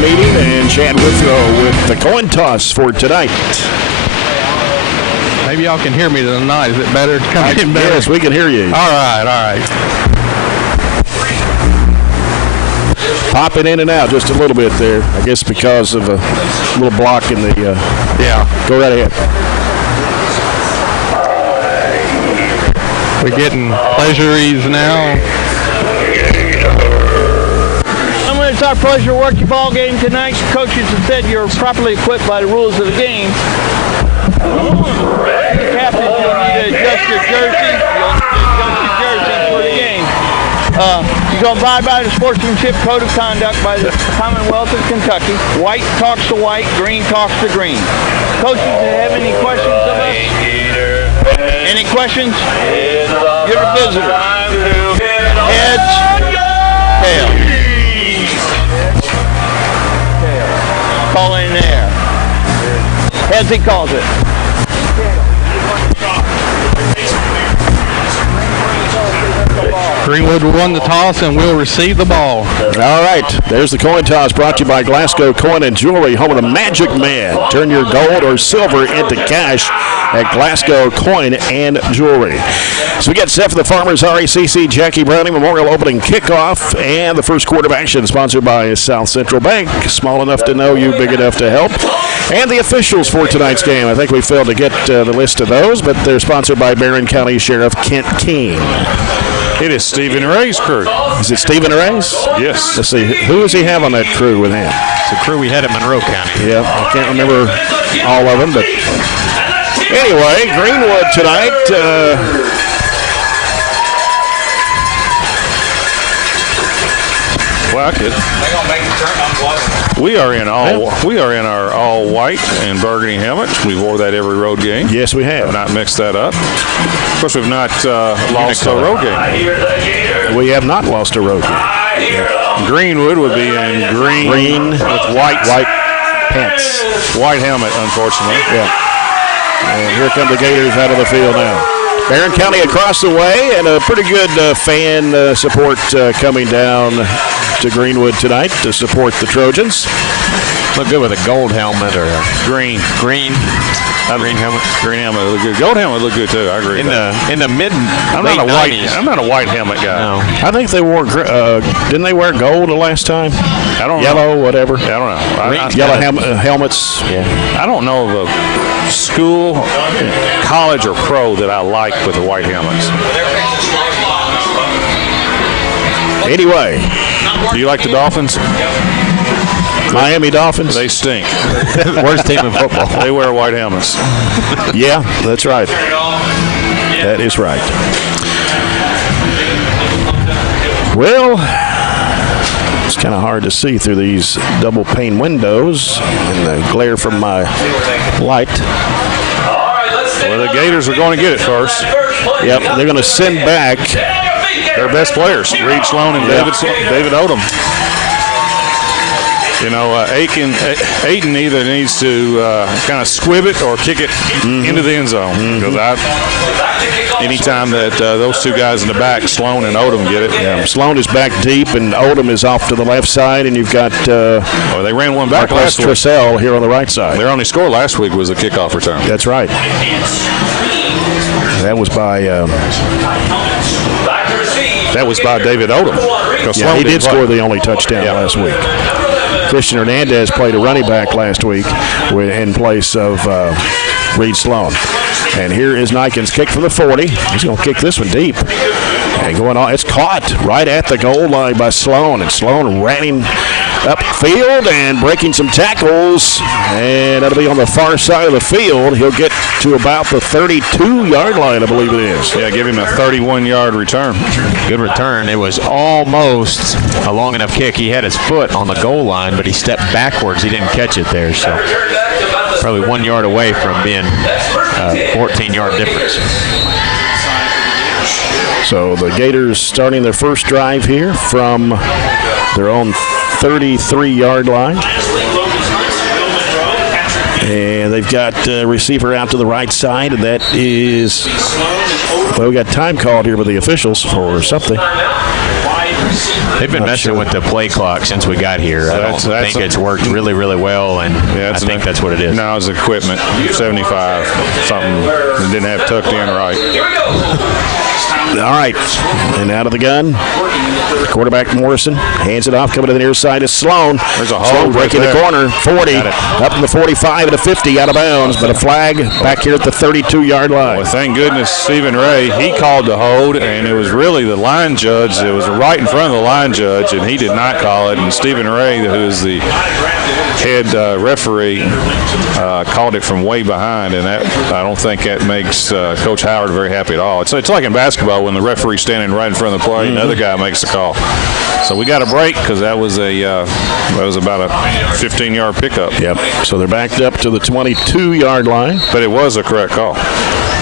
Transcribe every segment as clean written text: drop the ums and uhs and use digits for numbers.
meeting, and Chad Withrow with the coin toss for tonight. Maybe y'all can hear me tonight. Is it better? Yes, we can hear you. All right. Popping in and out just a little bit there, I guess because of a little block in the... Go right ahead. We're getting pleasuries now. It's our pleasure to work your ball game tonight. Coaches have said you're properly equipped by the rules of the game. The captains, you'll need to adjust your jersey. You'll need to adjust your jersey for the game. You're going to abide by the sportsmanship code of conduct by the Commonwealth of Kentucky. White talks to white, green talks to green. Coaches, do you have any questions of us? Any questions? You're the visitor. Heads, tails. Call in there. As he calls it. Greenwood won the toss and will receive the ball. All right, there's the coin toss brought to you by Glasgow Coin and Jewelry, home of the Magic Man. Turn your gold or silver into cash at Glasgow Coin and Jewelry. So we get set for the Farmers RACC Jackie Browning Memorial Opening Kickoff and the first quarter of action sponsored by South Central Bank. Small enough to know you, big enough to help. And the officials for tonight's game. I think we failed to get the list of those, but they're sponsored by Barren County Sheriff Kent Keene. It is Stephen Ray's crew. Is it Stephen Ray's? Yes. Let's see. Who does he have on that crew with him? It's the crew we had at Monroe County. Yeah, I can't remember all of them, but anyway, Greenwood tonight. We are in our all white and burgundy helmets. We wore that every road game. Yes, we have. Not mixed that up. Of course, we've not lost a road game. We have not lost a road game. Greenwood would be in green with white pants, white helmet, unfortunately. Yeah. And here come the Gators out of the field now. Barren County across the way, and a pretty good fan support coming down to Greenwood tonight to support the Trojans. Look good with a gold helmet or a green helmet. Green helmet look good. Gold helmet look good too. I agree. In the mid I'm late not a 90s. I'm not a white helmet guy. No. I think they wore. Didn't they wear gold the last time? I don't Yellow, know. whatever. I don't know. Yellow helmets. Yeah. I don't know of a school, college, or pro that I like with the white helmets. Anyway, do you like the Dolphins? Miami Dolphins. They stink. Worst team in football. They wear white helmets. Yeah, that's right. That is right. Well, it's kind of hard to see through these double pane windows and the glare from my light. Well, the Gators are going to get it first. Yep, they're going to send back their best players, Reed Sloan and David Odom. You know, Ayton either needs to kind of squib it or kick it into the end zone. Because anytime that those two guys in the back, Sloan and Odom, get it. Yeah, Sloan is back deep, and Odom is off to the left side, and you've got they ran one back last week. Tressell here on the right side. Their only score last week was a kickoff return. That's right. That was by David Odom. Yeah, he did score the only touchdown last week. Christian Hernandez played a running back last week in place of Reed Sloan. And here is Nikens' kick from the 40. He's going to kick this one deep. And going on, it's caught right at the goal line by Sloan. And Sloan running upfield and breaking some tackles. And that'll be on the far side of the field. He'll get to about the 32-yard line, I believe it is. Yeah, give him a 31-yard return. Good return. It was almost a long enough kick. He had his foot on the goal line, but he stepped backwards. He didn't catch it there, so probably 1 yard away from being a 14-yard difference. So the Gators starting their first drive here from their own 33-yard line. And they've got a receiver out to the right side, and that is, well, we got time called here with the officials for something. They've been messing with the play clock since we got here. I think it's worked really, really well, and I think that's what it is. No, it's equipment, 75, something that didn't have tucked in right. All right, and out of the gun, quarterback Morrison hands it off, coming to the near side is Sloan. There's a hold Sloan breaking right the corner, 40, up in the 45 and a 50 out of bounds, but a flag back here at the 32-yard line. Well, thank goodness Stephen Ray, he called the hold, and it was really the line judge. It was right in front of the line judge, and he did not call it. And Stephen Ray, who is the head referee, called it from way behind, and that I don't think that makes Coach Howard very happy at all. It's like in basketball when the referee's standing right in front of the play, and the other guy makes the call. So we got a break because that was about a 15-yard pickup. Yep. So they're backed up to the 22-yard line. But it was a correct call.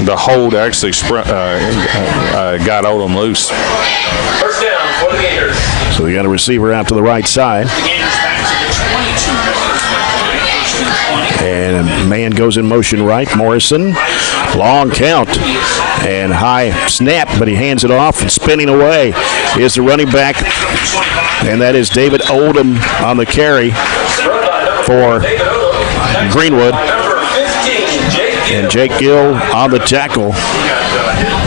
The hold actually got Odom loose. First down for the Gators. So we got a receiver out to the right side. And a man goes in motion right. Morrison, long count and high snap, but he hands it off and spinning away is the running back, and that is David Odom on the carry for Greenwood. And Jake Gill on the tackle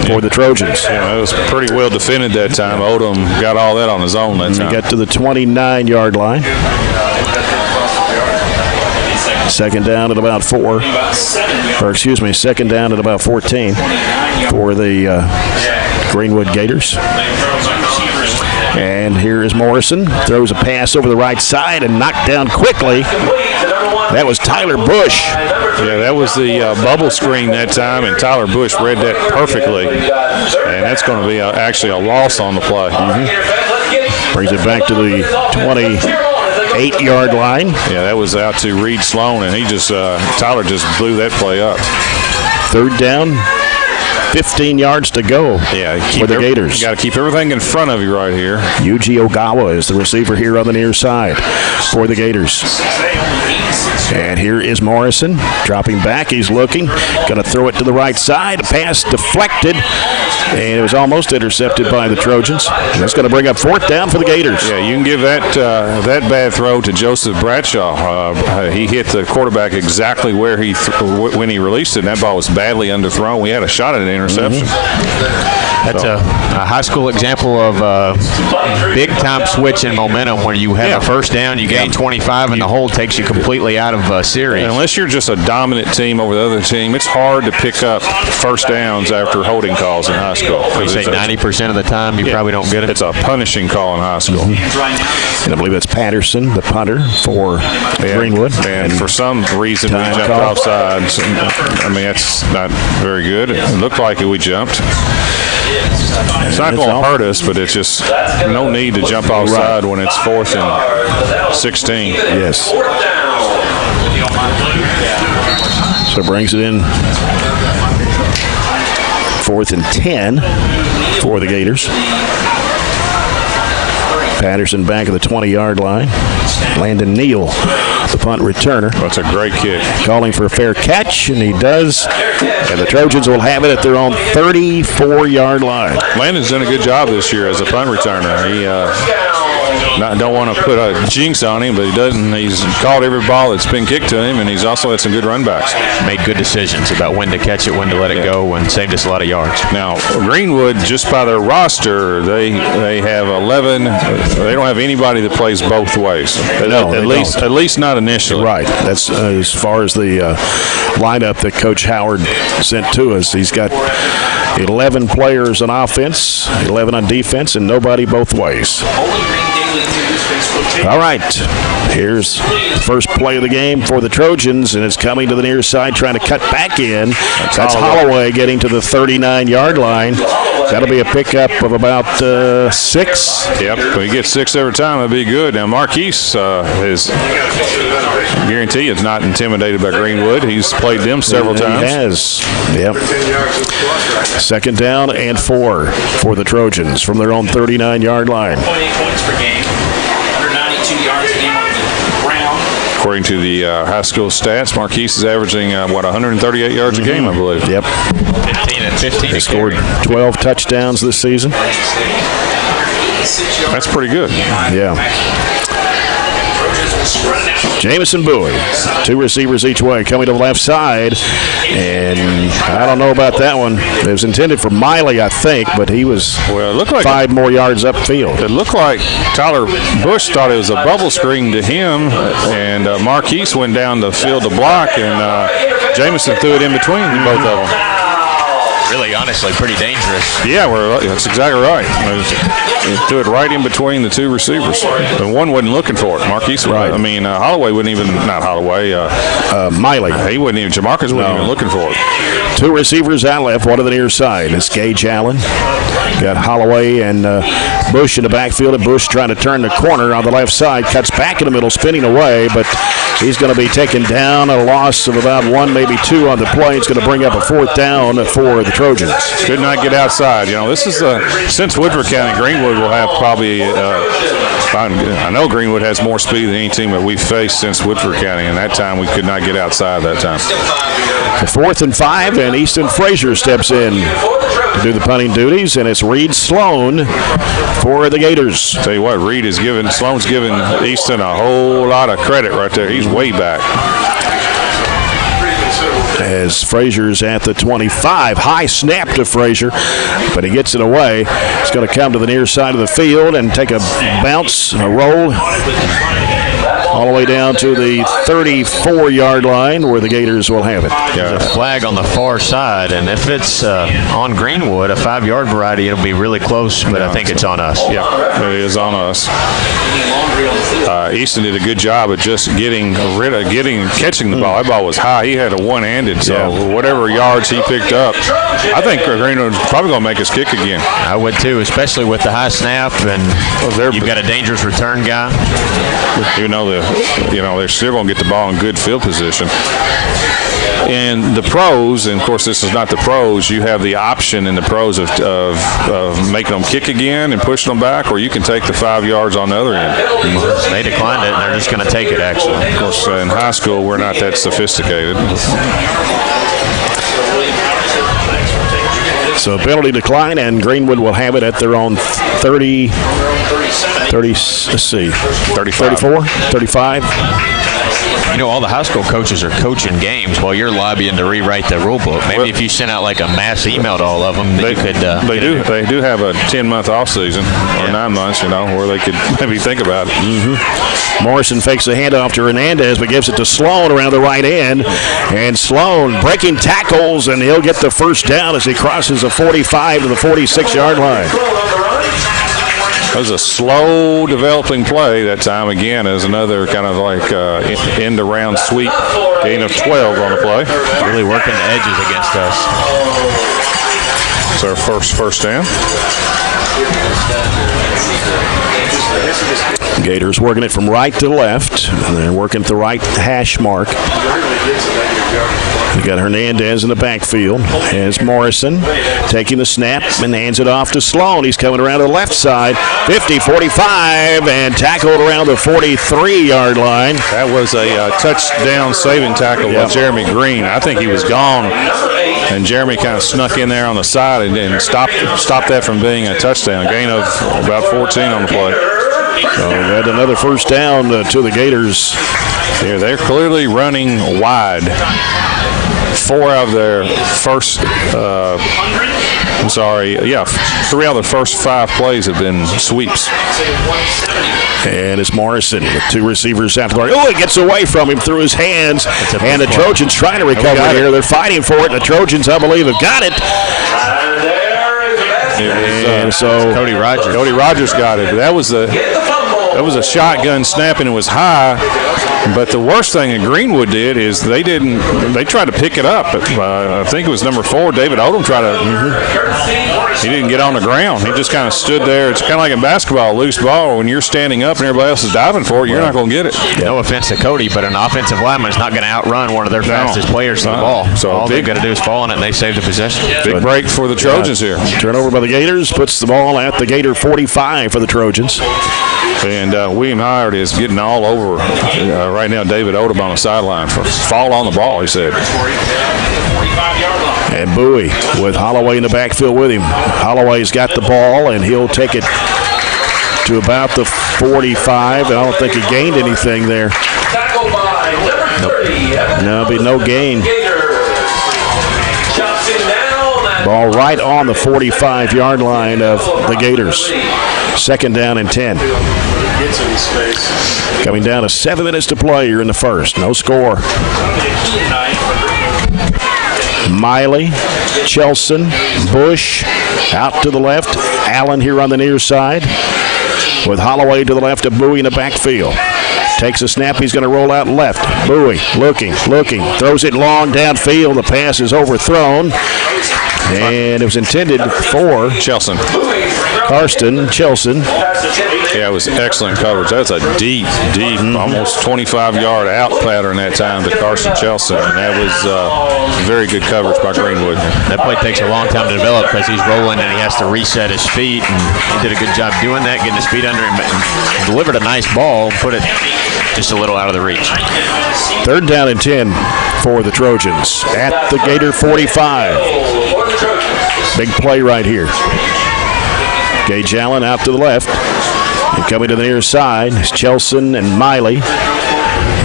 for the Trojans. Yeah, it was pretty well defended that time. Odom got all that on his own that time. We got to the 29-yard line. Second down at about 4. Second down at about 14 for the Greenwood Gators. And here is Morrison. Throws a pass over the right side and knocked down quickly. That was Tyler Bush. Yeah, that was the bubble screen that time, and Tyler Bush read that perfectly. And that's going to be actually a loss on the play. Brings it back to the 28-yard line. Yeah, that was out to Reed Sloan, and Tyler just blew that play up. Third down, 15 yards to go for the Gators. You got to keep everything in front of you right here. Yuji Ogawa is the receiver here on the near side for the Gators. And here is Morrison dropping back. He's looking, going to throw it to the right side. A pass deflected, and it was almost intercepted by the Trojans. That's going to bring up fourth down for the Gators. Yeah, you can give that bad throw to Joseph Bradshaw. He hit the quarterback exactly where when he released it, and that ball was badly underthrown. We had a shot at an interception. That's a high school example of big-time switch in momentum where you have a first down, you gain 25, and the hold takes you completely out of series. And unless you're just a dominant team over the other team, it's hard to pick up first downs after holding calls in high school. You say 90% of the time you probably don't get it? It's a punishing call in high school. And I believe that's Patterson, the punter for Greenwood. And for some reason, we jumped offside. I mean, that's not very good. It looked like we jumped. It's not going to hurt us, but it's just no need to jump offside when it's 4th and 16. Yes. So brings it in 4th and 10 for the Gators. Patterson back at the 20-yard line. Landon Neal, the punt returner. That's a great kick. Calling for a fair catch, and he does. And the Trojans will have it at their own 34-yard line. Landon's done a good job this year as a punt returner. He don't want to put a jinx on him, but he doesn't. He's caught every ball that's been kicked to him, and he's also had some good run backs. Made good decisions about when to catch it, when to let it go, and saved us a lot of yards. Now, Greenwood, just by their roster, they have 11. They don't have anybody that plays both ways. No, at least not initially. Right. That's as far as the lineup that Coach Howard sent to us. He's got 11 players on offense, 11 on defense, and nobody both ways. All right, here's the first play of the game for the Trojans, and it's coming to the near side, trying to cut back in. That's Holloway getting to the 39-yard line. That'll be a pickup of about 6. Yep, if he gets 6 every time, that'd be good. Now, Marquise is, guarantee, is not intimidated by Greenwood. He's played them several times. He has. Yep. Second down and 4 for the Trojans from their own 39-yard line. 28 points per game. 192 yards a game on the ground. According to the high school stats, Marquise is averaging, 138 yards a game, I believe. Yep. 15 and 15. He scored 12 touchdowns this season. That's pretty good. Yeah. Jamison Bowie, 2 receivers each way, coming to the left side. And I don't know about that one. It was intended for Miley, I think, but he was Well, it looked like 5 more yards upfield. It looked like Tyler Bush thought it was a bubble screen to him, and Marquise went down the field to block, and Jamison threw it in between both of them. Really, honestly, pretty dangerous. Yeah, that's exactly right. He threw it right in between the 2 receivers. And one wasn't looking for it. Marquise, right. I mean, Holloway wouldn't even, not Holloway. Miley. He wouldn't even, Jamarcus wasn't even looking for it. 2 receivers out left, one to the near side. It's Gage Allen. Got Holloway and Bush in the backfield, and Bush trying to turn the corner on the left side. Cuts back in the middle, spinning away, but he's going to be taken down. A loss of about 1, maybe 2 on the play. It's going to bring up a 4th down for the Trojans. Could not get outside. You know, this is since Woodford County, Greenwood will have probably. I know Greenwood has more speed than any team that we've faced since Woodford County, and that time we could not get outside that time. The 4th and 5, and Easton Frazier steps in to do the punting duties, and it's Reed Sloan for the Gators. Tell you what, Sloan's giving Easton a whole lot of credit right there. He's way back. As Frazier's at the 25. High snap to Frazier, but he gets it away. He's going to come to the near side of the field and take a bounce, a roll, all the way down to the 34-yard line where the Gators will have it. There's a flag on the far side, and if it's on Greenwood, a 5-yard variety, it'll be really close, but I think it's on us. Yeah, it is on us. Easton did a good job of just catching the ball. That ball was high. He had a one-handed, so whatever yards he picked up, I think Greenwood's probably going to make us kick again. I would too, especially with the high snap, and you've got a dangerous return guy. Even though they're still going to get the ball in good field position. And the pros, and of course this is not the pros, you have the option in the pros of making them kick again and pushing them back, or you can take the 5 yards on the other end. They declined it, and they're just going to take it, actually. Of course, in high school, we're not that sophisticated. So penalty decline, and Greenwood will have it at their own 30, let's see, 35. 34, 35. You know, all the high school coaches are coaching games while you're lobbying to rewrite the rule book. Maybe if you sent out like a mass email to all of them, they do have a 10-month off season or 9 months, where they could maybe think about it. Mm-hmm. Morrison fakes the handoff to Hernandez, but gives it to Sloan around the right end, and Sloan breaking tackles, and he'll get the first down as he crosses the 45 to the 46-yard line. That was a slow developing play that time. Again, as another kind of like end-around sweep, gain of 12 on the play. Really working the edges against us. It's our first down. Gators working it from right to left. They're working at the right hash mark. We got Hernandez in the backfield. As Morrison taking the snap and hands it off to Sloan. He's coming around to the left side. 50, 45, and tackled around the 43-yard line. That was a touchdown saving tackle by Jeremy Green. I think he was gone, and Jeremy kind of snuck in there on the side and stopped that from being a touchdown. Gain of about 14 on the play. So we had another first down to the Gators. Yeah, they're clearly running wide. 3 out of their first 5 plays have been sweeps. And it's Morrison with 2 receivers after the he gets away from him through his hands. And the Trojans trying to recover here. They're fighting for it. The Trojans, I believe, have got it. And so Cody Rogers. Cody Rogers got it. That was a shotgun snap, and it was high. But the worst thing that Greenwood did is they tried to pick it up. I think it was number 4, David Odom, he didn't get on the ground. He just kind of stood there. It's kind of like in basketball, a loose ball. When you're standing up and everybody else is diving for it, you're not going to get it. No offense to Cody, but an offensive lineman is not going to outrun one of their fastest players to the ball. So all they've got to do is fall on it, and they save the possession. Big break for the Trojans here. Turnover by the Gators, puts the ball at the Gator 45 for the Trojans. And William Howard is getting all over right now. David Odom on the sideline for fall on the ball, he said. And Bowie with Holloway in the backfield with him. Holloway's got the ball, and he'll take it to about the 45. I don't think he gained anything there. Tackled by number 30. No, be no gain. Chops him down. Ball right on the 45-yard line of the Gators. 2nd down and 10. Coming down to 7 minutes to play here in the first. No score. Miley, Chelson, Bush out to the left. Allen here on the near side with Holloway to the left of Bowie in the backfield. Takes a snap. He's going to roll out left. Bowie looking. Throws it long downfield. The pass is overthrown. And it was intended for Chelson. Karsten Chelson. Yeah, it was excellent coverage. That's a deep, almost 25-yard out pattern that time to Karsten Chelson. And that was very good coverage by Greenwood. That play takes a long time to develop because he's rolling and he has to reset his feet. And he did a good job doing that, getting his feet under him, and delivered a nice ball, put it just a little out of the reach. 3rd down and 10 for the Trojans at the Gator 45. Big play right here. Gage Allen out to the left. And coming to the near side is Chelson and Miley.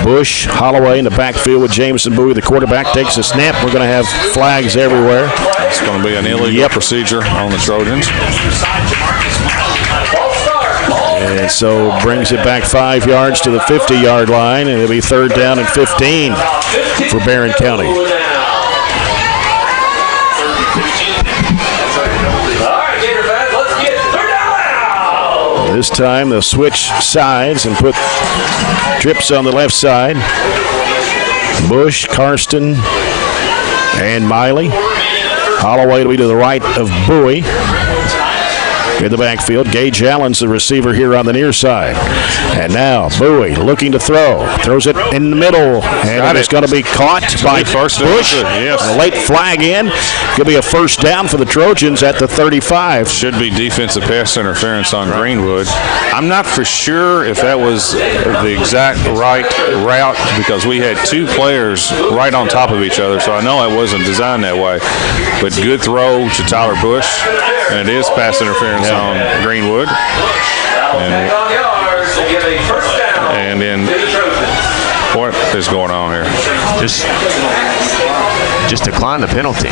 Bush, Holloway in the backfield with Jameson Bowie. The quarterback takes a snap. We're going to have flags everywhere. It's going to be an illegal procedure on the Trojans. And so brings it back 5 yards to the 50-yard line, and it'll be 3rd down and 15 for Barren County. This time they'll switch sides and put trips on the left side. Bush, Karsten, and Miley. Holloway will be to the right of Bowie. In the backfield, Gage Allen's the receiver here on the near side. And now Bowie looking to throw. Throws it in the middle. And it's going to be caught by Bush. Yes. A late flag in. Could be a 1st down for the Trojans at the 35. Should be defensive pass interference on Greenwood. I'm not for sure if that was the exact right route because we had 2 players right on top of each other, so I know it wasn't designed that way. But good throw to Tyler Bush, and it is pass interference on Greenwood. And then what is going on here? Just decline the penalty.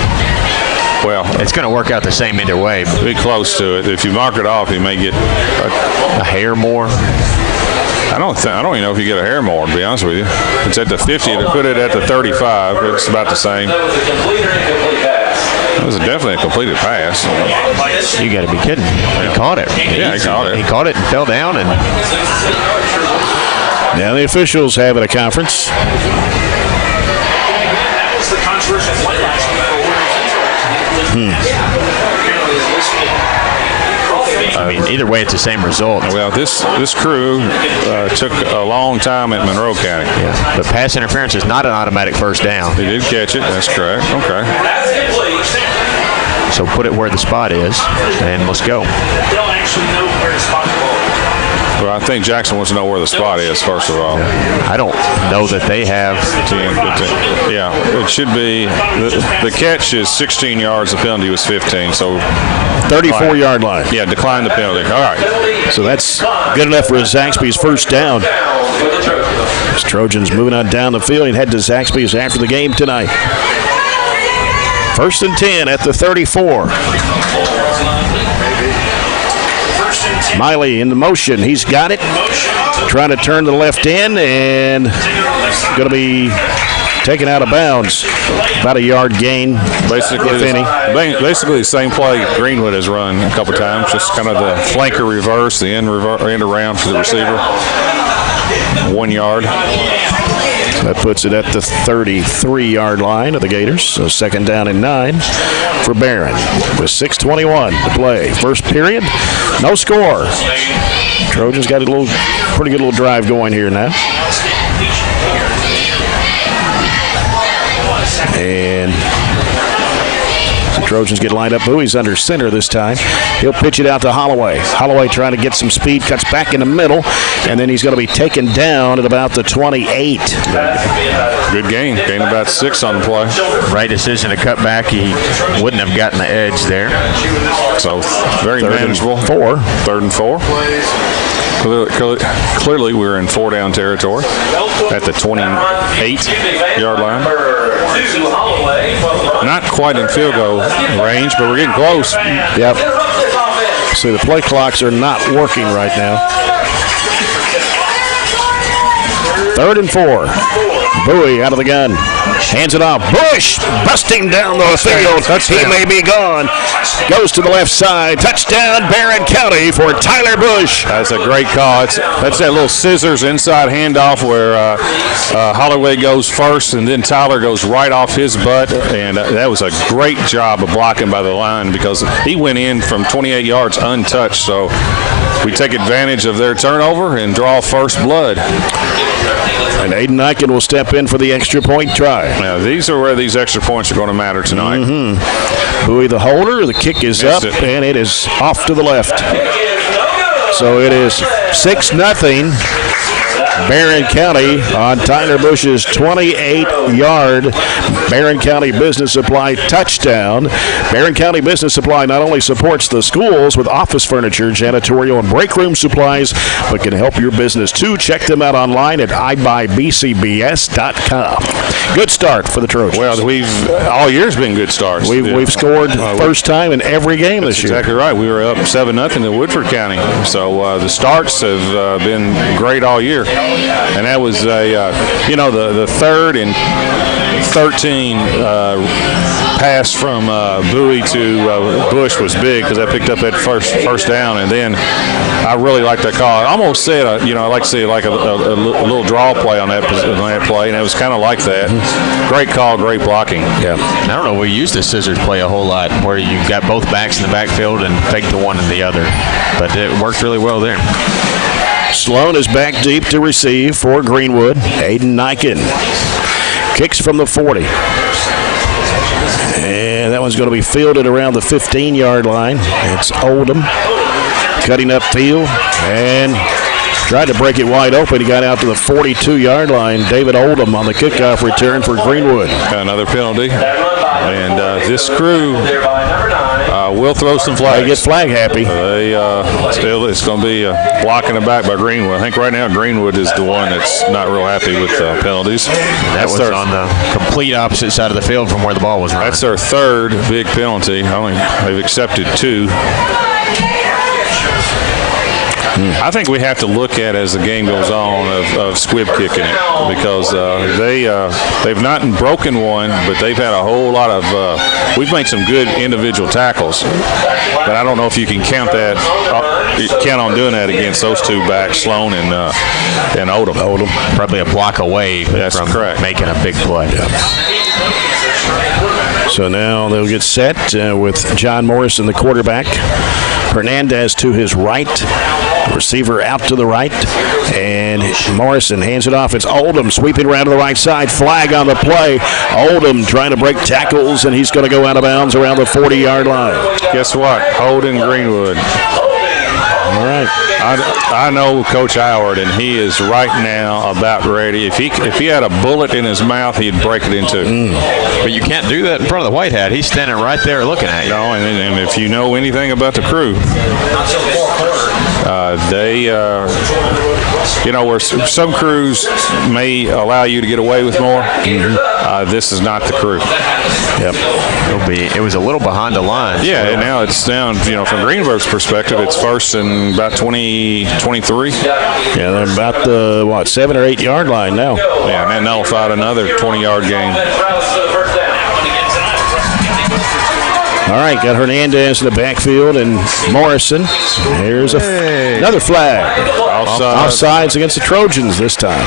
Well, it's going to work out the same either way. Be close to it. If you mark it off, you may get a hair more. I don't even know if you get a hair more, to be honest with you. It's at the 50. To put it at the 35, it's about the same. It was definitely a completed pass. You got to be kidding. He caught it. Yeah, he caught it. He caught it and fell down. And now the officials having a conference. I mean, either way, it's the same result. Well, this crew took a long time at Monroe County. Yeah, but pass interference is not an automatic 1st down. They did catch it. That's correct. Okay. So put it where the spot is, and let's go. Well, I think Jackson wants to know where the spot is, first of all. I don't know that they have. Yeah, it should be. The catch is 16 yards. The penalty was 15. So 34-yard line. Yeah, decline the penalty. All right. So that's good enough for Zaxby's 1st down. As Trojans moving on down the field and head to Zaxby's after the game tonight. 1st and 10 at the 34. Miley in the motion. He's got it. Trying to turn to the left end and going to be taken out of bounds. About a yard gain, basically, if any. Basically the same play Greenwood has run a couple times. Just kind of the flanker reverse, the end around for the receiver. 1 yard. That puts it at the 33-yard line of the Gators. So 2nd down and 9 for Barren with 6:21 to play. First period, no score. Trojans got a pretty good little drive going here now. And the Trojans get lined up. Bowie's under center this time. He'll pitch it out to Holloway. Holloway trying to get some speed, cuts back in the middle, and then he's going to be taken down at about the 28. Good gain. Gained about 6 on the play. Right decision to cut back. He wouldn't have gotten the edge there. So very manageable. 4. 3rd and 4. Clearly, we're in 4-down territory at the 28-yard line. Not quite in field goal range, but we're getting close. Yep. See, the play clocks are not working right now. 3rd and 4. Bowie out of the gun. Hands it off. Bush busting down the field. He may be gone. Goes to the left side. Touchdown, Barren County for Tyler Bush. That's a great call. That's that little scissors inside handoff where Holloway goes first and then Tyler goes right off his butt. And that was a great job of blocking by the line because he went in from 28 yards untouched. So we take advantage of their turnover and draw first blood. And Aiden Eichen will step in for the extra point try. Now, these are where these extra points are going to matter tonight. Bowie the holder. The kick is up, and it is off to the left. So it is 6-0. Barren County on Tyler Bush's 28-yard Barren County Business Supply touchdown. Barren County Business Supply not only supports the schools with office furniture, janitorial, and break room supplies, but can help your business too. Check them out online at ibuyBCBS.com. Good start for the Trojans. Well, all year's been good starts. We've scored first time in every game this year. Exactly right. We were up 7-0 in Woodford County. So the starts have been great all year. And that was the 3rd and 13 pass from Bowie to Bush was big because I picked up that first down, and then I really like that call. I almost said, I like to see it like a little draw play on that play, and it was kind of like that. Great call, great blocking. Yeah. I don't know. We used the scissors play a whole lot where you got both backs in the backfield and fake to one and the other, but it worked really well there. Sloan is back deep to receive for Greenwood. Aiden Eichen kicks from the 40. And that one's going to be fielded around the 15-yard line. It's Oldham cutting upfield and tried to break it wide open. He got out to the 42-yard line. David Oldham on the kickoff return for Greenwood. Another penalty. And this crew will throw some flags. They get flag happy. Still, it's going to be blocking it back by Greenwood. I think right now Greenwood is the one that's not real happy with penalties. That was on the complete opposite side of the field from where the ball was running. That's their 3rd big penalty. They've accepted 2. I think we have to look at as the game goes on of squib kicking it because they've not broken one, but they've had a whole lot of we've made some good individual tackles, but I don't know if you can count on doing that against those two backs, Sloan and Oldham. Probably a block away from making a big play. Yeah. So now they'll get set with John Morrison, the quarterback. Hernandez to his right. Receiver out to the right. And Morrison hands it off. It's Oldham sweeping around to the right side. Flag on the play. Oldham trying to break tackles, and he's going to go out of bounds around the 40-yard line. Guess what? Holden Greenwood. All right. I know Coach Howard, and he is right now about ready. If he had a bullet in his mouth, he'd break it in two. But you can't do that in front of the white hat. He's standing right there looking at you. No, and if you know anything about the crew, where some crews may allow you to get away with more, this is not the crew. Yep. It was a little behind the line. Yeah, and now it's down, from Greenberg's perspective, it's first and about 23. Yeah, they're about the, 7 or 8 yard line now. Yeah, and that nullified another 20-yard gain. All right, got Hernandez in the backfield and Morrison. Here's another flag. Offsides against the Trojans this time.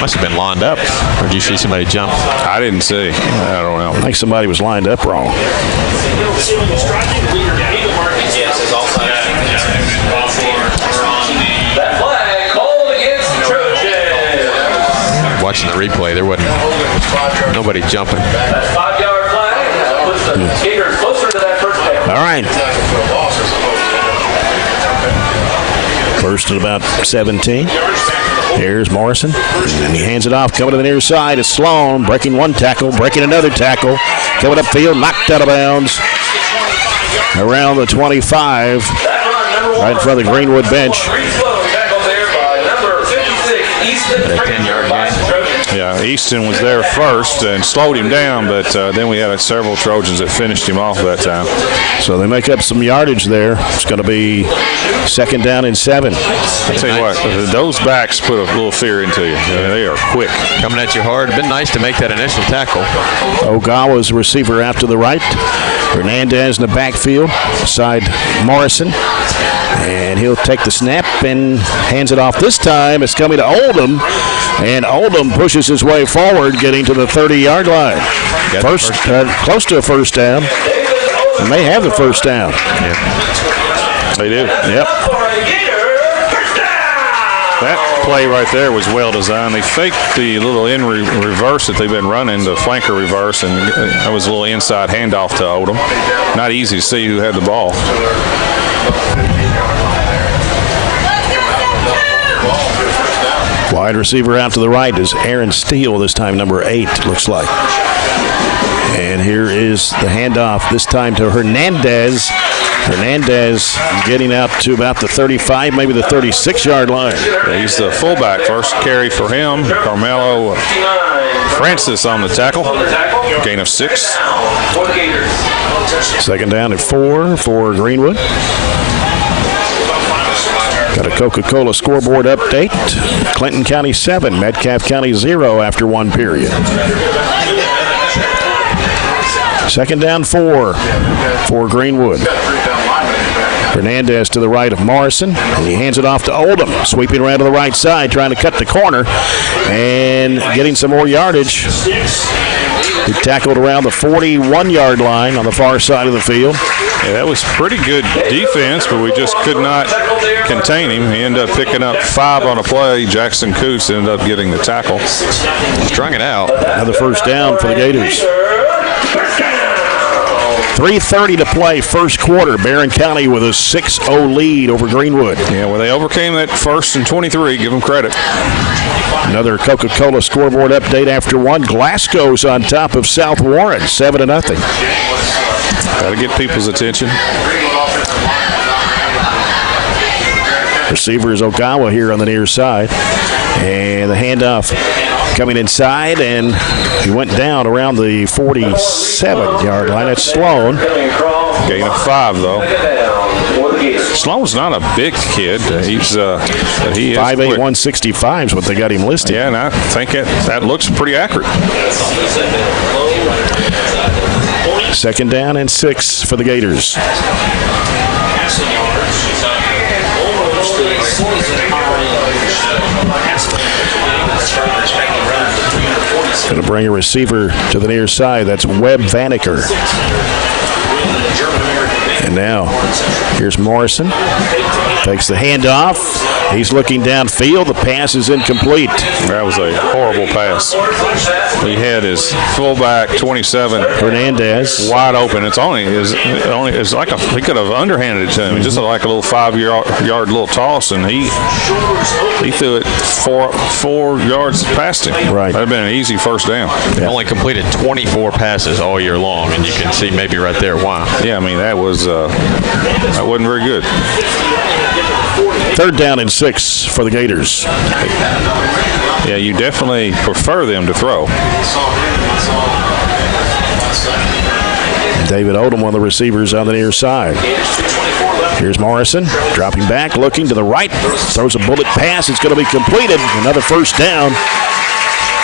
Must have been lined up. Or did you see somebody jump? I didn't see. I don't know. I think somebody was lined up wrong. Watching the replay, there wasn't nobody jumping. All right. First and about 17. Here's Morrison, and he hands it off. Coming to the near side is Sloan, breaking one tackle, breaking another tackle. Coming upfield, knocked out of bounds around the 25, right in front of the Greenwood bench. A 10-yard gain. Yeah, Easton was there first and slowed him down, but then we had several Trojans that finished him off that time. So they make up some yardage there. It's going to be 2nd down and 7. I tell you what, those backs put a little fear into you. They are quick. Coming at you hard. Been nice to make that initial tackle. Ogawa's receiver out to the right. Hernandez in the backfield beside Morrison. And he'll take the snap and hands it off. This time it's coming to Oldham. And Oldham pushes his way forward, getting to the 30-yard line. Close to a first down. And they have the first down. Yeah. They do. Yep. That play right there was well designed. They faked the little reverse that they've been running, the flanker reverse, and that was a little inside handoff to Oldham. Not easy to see who had the ball. Wide receiver out to the right is Aaron Steele, this time number 8, looks like. And here is the handoff, this time to Hernandez. Hernandez getting out to about the 35, maybe the 36-yard line. Yeah, he's the fullback. First carry for him. Carmelo Francis on the tackle. Gain of 6. 2nd down and 4 for Greenwood. Got a Coca-Cola scoreboard update. Clinton County 7, Metcalfe County 0 after 1 period. 2nd down 4 for Greenwood. Hernandez to the right of Morrison, and he hands it off to Oldham, sweeping around to the right side, trying to cut the corner, and getting some more yardage. He tackled around the 41-yard line on the far side of the field. Yeah, that was pretty good defense, but we just could not contain him. He ended up picking up 5 on a play. Jackson Coots ended up getting the tackle. Strung it out. Another first down for the Gators. 3:30 to play, first quarter. Barren County with a 6-0 lead over Greenwood. Yeah, well, they overcame that 1st and 23. Give them credit. Another Coca-Cola scoreboard update after 1. Glasgow's on top of South Warren, 7-0. Got to get people's attention. Receiver is Ogawa here on the near side. And the handoff coming inside, and he went down around the 47-yard line. That's Sloan. Gain of 5, though. Sloan's not a big kid. He is 5'8", 165 is what they got him listed. Yeah, and I think that looks pretty accurate. 2nd down and 6 for the Gators. Going to bring a receiver to the near side. That's Webb Vanaker. And now, here's Morrison. Takes the handoff. He's looking downfield. The pass is incomplete. That was a horrible pass. He had his fullback 27 Hernandez wide open. It's like he could have underhanded it to him. Just like a little 5-yard little toss, and he threw it 4 yards past him. Right. That'd have been an easy first down. Yeah. Only completed 24 passes all year long, and you can see maybe right there why. Yeah, I mean that wasn't very good. 3rd down and 6 for the Gators. Yeah, you definitely prefer them to throw. David Odom, one of the receivers on the near side. Here's Morrison, dropping back, looking to the right, throws a bullet pass. It's going to be completed. Another first down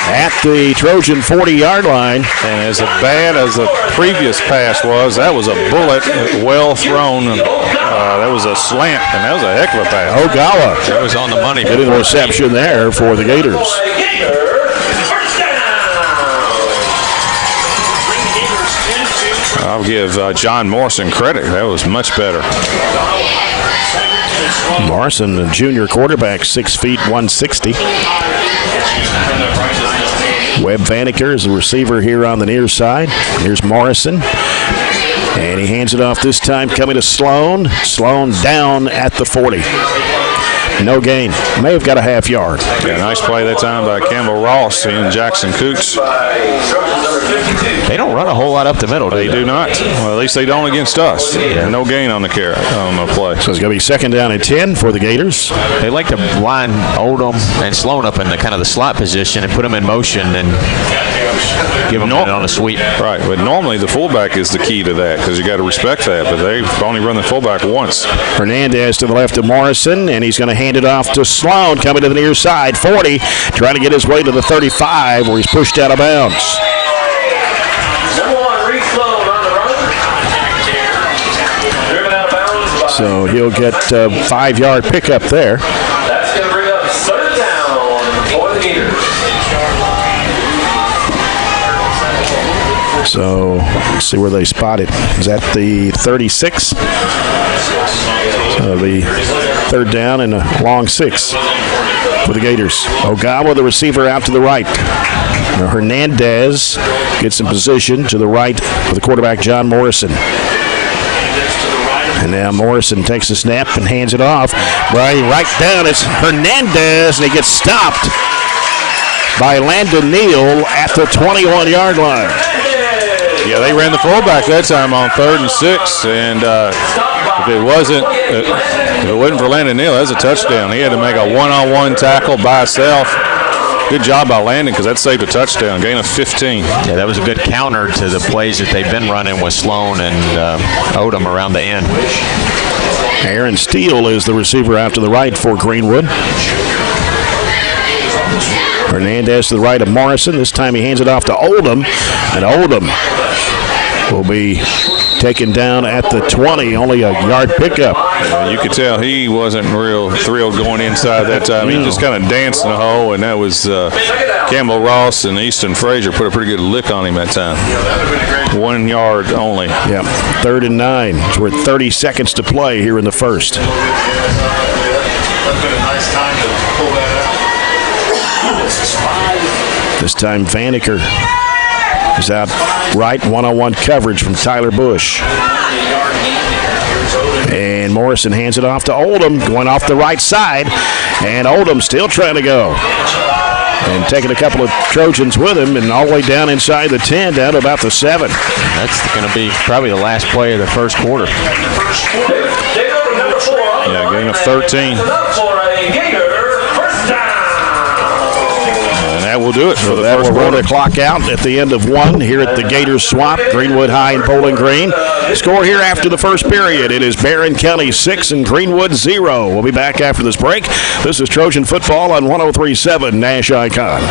at the Trojan 40-yard line. And as bad as the previous pass was, that was a bullet, well thrown. That was a slant, and that was a heck of a pass. Ogawa. That was on the money. Getting the reception there for the Gators. I'll give John Morrison credit. That was much better. Morrison, the junior quarterback, 6 feet 160. Webb Vanaker is the receiver here on the near side. Here's Morrison. And he hands it off this time, coming to Sloan. Sloan down at the 40. No gain. May have got a half yard. Yeah, nice play that time by Campbell Ross and Jackson Coots. They don't run a whole lot up the middle, do they? They do not. Well, at least they don't against us. Yeah. No gain on the play. So it's going to be 2nd down and 10 for the Gators. They like to line Oldham and Sloan up in the kind of the slot position and put them in motion and give them it on a sweep. Right, but normally the fullback is the key to that because you got to respect that, but they've only run the fullback once. Hernandez to the left of Morrison, and he's going to hand it off to Sloan, coming to the near side, 40, trying to get his way to the 35 where he's pushed out of bounds. So he'll get a 5-yard pickup there. That's going to bring up 3rd down for the Gators. So let's see where they spot it. Is that the 36? So the 3rd down and a long 6 for the Gators. Ogawa, the receiver, out to the right. Now Hernandez gets in position to the right for the quarterback, John Morrison. And now Morrison takes the snap and hands it off. Right down, it's Hernandez, and he gets stopped by Landon Neal at the 21-yard line. Yeah, they ran the fullback that time on 3rd and 6, and if it wasn't for Landon Neal, that's a touchdown. He had to make a one-on-one tackle by himself. Good job by Landon because that saved a touchdown, gain of 15. Yeah, that was a good counter to the plays that they've been running with Sloan and Odom around the end. Aaron Steele is the receiver out to the right for Greenwood. Hernandez to the right of Morrison. This time he hands it off to Oldham, and Oldham will be taken down at the 20, only a yard pickup. You could tell he wasn't real thrilled going inside that time. He just kind of danced in the hole, and that was Campbell Ross and Easton Frazier put a pretty good lick on him that time. 1 yard only. Yeah, 3rd and 9. It's worth 30 seconds to play here in the first. This time Vaneker is out right, one-on-one coverage from Tyler Bush. And Morrison hands it off to Oldham, going off the right side. And Oldham still trying to go. And taking a couple of Trojans with him, and all the way down inside the 10, down to about the 7. That's going to be probably the last play of the first quarter. Yeah, gain of 13. That will do it for the first quarter. quarter. Clock out at the end of 1 here at the Gators Swamp, Greenwood High and Bowling Green. Score here after the first period. It is Barren County 6 and Greenwood 0. We'll be back after this break. This is Trojan Football on 103.7 Nash Icon.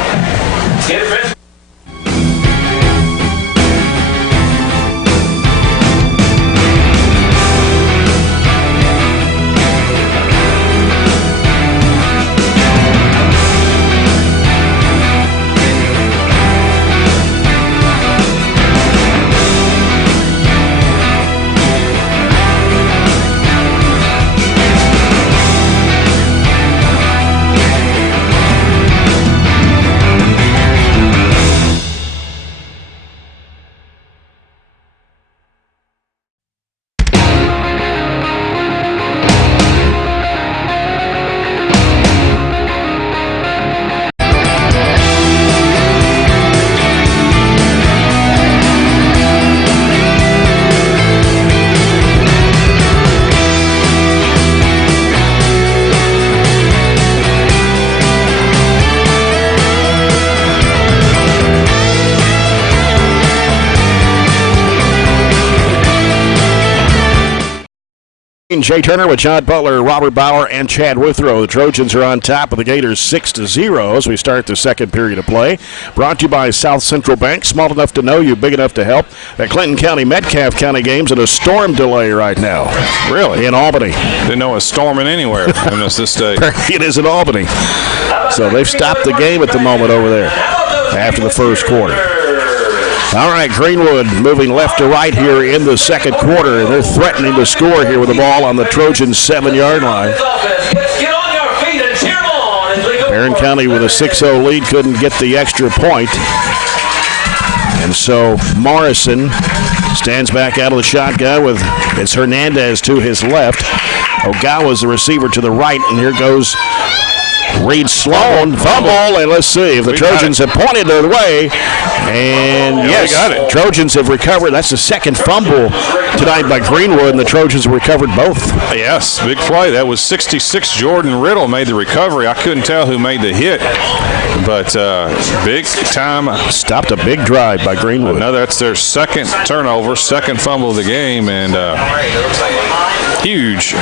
Jay Turner with John Butler, Robert Bauer, and Chad Withrow. The Trojans are on top of the Gators 6-0 as we start the second period of play. Brought to you by South Central Bank, small enough to know you, big enough to help. The Clinton County, Metcalfe County games in a storm delay right now. Really? In Albany. Didn't know it was storming anywhere in this state. It is in Albany. So they've stopped the game at the moment over there after the first quarter. All right, Greenwood moving left to right here in the second quarter, and they're threatening to score here with the ball on the Trojans' 7-yard line. Barren County with a 6-0 lead couldn't get the extra point. And so Morrison Stands back out of the shotgun with it's Hernandez to his left. Ogawa's the receiver to the right, and here goes Reed Sloan. Fumble, and let's see if the Trojans have pointed their way. And yes, got it. Trojans have recovered. That's the second fumble tonight by Greenwood, and the Trojans have recovered both. Yes, big play. That was 66. Jordan Riddle made the recovery. I couldn't tell who made the hit, but big time. Stopped a big drive by Greenwood. That's their second turnover, second fumble of the game, and huge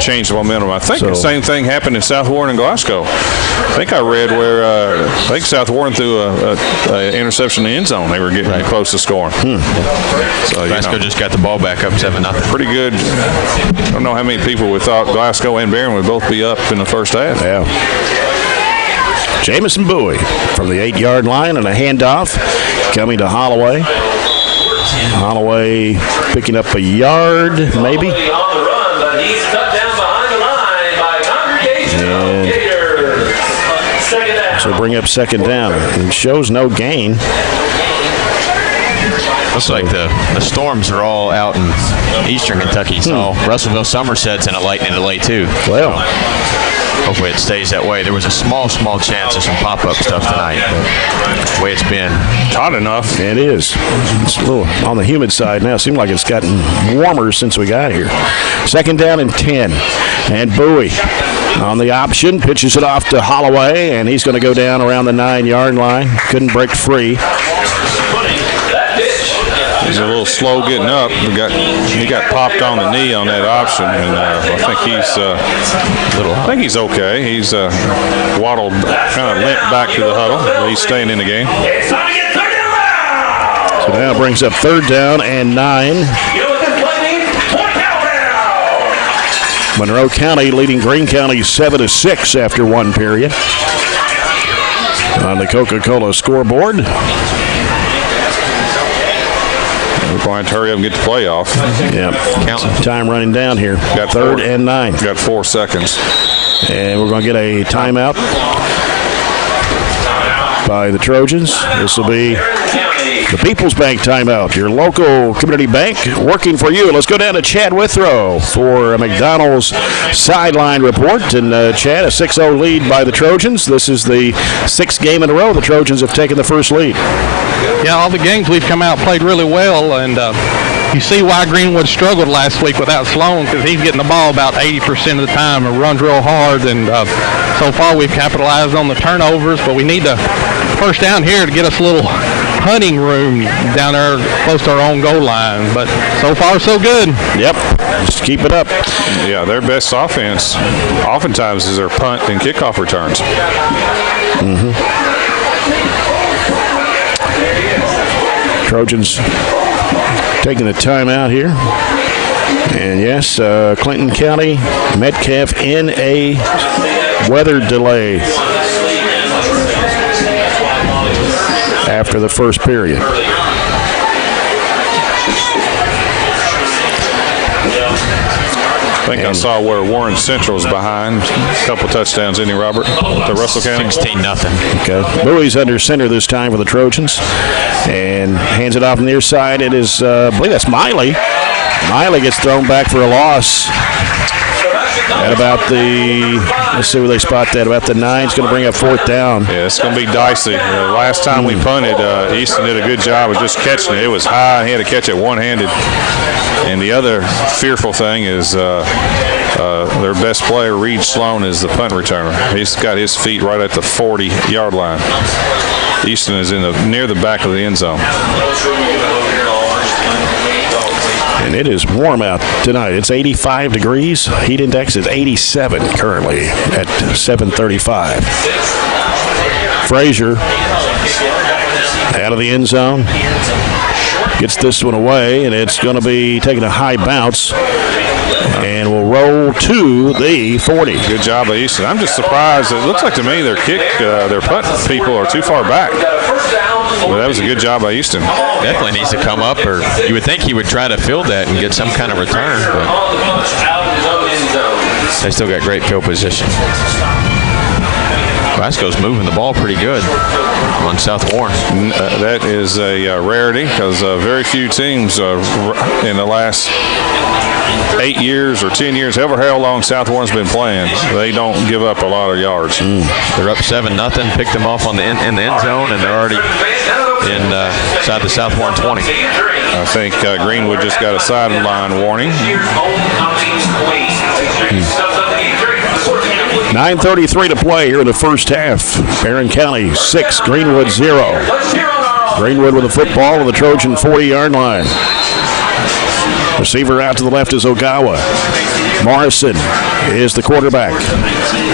change of momentum. I think the same thing happened in South Warren and Glasgow. I think I read where I think South Warren threw a interception in the end zone. They were getting close to scoring. So Glasgow just got the ball back up 7-0. Pretty good. I don't know how many people would thought Glasgow and Barren would both be up in the first half. Yeah. Jamison Bowie from the 8-yard line and a handoff coming to Holloway. Holloway picking up a yard, maybe. On the run, but he's cut down behind the line by Congregational Gators. Second down. So bring up second down. And shows no gain. Looks like the Storms are all out in eastern Kentucky. So Russellville Somerset's in a lightning delay too. Well, hopefully it stays that way. There was a small chance of some pop-up stuff tonight, but the way it's been. Hot enough. it is. It's a little on the humid side now. It seems like it's gotten warmer since we got here. Second down and 10. And Bowie on the option, pitches it off to Holloway, and he's going to go down around the 9-yard line. Couldn't break free. He's a little slow getting up. He got popped on the knee on that option, and I think he's okay. He's waddled, kind of limped back to the huddle, but he's staying in the game. It's time to get third down now. So now brings up third down and 9. Monroe County leading Greene County 7-6 after one period. On the Coca-Cola scoreboard. We're going to hurry up and get the play off. Yeah, time running down here. Got third and 9. Got 4 seconds. And we're going to get a timeout by the Trojans. This will be the People's Bank timeout, your local community bank working for you. Let's go down to Chad Withrow for a McDonald's sideline report. And Chad, a 6-0 lead by the Trojans. This is the 6th game in a row the Trojans have taken the first lead. Yeah, all the games we've come out played really well, and you see why Greenwood struggled last week without Sloan, because he's getting the ball about 80% of the time and runs real hard. And so far we've capitalized on the turnovers, but we need to first down here to get us a little hunting room down there close to our own goal line. But so far so good. Yep, just keep it up. Yeah, their best offense oftentimes is their punt and kickoff returns. Trojans taking the timeout here. And yes, Clinton County, Metcalf in a weather delay after the first period. I think I saw where Warren Central's behind. A couple touchdowns, isn't he, Robert? To Russell County? 16-0. Okay. Bowie's under center this time for the Trojans. And hands it off on the near side. It is, I believe that's Miley. Miley gets thrown back for a loss. At about the, let's see where they spot that, about the 9. It's going to bring up fourth down. Yeah, it's going to be dicey. Last time we punted, Easton did a good job of just catching it. It was high. He had to catch it one-handed. And the other fearful thing is their best player, Reed Sloan, is the punt returner. He's got his feet right at the 40-yard line. Easton is near the back of the end zone. And it is warm out tonight. It's 85 degrees. Heat index is 87 currently at 7:35. Frazier out of the end zone. Gets this one away, and it's going to be taking a high bounce. And will roll to the 40. Good job by Easton. I'm just surprised. It looks like to me their punt people are too far back. Well, that was a good job by Easton. Definitely needs to come up, or you would think he would try to field that and get some kind of return, but they still got great field position. Glasgow's moving the ball pretty good on South Warren. That is a rarity because very few teams in the last 8 years or 10 years, however long South Warren's been playing, they don't give up a lot of yards. They're up 7-0, picked them off in the end zone, and they're already inside the South Warren 20. I think Greenwood just got a sideline warning. 9:33 to play here in the first half. Barren County 6, Greenwood 0. Greenwood with the football on the Trojan 40-yard line. Receiver out to the left is Ogawa. Morrison is the quarterback.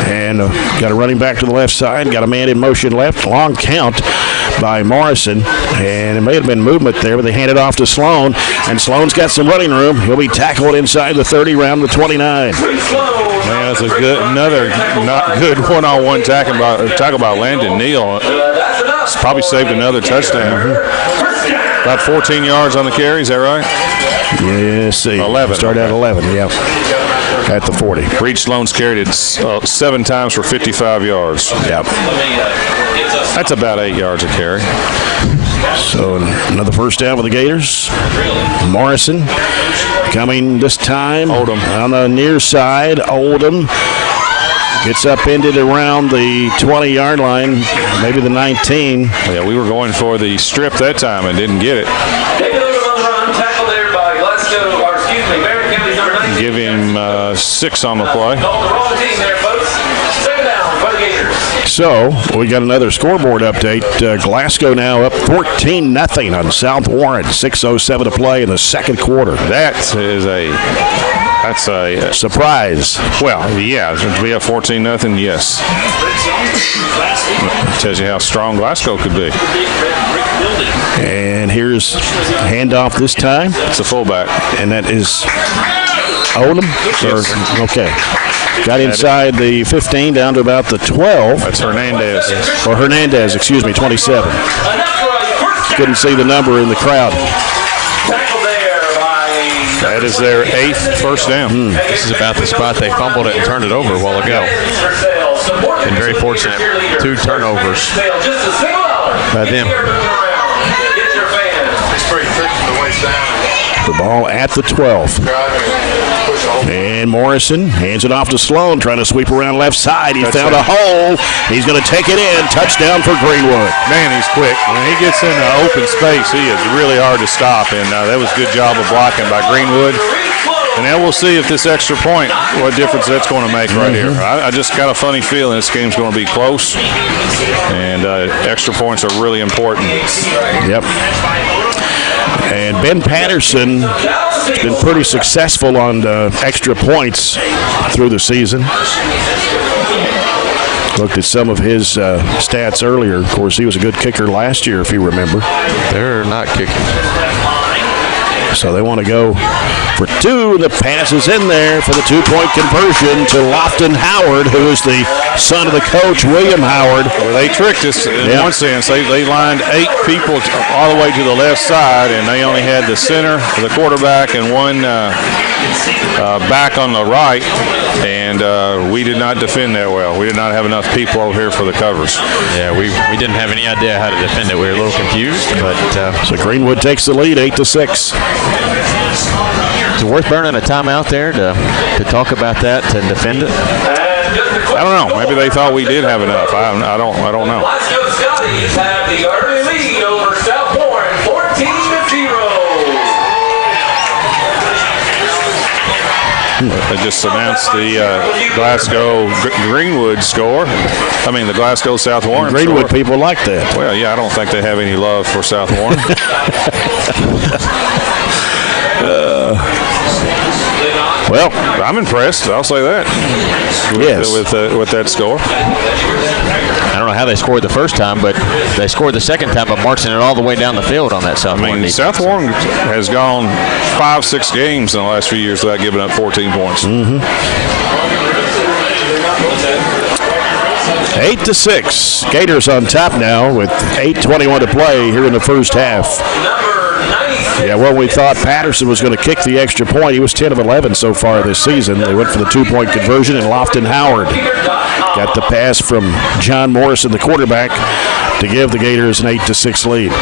And got a running back to the left side. Got a man in motion left. Long count by Morrison. And it may have been movement there, but they hand it off to Sloan. And Sloan's got some running room. He'll be tackled inside the 30, around the 29. Man, that's another not good one-on-one tackle by Landon Neal. It's probably saved another touchdown. About 14 yards on the carry, is that right? Yes, 11. Start at 11, yeah. At the 40. Reed Sloan's carried it 7 times for 55 yards. Yep. That's about 8 yards a carry. So another first down with the Gators. Morrison coming this time Oldham on the near side. Oldham gets upended around the 20-yard line, maybe the 19. Yeah, we were going for the strip that time and didn't get it. Give him 6 on the play. So we got another scoreboard update. Glasgow now up 14-0 on South Warren. 6:07 to play in the second quarter. That's a surprise. Well, yeah, to be up 14-0, yes. Tells you how strong Glasgow could be. And here's handoff this time. It's a fullback. And that is Oldham? Yes. Okay. Got inside the 15 down to about the 12. That's Hernandez. Or Hernandez, 27. Couldn't see the number in the crowd. That is their 8th first down. This is about the spot they fumbled it and turned it over a while ago. And very fortunate. 2 turnovers by them. The ball at the 12. And Morrison hands it off to Sloan, trying to sweep around left side. He found a hole. He's going to take it in. Touchdown for Greenwood. Man, he's quick. When he gets in the open space, he is really hard to stop. And that was a good job of blocking by Greenwood. And now we'll see if this extra point, what difference that's going to make right here. I just got a funny feeling this game's going to be close. And extra points are really important. Yep. And Ben Patterson has been pretty successful on extra points through the season. Looked at some of his stats earlier. Of course, he was a good kicker last year, if you remember. They're not kicking. So they want to go for 2. The pass is in there for the 2-point conversion to Lofton Howard, who is the son of the coach, William Howard. Well, they tricked us in one sense. They lined 8 people all the way to the left side, and they only had the center, the quarterback, and one back on the right. And we did not defend that well. We did not have enough people over here for the covers. Yeah, we didn't have any idea how to defend it. We were a little confused, but so Greenwood takes the lead, 8-6. Is it worth burning a timeout there to talk about that, to defend it? I don't know. Maybe they thought we did have enough. I don't know. Glasgow Scotties have the early lead over South Warren, 14-0. They just announced the Glasgow Greenwood score. I mean, the Glasgow South Warren Greenwood score. people like that. Well, yeah, I don't think they have any love for South Warren. Well, I'm impressed. I'll say that. With that score. I don't know how they scored the first time, but they scored the second time by marching it all the way down the field on that South Warren defense. South Warren has gone 5-6 games in the last few years without giving up 14 points. 8-6. Gators on top now with 8:21 to play here in the first half. Yeah, well, we thought Patterson was going to kick the extra point. He was 10 of 11 so far this season. They went for the 2-point conversion, and Lofton Howard Got the pass from John Morrison, the quarterback, to give the Gators an 8-6 lead.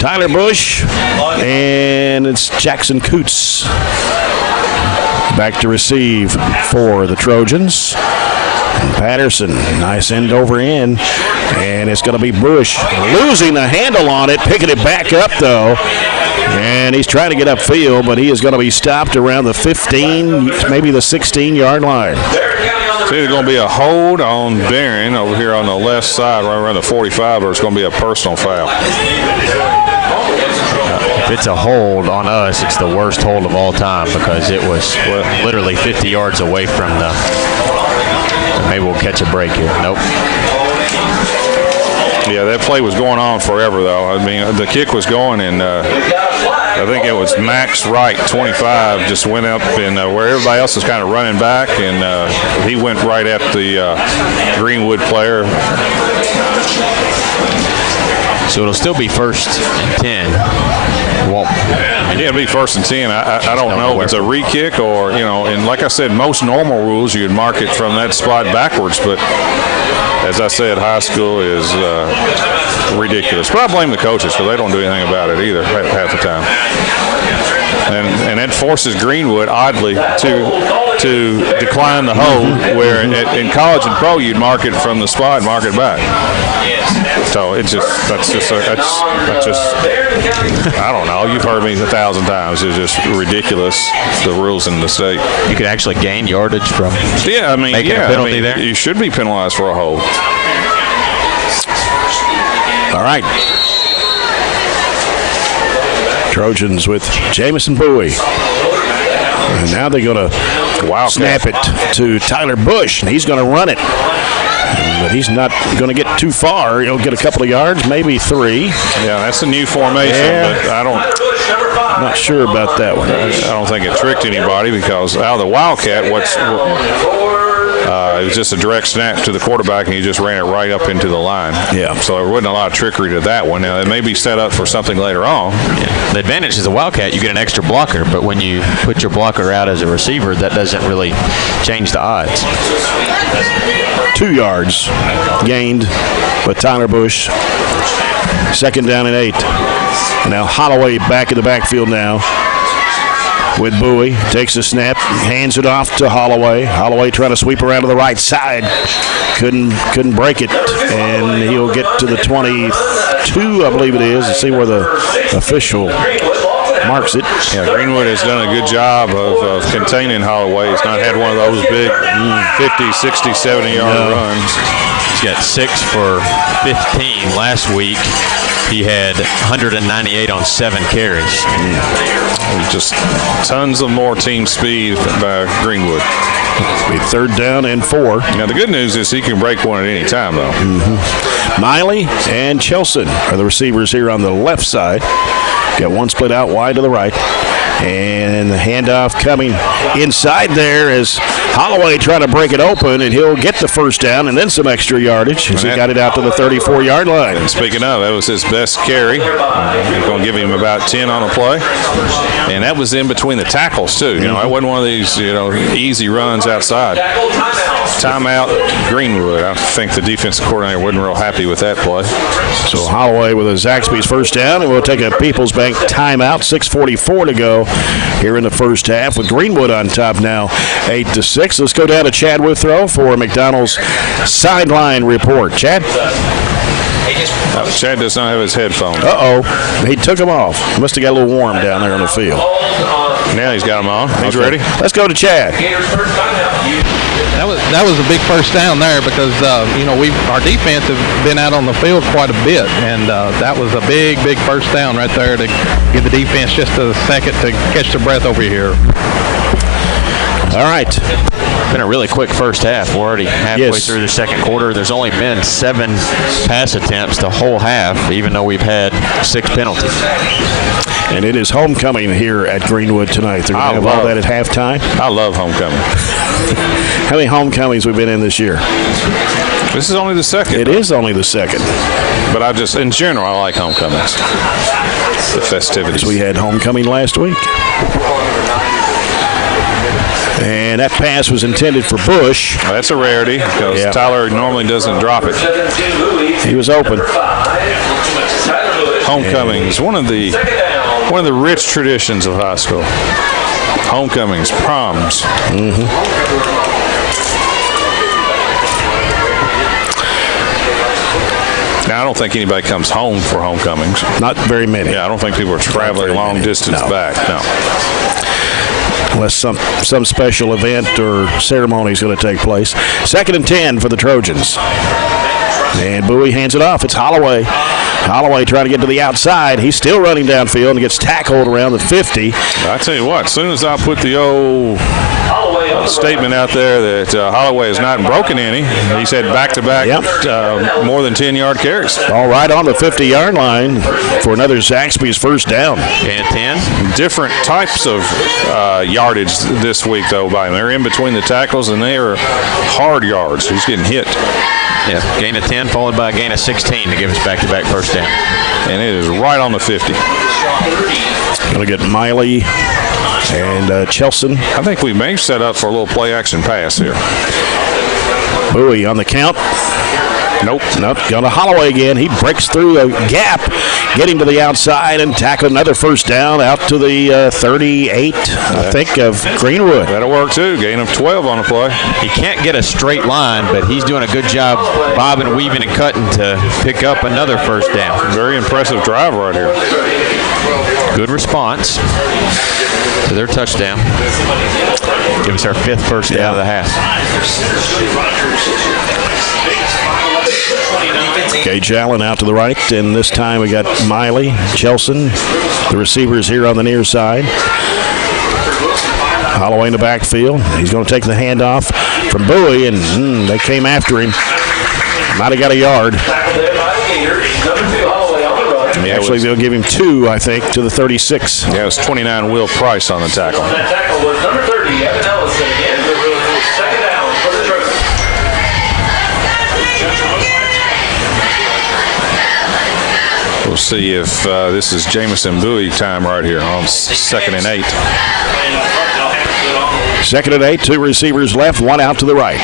Tyler Bush, and it's Jackson Coots back to receive for the Trojans. Patterson, nice end over end, and it's going to be Bush losing the handle on it, picking it back up though, and he's trying to get upfield, but he is going to be stopped around the 15, maybe the 16-yard line. It's either going to be a hold on Barren over here on the left side, right around the 45, or it's going to be a personal foul. If it's a hold on us, it's the worst hold of all time because it was literally 50 yards away from the. Maybe we'll catch a break here. Nope. Yeah, that play was going on forever, though. I mean, the kick was going, and I think it was Max Wright, 25, just went up and where everybody else was kind of running back, and he went right at the Greenwood player. So it'll still be 1st and 10. Won't. Yeah, it'll be 1st and 10. I don't know if it's a re-kick or, and like I said, most normal rules you'd mark it from that spot backwards, but as I said, high school is ridiculous. But I blame the coaches because they don't do anything about it either half the time. And that forces Greenwood, oddly, to decline the hold, where in college and pro you'd mark it from the spot and mark it back. So that's just I don't know. You've heard me 1,000 times. It's just ridiculous, the rules in the state. You could actually gain yardage from making a penalty there. You should be penalized for a hold. All right. Trojans with Jamison Bowie. And now they're going to snap it to Tyler Bush, and he's going to run it. But he's not going to get too far. He'll get a couple of yards, maybe 3. Yeah, that's a new formation, but I'm not sure about that one. I don't think it tricked anybody because out of the Wildcat, it was just a direct snap to the quarterback, and he just ran it right up into the line. Yeah. So there wasn't a lot of trickery to that one. Now, it may be set up for something later on. Yeah. The advantage is a Wildcat, you get an extra blocker, but when you put your blocker out as a receiver, that doesn't really change the odds. 2 yards gained with Tyler Bush. 2nd down and 8. Now Holloway back in the backfield now with Bowie. Takes a snap, hands it off to Holloway. Holloway trying to sweep around to the right side. Couldn't break it, and he'll get to the 22, I believe it is. Let's see where the official marks it. Yeah, Greenwood has done a good job of containing Holloway. He's not had one of those big 50, 60, 70-yard runs. He's got 6 for 15 last week. He had 198 on 7 carries. Just tons of more team speed by Greenwood. It'll be 3rd down and 4. Now, the good news is he can break one at any time, though. Mm-hmm. Miley and Chelson are the receivers here on the left side. Got one split out wide to the right. And the handoff coming inside there as Holloway trying to break it open, and he'll get the 1st down and then some extra yardage as he got it out to the 34-yard line. And speaking of, that was his best carry. He's going to give him about 10 on a play. And that was in between the tackles, too. That wasn't one of these, easy runs outside. Timeout, Greenwood. I think the defensive coordinator wasn't real happy with that play. So Holloway with a Zaxby's 1st down, and we'll take a People's Bank timeout. 6:44 to go here in the 1st half with Greenwood on top now, 8-6. Let's go down to Chad Withrow for McDonald's sideline report. Chad? Chad does not have his headphones. He took them off. Must have got a little warm down there on the field. Now he's got them on. He's ready. Let's go to Chad. That was a big 1st down there because our defense have been out on the field quite a bit, and that was a big 1st down right there to give the defense just a second to catch their breath over here. All right. It's been a really quick 1st half. We're already halfway through the 2nd quarter. There's only been 7 pass attempts the whole half, even though we've had 6 penalties. And it is homecoming here at Greenwood tonight. They're going to have all that at halftime. I love homecoming. How many homecomings we've been in this year? This is only the 2nd. It is only the 2nd. But in general, I like homecomings. The festivities. We had homecoming last week. And that pass was intended for Bush. Well, that's a rarity because Tyler normally doesn't drop it. He was open. Homecomings, one of the rich traditions of high school. Homecomings, proms. Now, I don't think anybody comes home for homecomings. Not very many. Yeah, I don't think people are traveling long distance back. No. Unless some special event or ceremony is going to take place. 2nd and 10 for the Trojans. And Bowie hands it off. It's Holloway. Holloway trying to get to the outside. He's still running downfield and gets tackled around the 50. I tell you what, as soon as I put the old statement out there that Holloway has not broken any, he said back-to-back more than 10-yard carries. All right on the 50-yard line for another Zaxby's first down. Gain of 10. Different types of yardage this week, though, by him. They're in between the tackles, and they are hard yards. He's getting hit. Yeah, gain of 10 followed by a gain of 16 to give us back-to-back first down. And it is right on the 50. Going to get Miley and Chelson. I think we may set up for a little play-action pass here. Bowie on the count. Nope. Going to Holloway again. He breaks through a gap, getting to the outside and tackle another first down out to the 38, I think, of Greenwood. That'll work, too. Gain of 12 on the play. He can't get a straight line, but he's doing a good job bobbing, weaving, and cutting to pick up another first down. Very impressive drive right here. Good response to their touchdown. Give us our 5th first down of the half. Gage Allen out to the right, and this time we got Miley, Chelson, the receivers here on the near side. Holloway in the backfield. He's going to take the handoff from Bowie, and they came after him. Might have got a yard. Actually, they'll give him 2, I think, to the 36. Yeah, it was 29 Will Price on the tackle. That tackle was number 30, Evan Ellison. Again, 2nd down for the Trojans. We'll see if this is Jamison Bowie time right here on 2nd and 8. 2nd and 8, 2 receivers left, 1 out to the right.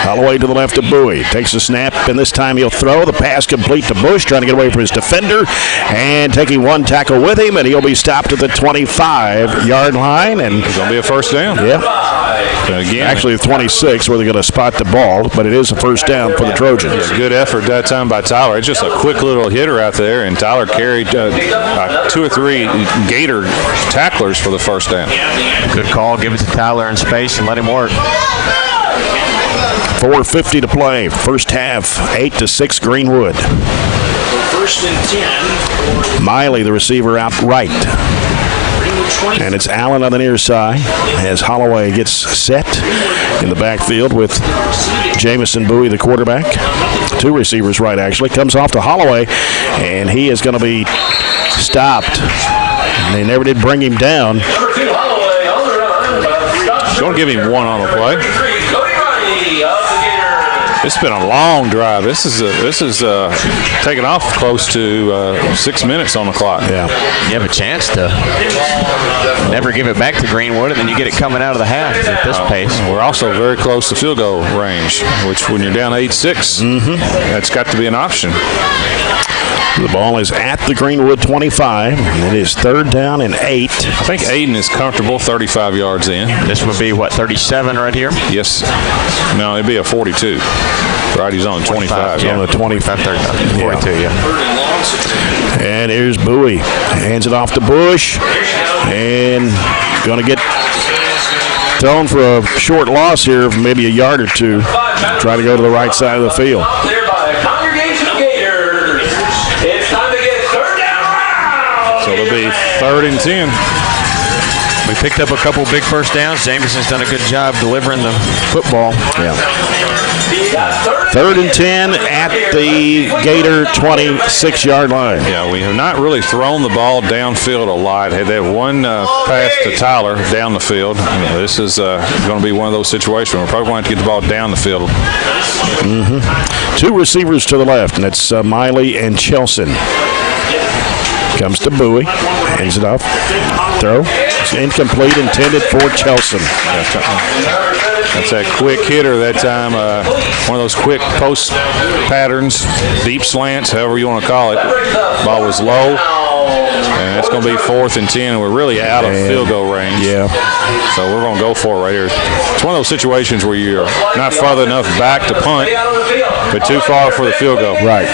Holloway to the left of Bowie. Takes a snap, and this time he'll throw. The pass complete to Bush, trying to get away from his defender, and taking 1 tackle with him, and he'll be stopped at the 25-yard line. And it's going to be a first down. Yeah. Again, actually, the 26, where they're going to spot the ball, but it is a first down for the Trojans. Yeah, good effort that time by Tyler. It's just a quick little hitter out there, and Tyler carried 2 or 3 Gator tacklers for the first down. Good call. Give it to Tyler in space and let him work. 4:50 to play. First half, 8-6 Greenwood. 1st and 10. Miley, the receiver, out right. And it's Allen on the near side as Holloway gets set in the backfield with Jamison Bowie, the quarterback. 2 receivers right, actually. Comes off to Holloway, and he is going to be stopped. They never did bring him down. Don't give him 1 on the play. It's been a long drive. This is taking off close to 6 minutes on the clock. Yeah, you have a chance to never give it back to Greenwood, and then you get it coming out of the half at this pace. We're also very close to field goal range, which when you're down 8-6, that's got to be an option. The ball is at the Greenwood 25, and it is 3rd down and 8. I think Aiden is comfortable 35 yards in. This would be, 37 right here? Yes. No, it'd be a 42. Right, he's on 25. On the 25, 42, yeah. And here's Bowie. Hands it off to Bush, and going to get thrown for a short loss here of maybe a yard or 2. Try to go to the right side of the field. So it'll be 3rd and 10. We picked up a couple big first downs. Jamison's done a good job delivering the football. Yeah. 3rd and 10 at the Gator 26-yard line. Yeah, we have not really thrown the ball downfield a lot. Had that 1 pass to Tyler down the field. This is going to be one of those situations where we're probably going to get the ball down the field. 2 receivers to the left, and it's Miley and Chelson. Comes to Bowie, hands it off, throw, It's incomplete, intended for Chelson. That's that quick hitter that time. One of those quick post patterns, deep slants, however you want to call it. Ball was low, and it's going to be 4th and 10, and we're really out of field goal range. Yeah. So we're going to go for it right here. It's one of those situations where you're not farther enough back to punt, but too far for the field goal. Right.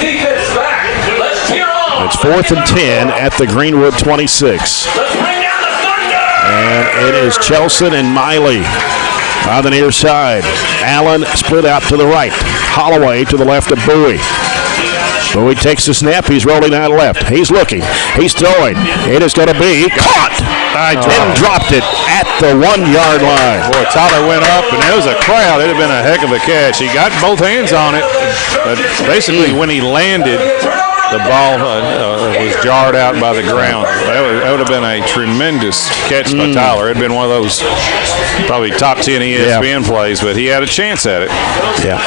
It's 4th and 10 at the Greenwood 26. And it is Chelson and Miley on the near side. Allen split out to the right. Holloway to the left of Bowie. Bowie takes the snap. He's rolling out left. He's looking. He's throwing. It is going to be caught. Then dropped it at the 1-yard line. Boy, Tyler went up, and there was a crowd. It would have been a heck of a catch. He got both hands on it, but basically when he landed, the ball was jarred out by the ground. That would have been a tremendous catch by Tyler. It had been one of those probably top 10 ESPN plays, but he had a chance at it. Yeah.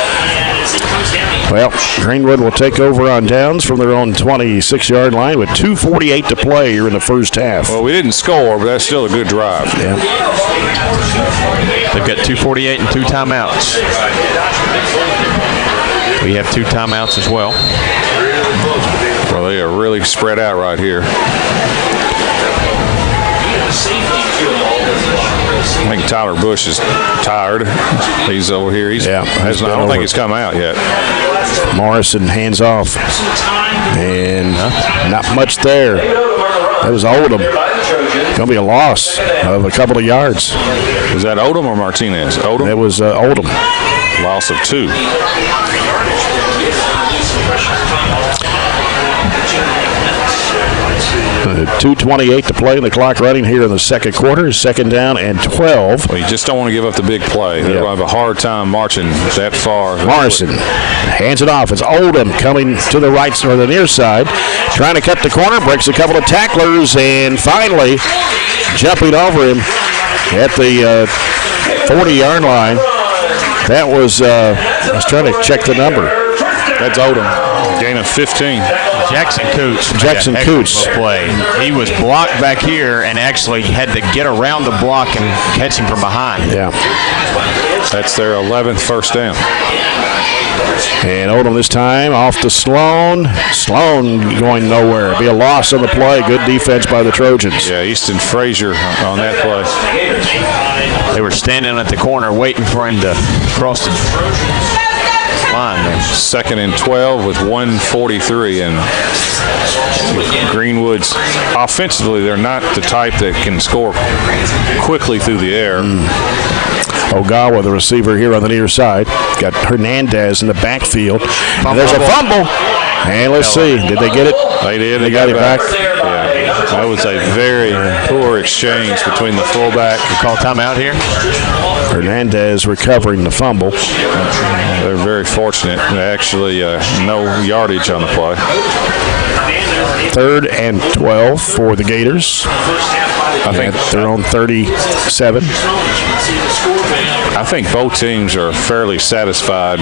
Well, Greenwood will take over on downs from their own 26-yard line with 2:48 to play here in the first half. Well, we didn't score, but that's still a good drive. Yeah. They've got 2:48 and 2 timeouts. We have 2 timeouts as well. Well, they are really spread out right here. I think Tyler Bush is tired. He's over here. I don't think he's come out yet. Morrison hands off. And not much there. That was Oldham. Going to be a loss of a couple of yards. Was that Oldham or Martinez? Oldham? That was Oldham. Loss of 2. 2:28 to play, and the clock running here in the second quarter. 2nd down and 12. Well, you just don't want to give up the big play. They're going to have a hard time marching that far. Morrison hands it off. It's Oldham coming to the right or the near side, trying to cut the corner, breaks a couple of tacklers, and finally jumping over him at the 40-yard line. That was, I was trying to check the number. That's Oldham. Gain of 15. Jackson Coots. Play. He was blocked back here and actually had to get around the block and catch him from behind. Yeah. That's their 11th first down. And Oldham this time off to Sloan. Sloan going nowhere. Be a loss on the play. Good defense by the Trojans. Yeah, Easton Frazier on that play. They were standing at the corner waiting for him to cross the line there. 2nd and 12 with 1:43, and Greenwood's offensively, they're not the type that can score quickly through the air. Ogawa, the receiver here on the near side. Got Hernandez in the backfield. And there's a fumble. And let's see. Did they get it? They did. They got it back. Yeah. That was a very poor exchange between the fullback. You call timeout here? Hernandez recovering the fumble. They're very fortunate. Actually, no yardage on the play. 3rd and 12 for the Gators. I think they're on 37. I think both teams are fairly satisfied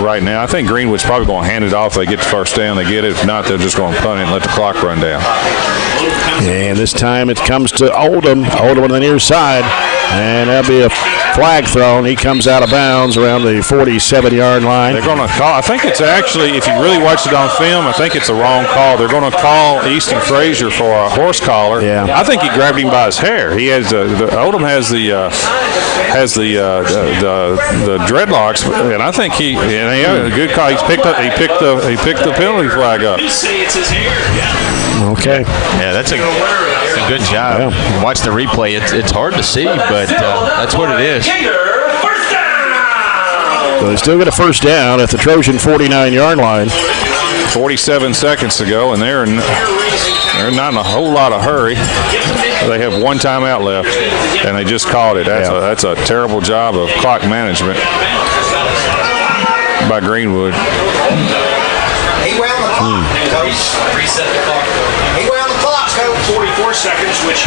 right now. I think Greenwood's probably going to hand it off. They get the first down, they get it. If not, they're just going to punt it and let the clock run down. And this time it comes to Oldham. Oldham on the near side. And that'll be a flag thrown. He comes out of bounds around the 47-yard line. They're going to call. I think it's actually, if you really watch it on film, I think it's a wrong call. They're going to call Easton Frazier for a horse collar. Yeah. I think he grabbed him by his hair. He has Oldham has the dreadlocks, and I think he had a good call. He picked the penalty flag up. Okay. Yeah, that's a good job. Yeah. Watch the replay. It's hard to see, but that's what it is. So they still get a first down at the Trojan 49-yard line. 47 seconds to go, and they're not in a whole lot of hurry. They have 1 timeout left, and they just called it. That's a terrible job of clock management by Greenwood. Reset the clock. Anyway on the clock, Coach. 44 seconds, which.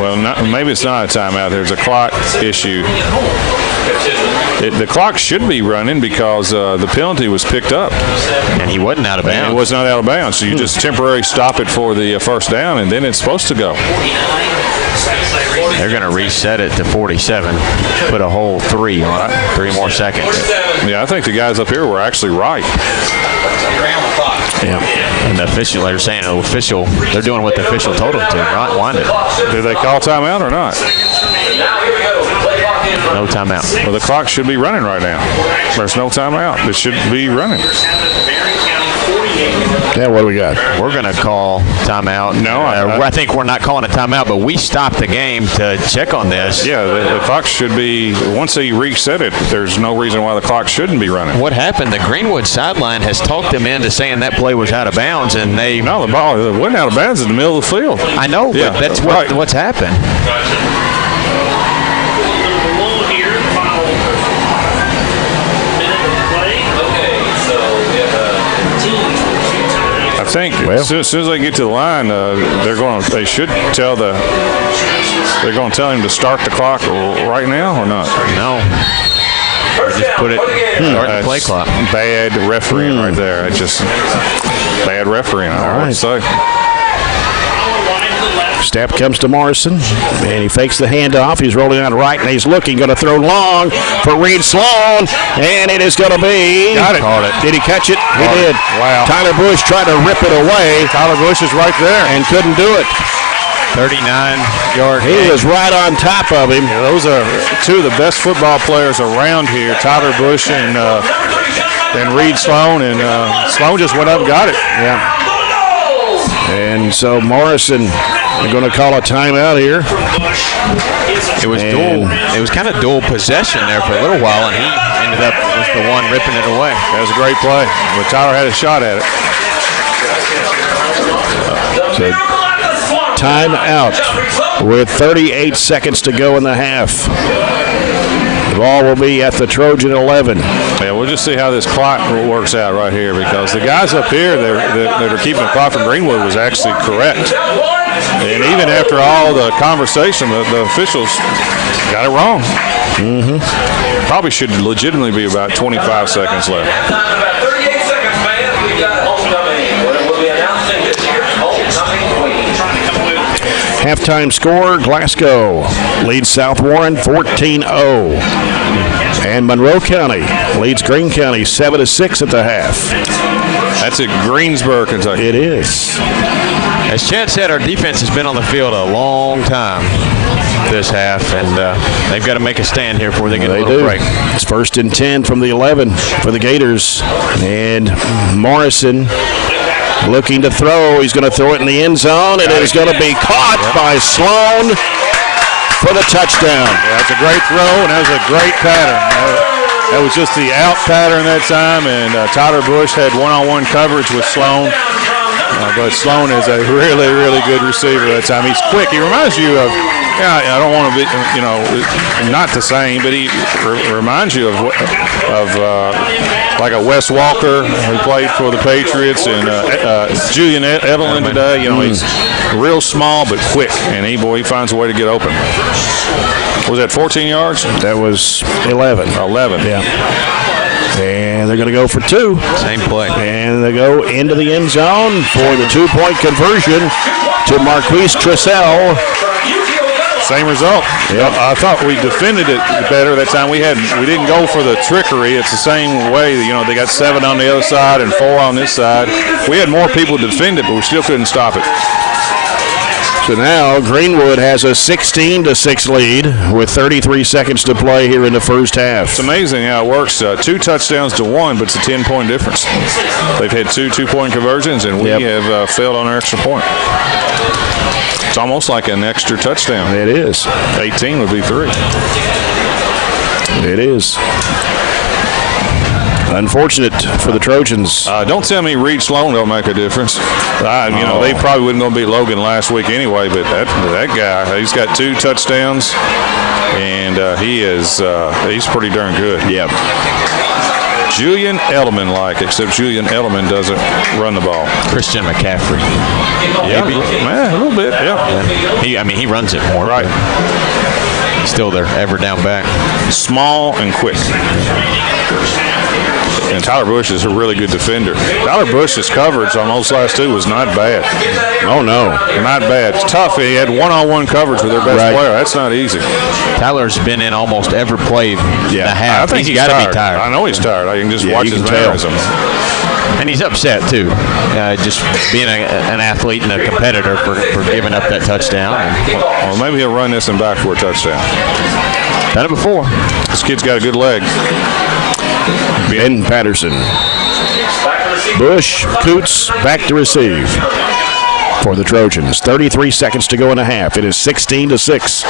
Well, maybe it's not a timeout. There's a clock issue. The clock should be running because the penalty was picked up. And he wasn't out of bounds. And it was not out of bounds. So you just temporarily stop it for the first down, and then it's supposed to go. They're going to reset it to 47, put a whole 3 on it, 3 more seconds. Yeah, I think the guys up here were actually right. Yeah. And the official, they're saying they're doing what the official told them to, not wind it. Did they call timeout or not? No timeout. Well, the clock should be running right now. There's no timeout. It should be running. Yeah, what do we got? We're going to call timeout. No, I think we're not calling a timeout, but we stopped the game to check on this. Yeah, the clock should be, once they reset it, there's no reason why the clock shouldn't be running. What happened, the Greenwood sideline has talked them into saying that play was out of bounds, and they... No, the ball wasn't out of bounds in the middle of the field. I know, but that's what's happened. I think as soon as they get to the line, they're going to tell him to start the clock right now or not? No. Just put it start the play clock. Bad refereeing right there. Just bad refereeing. I don't know what to say. Snap comes to Morrison, and he fakes the handoff. He's rolling out right, and he's looking, going to throw long for Reed Sloan, and it is going to be. Got it. Caught it. Did he catch it? He did. Wow. Tyler Bush tried to rip it away. Tyler Bush is right there. And couldn't do it. 39-yard. He was right on top of him. Yeah, those are two of the best football players around here, Tyler Bush and Reed Sloan, and Sloan just went up and got it. Yeah. And so Morrison, they're going to call a timeout here. It was dual. It was kind of dual possession there for a little while, and he ended up was the one ripping it away. That was a great play, but Tyler had a shot at it. So, timeout with 38 seconds to go in the half. The ball will be at the Trojan 11. Yeah, we'll just see how this clock works out right here, because the guys up here that are keeping the clock from Greenwood was actually correct. And even after all the conversation, the officials got it wrong. Probably should legitimately be about 25 seconds left. About 38 seconds, man. We've got homecoming. We'll be announcing this year's homecoming queen. Halftime score, Glasgow leads South Warren 14-0. And Monroe County leads Greene County 7-6 at the half. That's at Greensboro, Kentucky. It is. As Chad said, our defense has been on the field a long time this half, and they've got to make a stand here before they get a little break. It's 1st and 10 from the 11 for the Gators. And Morrison looking to throw. He's going to throw it in the end zone, and it is going to be caught by Sloan for the touchdown. Yeah, that's a great throw, and that was a great pattern. That was just the out pattern that time, and Tyler Bush had one-on-one coverage with Sloan. But Sloan is a really, really good receiver that time. He's quick. He reminds you of, I don't want to be, not the same, but he reminds you of like a Wes Walker who played for the Patriots, and Julian Evelyn today. He's real small but quick, and he finds a way to get open. Was that 14 yards? That was 11. 11. Yeah. And they're going to go for 2. Same play. And they go into the end zone for the 2-point conversion to Marquise Trissell. Same result. Yep. I thought we defended it better that time. We didn't go for the trickery. It's the same way. They got 7 on the other side and 4 on this side. We had more people to defend it, but we still couldn't stop it. So now Greenwood has a 16-6 lead with 33 seconds to play here in the first half. It's amazing how it works. 2 touchdowns to 1, but it's a 10-point difference. They've had 2 2-point conversions, and we have failed on our extra point. It's almost like an extra touchdown. It is. 18 would be 3. It is. Unfortunate for the Trojans. Don't tell me Reed Sloan don't make a difference. They probably wasn't going to beat Logan last week anyway, but that guy, he's got 2 touchdowns, and he's pretty darn good. Yeah. Julian Edelman-like, except Julian Edelman doesn't run the ball. Christian McCaffrey. Yeah, a little bit, yeah. He runs it more. Right. Still their ever down back. Small and quick. And Tyler Bush is a really good defender. Tyler Bush's coverage on those last two was not bad. Oh, no. Not bad. It's tough. He had one-on-one coverage with their best player. That's not easy. Tyler's been in almost every play in the half. I think he's got to tired. be tired. I know he's tired. I can just watch his mannerisms. And he's upset, too. Just being an athlete and a competitor for giving up that touchdown. Well, maybe he'll run this and back for a touchdown. Done it before. This kid's got a good leg. Ben Patterson. Bush, Coots back to receive for the Trojans. 33 seconds to go in the half. It is 16-6.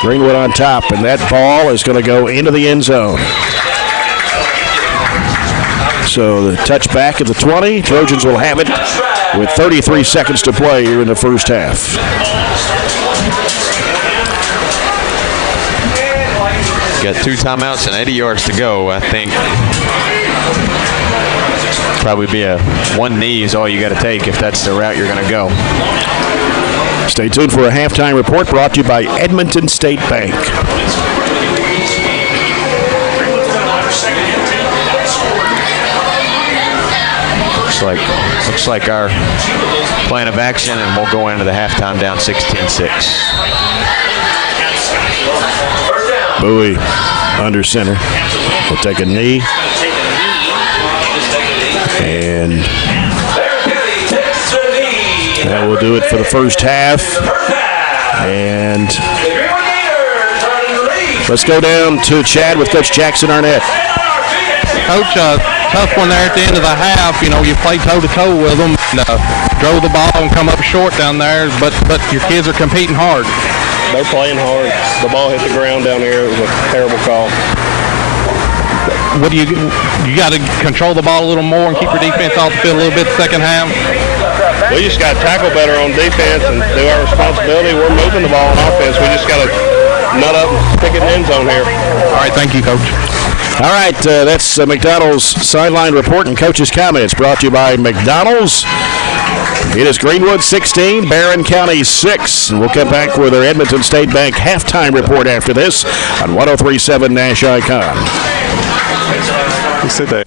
Greenwood on top, and that ball is going to go into the end zone. So the touchback at the 20. Trojans will have it with 33 seconds to play here in the first half. Got 2 timeouts and 80 yards to go. I think probably be a one knee is all you got to take if that's the route you're going to go. Stay tuned for a halftime report brought to you by Edmonton State Bank. Looks like our plan of action, and we'll go into the halftime down 16-6. Bowie under center. We'll take a knee. And that will do it for the first half. And let's go down to Chad with Coach Jackson Arnett. Coach, tough one there at the end of the half. You know, you play toe-to-toe with them and drove the ball and come up short down there, but your kids are competing hard. They're playing hard. The ball hit the ground down there. It was a terrible call. What do you got to control the ball a little more and keep your defense off the field a little bit second half? We just got to tackle better on defense and do our responsibility. We're moving the ball on offense. We just got to nut up and stick it in the end zone here. All right, thank you, Coach. All right, that's McDonald's sideline report and coach's comments brought to you by McDonald's. It is Greenwood 16, Barren County 6. And we'll come back with our Edmonton State Bank halftime report after this on 103.7 Nash Icon. He said that.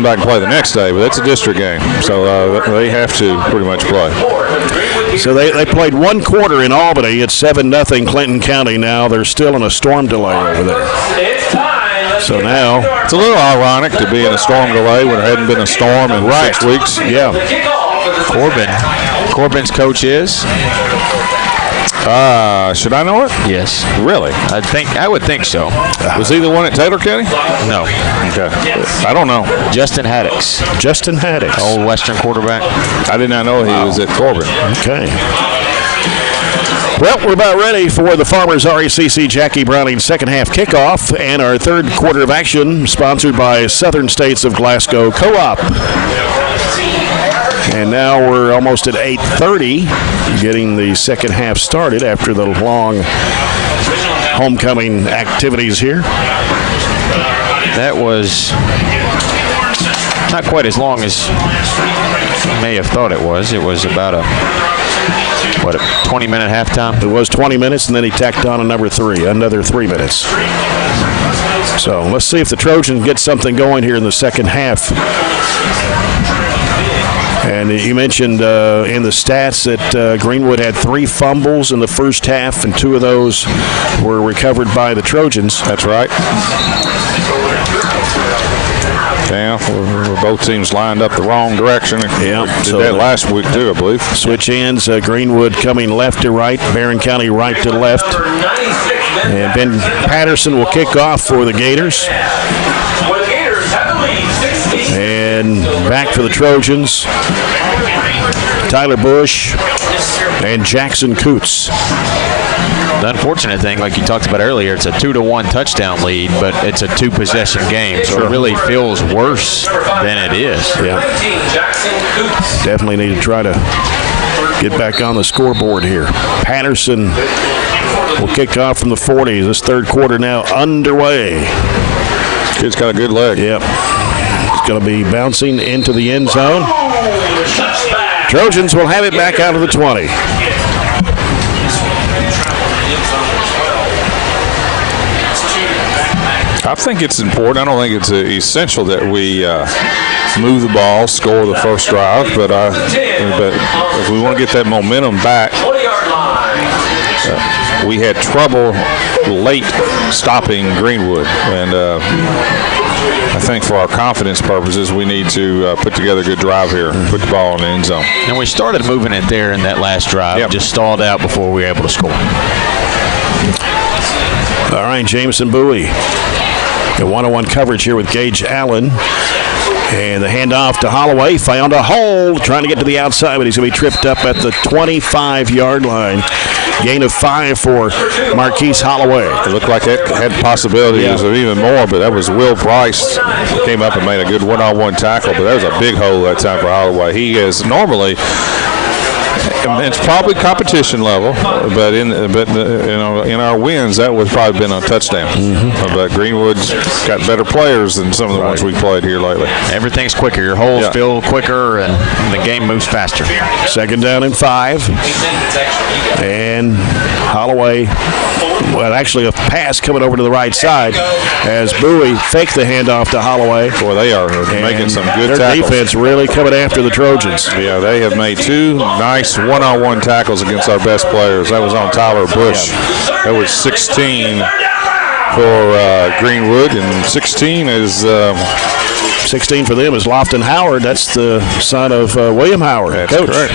come back and play the next day, but it's a district game, so they have to pretty much play. So they played one quarter in Albany. It's 7-0 Clinton County now. They're still in a storm delay over there. So now it's a little ironic to be in a storm delay when there hadn't been a storm in 6 weeks. Yeah. Corbin's coach is? Should I know it? Yes. Really? I would think so. Was he the one at Taylor County? No. Okay. I don't know. Justin Haddix. Old Western quarterback. I did not know he was at Corbin. Okay. Well, we're about ready for the Farmers RECC Jackie Browning second half kickoff and our third quarter of action, sponsored by Southern States of Glasgow Co-op. And now we're almost at 8:30, getting the second half started after the long homecoming activities here. That was not quite as long as I may have thought it was. It was about a 20-minute halftime? It was 20 minutes, and then he tacked on another 3 minutes. So let's see if the Trojans get something going here in the second half. And you mentioned in the stats that Greenwood had 3 fumbles in the first half, and 2 of those were recovered by the Trojans. That's right. Yeah, both teams lined up the wrong direction. Yeah, did that last week too, I believe. Switch ends, Greenwood coming left to right, Barren County right to left. And Ben Patterson will kick off for the Gators. And back for the Trojans, Tyler Bush and Jackson Coots. The unfortunate thing, like you talked about earlier, it's a 2-1 touchdown lead, but it's a 2-possession game, so it really feels worse than it is. Yeah. Definitely need to try to get back on the scoreboard here. Patterson will kick off from the 40s. This third quarter now underway. Kid's got a good leg. Yep. It's going to be bouncing into the end zone. Trojans will have it back out of the 20. I think it's important. I don't think it's essential that we move the ball, score the first drive, but if we want to get that momentum back, we had trouble late stopping Greenwood, and I think for our confidence purposes, we need to put together a good drive here and put the ball in the end zone. And we started moving it there in that last drive, just stalled out before we were able to score. All right, Jameson Bowie. The one-on-one coverage here with Gage Allen. And the handoff to Holloway. Found a hole, trying to get to the outside, but he's going to be tripped up at the 25-yard line. Gain of 5 for Marquise Holloway. It looked like it had possibilities of even more, but that was Will Price who came up and made a good one-on-one tackle, but there was a big hole that time for Holloway. He is normally, it's probably competition level, but in our wins, that would probably been a touchdown. But Greenwood's got better players than some of the ones we played here lately. Everything's quicker. Your holes feel quicker, and the game moves faster. Second down and 5. And Holloway, well, actually a pass coming over to the right side as Bowie faked the handoff to Holloway. Boy, they are making some good tackles. Their defense really coming after the Trojans. Yeah, they have made 2 nice one-on-one tackles against our best players. That was on Tyler Bush. That was 16 for Greenwood, and 16 is 16 for them is Lofton Howard. That's the son of William Howard. That's coach. Correct.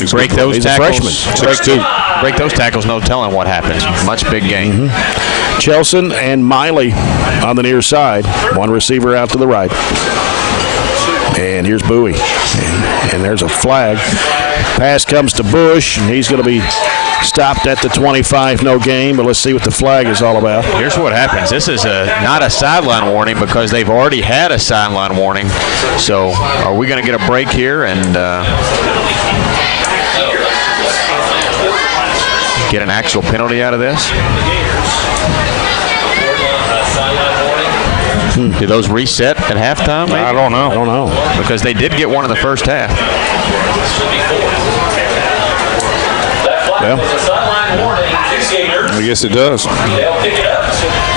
You break those He's tackles. a freshman. Break those tackles, no telling what happens. Much big game. Chelson and Miley on the near side. One receiver out to the right. And here's Bowie. And there's a flag. Pass comes to Bush, and he's going to be stopped at the 25, no gain, but let's see what the flag is all about. Here's what happens. This is not a sideline warning because they've already had a sideline warning. So are we going to get a break here and get an actual penalty out of this? Do those reset at halftime? Maybe? I don't know. Because they did get one in the first half. Well, I guess it does.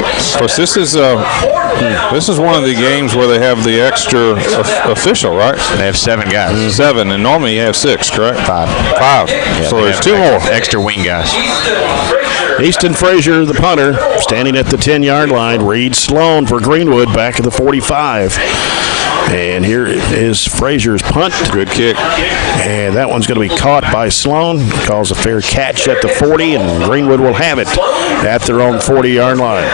Of course, this is one of the games where they have the extra official, right? They have 7 guys. 7, and normally you have 6, correct? 5. Yeah, So there's 2 more. Extra wing guys. Easton Frazier, the punter, standing at the 10-yard line. Reed Sloan for Greenwood back at the 45. And here is Frazier's punt. Good kick. And that one's going to be caught by Sloan. Calls a fair catch at the 40, and Greenwood will have it at their own 40-yard line.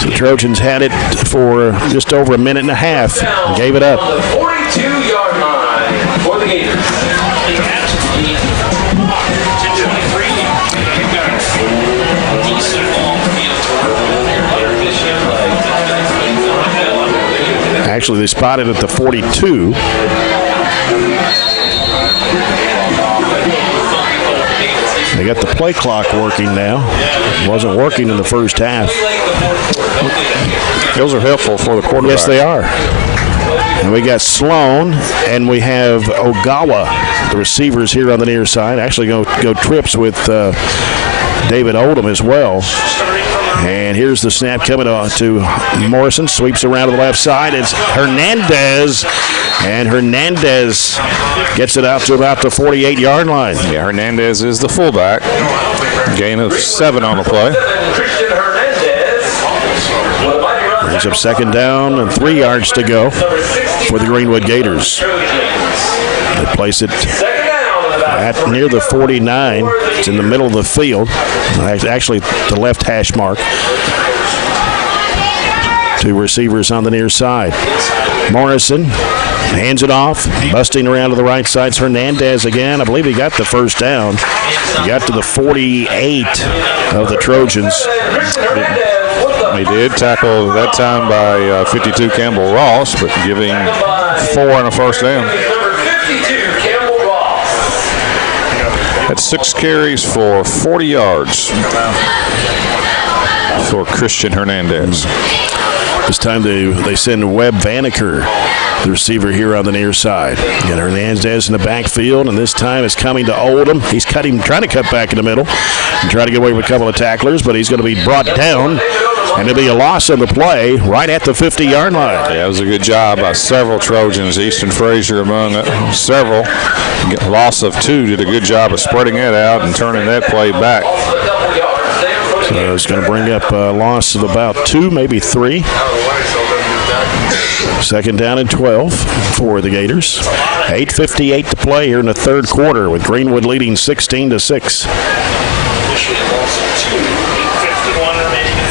So the Trojans had it for just over a minute and a half and gave it up. 42-yard line for the Gators. Actually, they spotted at the 42. They got the play clock working now. It wasn't working in the first half. Those are helpful for the quarterback. Yes, they are. And we got Sloan, and we have Ogawa, the receivers here on the near side. Actually, go trips with David Oldham as well. And here's the snap coming to Morrison. Sweeps around to the left side. It's Hernandez. And Hernandez gets it out to about the 48-yard line. Yeah, Hernandez is the fullback. Gain of 7 on the play. Brings up 2nd down and 3 yards to go for the Greenwood Gators. They place it at near the 49. It's in the middle of the field. Actually, the left hash mark. 2 receivers on the near side. Morrison hands it off. Busting around to the right side. It's Hernandez again. I believe he got the first down. He got to the 48 of the Trojans. He did tackle that time by 52 Campbell Ross, but giving 4 and a first down. That's 6 carries for 40 yards for Christian Hernandez. This time they send Webb Vanaker, the receiver here on the near side. You got Hernandez in the backfield, and this time it's coming to Oldham. He's trying to cut back in the middle and try to get away with a couple of tacklers, but he's going to be brought down, and it'll be a loss on the play right at the 50-yard line. Yeah, it was a good job by several Trojans. Easton Frazier among several. Loss of 2, did a good job of spreading that out and turning that play back. So it's going to bring up a loss of about 2, maybe 3. 2nd down and 12 for the Gators. 8:58 to play here in the 3rd quarter with Greenwood leading 16-6.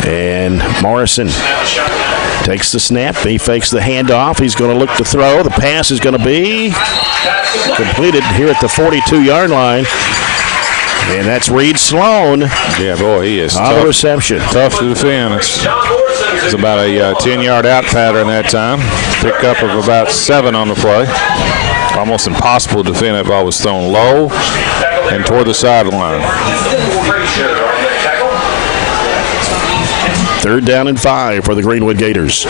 And Morrison takes the snap. He fakes the handoff. He's going to look to throw. The pass is going to be completed here at the 42-yard line. And that's Reed Sloan. Yeah, boy, he is on the reception. Tough to defend. It's about a 10-yard out pattern that time. Pickup of about 7 on the play. Almost impossible to defend if I was thrown low and toward the sideline. 3rd down and 5 for the Greenwood Gators.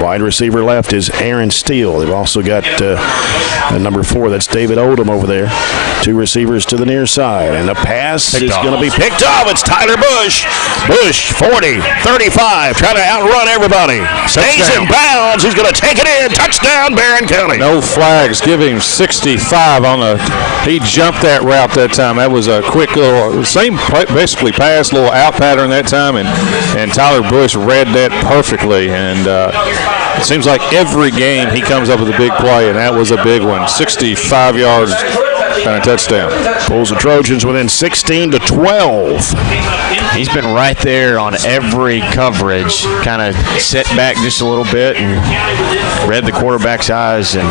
Wide receiver left is Aaron Steele. They've also got number 4. That's David Oldham over there. 2 receivers to the near side. And the pass is going to be picked off. It's Tyler Bush. Bush, 40, 35, trying to outrun everybody. Stays in bounds. He's going to take it in. Touchdown, Barren County. No flags. Give him 65 on the. He jumped that route that time. That was a quick little, same basically pass, little out pattern that time. And Tyler Bush read that perfectly. And it seems like every game he comes up with a big play, and that was a big one. 65 yards and a touchdown. Pulls the Trojans within 16-12. He's been right there on every coverage, kind of set back just a little bit and read the quarterback's eyes. And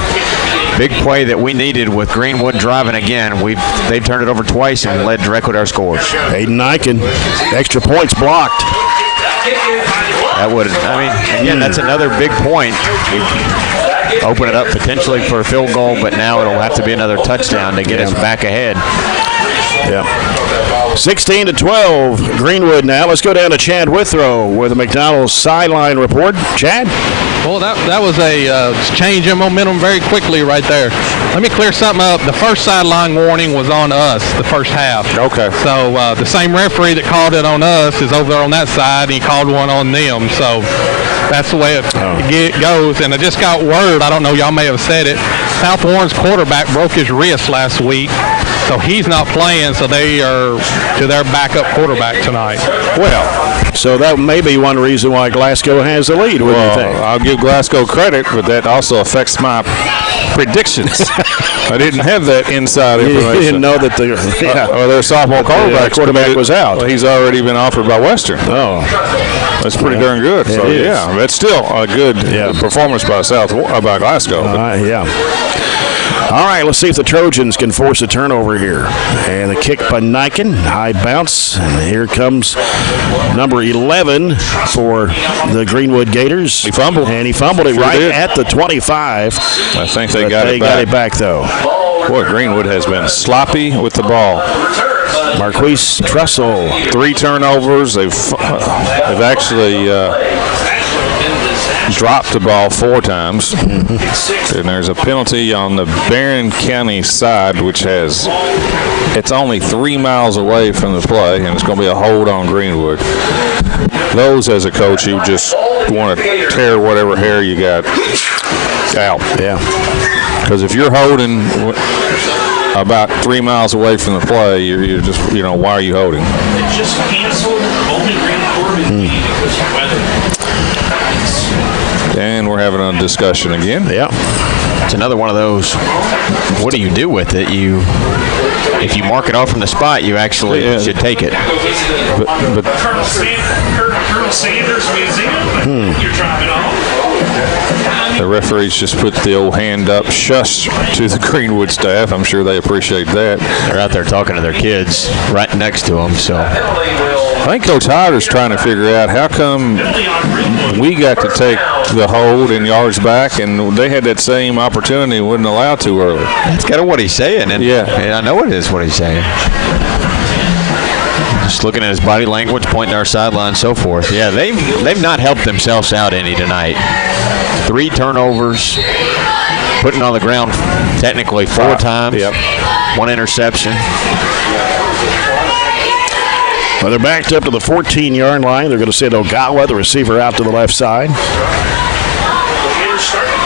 big play that we needed with Greenwood driving again. They've turned it over twice and led directly to our scores. Aiden Eichen, extra points blocked. That would, again, that's another big point. Open it up potentially for a field goal, but now it'll have to be another touchdown to get us back ahead. Yeah. 16-12, Greenwood now. Let's go down to Chad Withrow with the McDonald's sideline report. Chad? Well, that was a change in momentum very quickly right there. Let me clear something up. The first sideline warning was on us the first half. Okay. So the same referee that called it on us is over there on that side, and he called one on them. So that's the way it goes. And I just got word, I don't know, y'all may have said it, South Warren's quarterback broke his wrist last week. So he's not playing, so they are to their backup quarterback tonight. Well, so that may be one reason why Glasgow has the lead, wouldn't you think? I'll give Glasgow credit, but that also affects my predictions. I didn't have that inside information. You didn't know that their sophomore quarterback was out. Well, he's already been offered by Western. Oh. That's pretty darn good. So, yeah, that's still a good performance by Glasgow. All right, let's see if the Trojans can force a turnover here. And the kick by Niken, high bounce. And here comes number 11 for the Greenwood Gators. He fumbled. And he fumbled it at the 25. I think they got it back. They got it back, though. Boy, Greenwood has been sloppy with the ball. Marquise Trussell. 3 turnovers. They've actually dropped the ball 4 times. And there's a penalty on the Barren County side, which it's only 3 miles away from the play, and it's going to be a hold on Greenwood. Those, as a coach, you just want to tear whatever hair you got out. Yeah. Because if you're holding about 3 miles away from the play, you're just, why are you holding? It just canceled. Only ran 4 because of weather. And we're having a discussion again. Yeah. It's another one of those, what do you do with it? If you mark it off from the spot, you actually should take it. But Colonel Sanders Museum, you're driving off. the referees just put the old hand up, shush to the Greenwood staff. I'm sure they appreciate that. They're out there talking to their kids right next to them. So I think Coach Hyder's trying to figure out how come we got to take the hold and yards back, and they had that same opportunity and wasn't allowed to early. that's kind of what he's saying. And I know it is what he's saying. Just looking at his body language, pointing to our sideline, so forth. Yeah, they've not helped themselves out any tonight. 3 turnovers, putting on the ground technically 4 times. Yep. 1 interception. Well, they're backed up to the 14-yard line. They're going to send Ogawa, the receiver, out to the left side.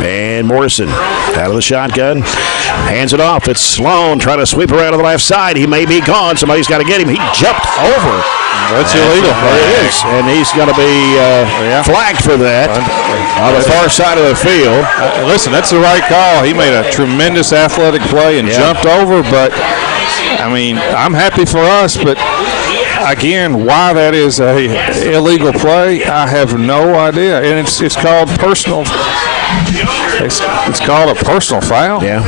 And Morrison out of the shotgun. Hands it off. It's Sloan trying to sweep around to the left side. He may be gone. Somebody's got to get him. He jumped over. That's illegal. It is. And he's going to be flagged for that on the far side of the field. Listen, that's the right call. He made a tremendous athletic play and jumped over, but, I mean, I'm happy for us, but again, why that is a illegal play, I have no idea. And it's called personal. It's called a personal foul. Yeah.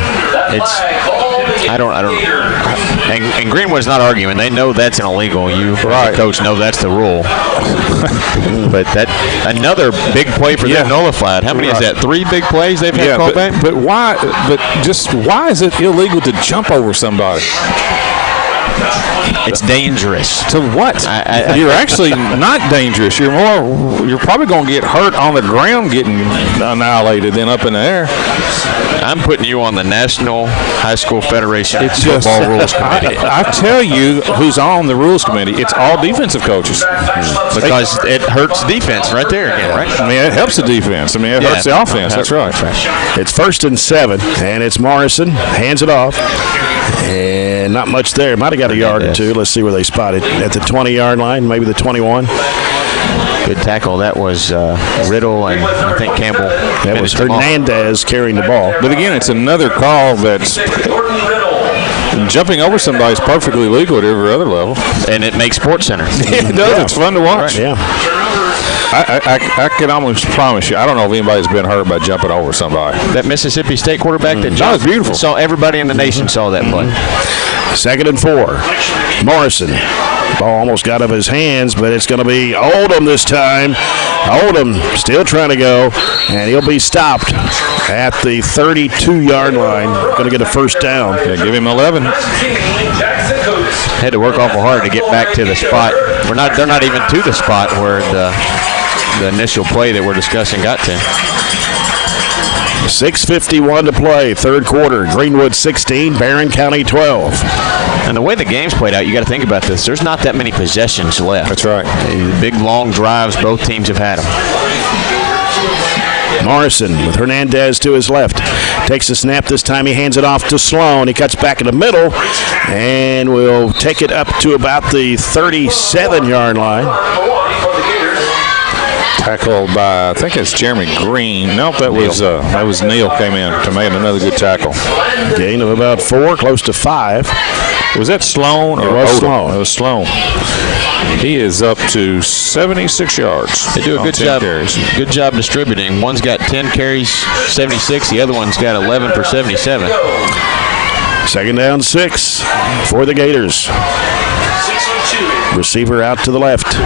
I don't. And Greenwood's not arguing. They know that's an illegal. You, as a coach, know that's the rule. But that another big play for them nullified. How many is that? 3 big plays they've had called back? But why? But just why is it illegal to jump over somebody? It's dangerous. To what? You're actually not dangerous. You're probably going to get hurt on the ground getting annihilated than up in the air. I'm putting you on the National High School Federation Football Rules Committee. I tell you who's on the Rules Committee. It's all defensive coaches. Because it hurts defense right there again, right? I mean, it helps the defense. I mean, it hurts the offense. That's right. It's 1st and 7, and it's Morrison. Hands it off. And not much there. Might have got a yard or two. Let's see where they spot it. At the 20-yard line, maybe the 21. Good tackle. That was Riddle and I think Campbell. That was Hernandez carrying the ball. But again, it's another call that's jumping over somebody is perfectly legal at every other level. And it makes Sports Center. It does. Yeah. It's fun to watch. Right. Yeah. I can almost promise you, I don't know if anybody's been hurt by jumping over somebody. That Mississippi State quarterback that jumped. That was beautiful. So everybody in the nation saw that play. 2nd and 4. Morrison. Ball almost got out of his hands, but it's going to be Oldham this time. Oldham still trying to go, and he'll be stopped at the 32-yard line. Going to get a first down. Yeah, give him 11. Had to work awful hard to get back to the spot. They're not even to the spot where the initial play that we're discussing got to. 6:51 to play, third quarter. Greenwood 16, Barren County 12. And the way the game's played out, you got to think about this. There's not that many possessions left. That's right. The big, long drives, both teams have had them. Morrison with Hernandez to his left. Takes a snap. This time he hands it off to Sloan. He cuts back in the middle and will take it up to about the 37-yard line. Tackled by, I think it's Jeremy Green. Nope, that was Neal came in to make another good tackle. Gain of about 4, close to 5. Was that Sloan? It was Sloan. It was Sloan. He is up to 76 yards. They do a good job. Good job distributing. One's got 10 carries, 76. The other one's got 11 for 77. Second down, 6 for the Gators. Receiver out to the left.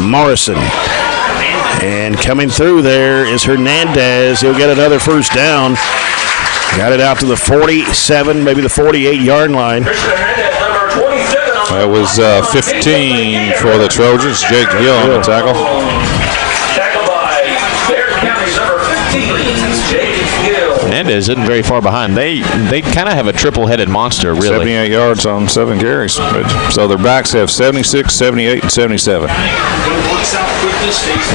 Morrison. And coming through there is Hernandez. He'll get another first down. Got it out to the 47, maybe the 48-yard line. That was 15 for the Trojans. Jake Gill on the tackle. Tackled by Barren County number 15, Jake Gill. Hernandez isn't very far behind. They kind of have a triple-headed monster, really. 78 yards on 7 carries. So their backs have 76, 78, and 77.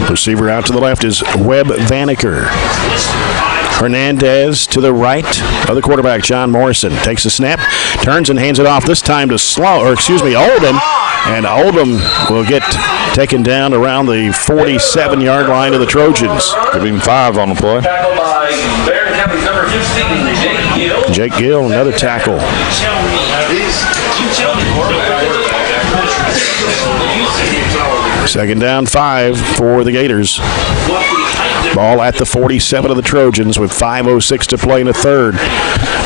Receiver out to the left is Webb Vanaker. Hernandez to the right. Other quarterback, John Morrison, takes a snap, turns and hands it off this time to Oldham. And Oldham will get taken down around the 47-yard line of the Trojans. Give him 5 on the play. Tackled by Barren County number 15, Jake Gill. Jake Gill, another tackle. Second down, 5 for the Gators. Ball at the 47 of the Trojans with 5:06 to play in the third.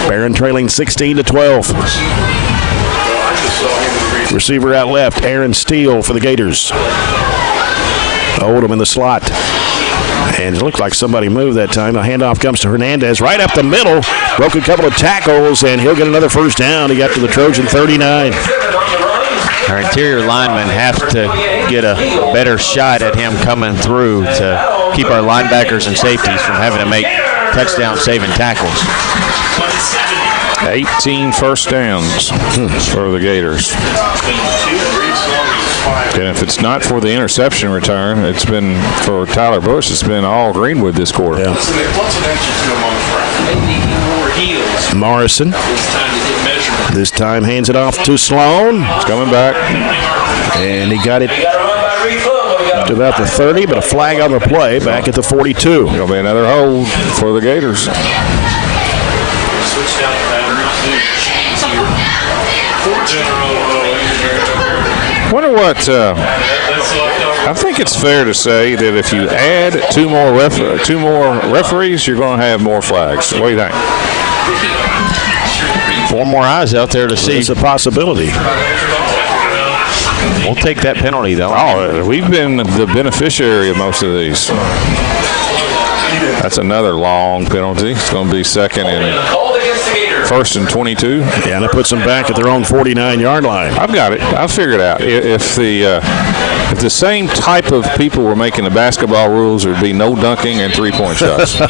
Barren trailing 16-12. Receiver out left, Aaron Steele for the Gators. Oldham in the slot. And it looked like somebody moved that time. The handoff comes to Hernandez right up the middle. Broke a couple of tackles, and he'll get another first down. He got to the Trojan 39. Our interior linemen have to get a better shot at him coming through to keep our linebackers and safeties from having to make touchdown-saving tackles. 18 first downs for the Gators. And if it's not for the interception return, it's been for Tyler Bush. It's been all Greenwood this quarter. Yeah. Morrison. This time hands it off to Sloan. It's coming back. And he got it to about the 30, but a flag on the play back at the 42. It'll be another hold for the Gators. Wonder what, I think it's fair to say that if you add two more referees, you're going to have more flags. What do you think? 4 more eyes out there to see. It's a possibility. We'll take that penalty, though. Oh, we've been the beneficiary of most of these. That's another long penalty. It's going to be second and first and 22. Yeah, and that puts them back at their own 49-yard line. I've got it. I'll figure it out. If the same type of people were making the basketball rules, there'd be no dunking and 3-point shots.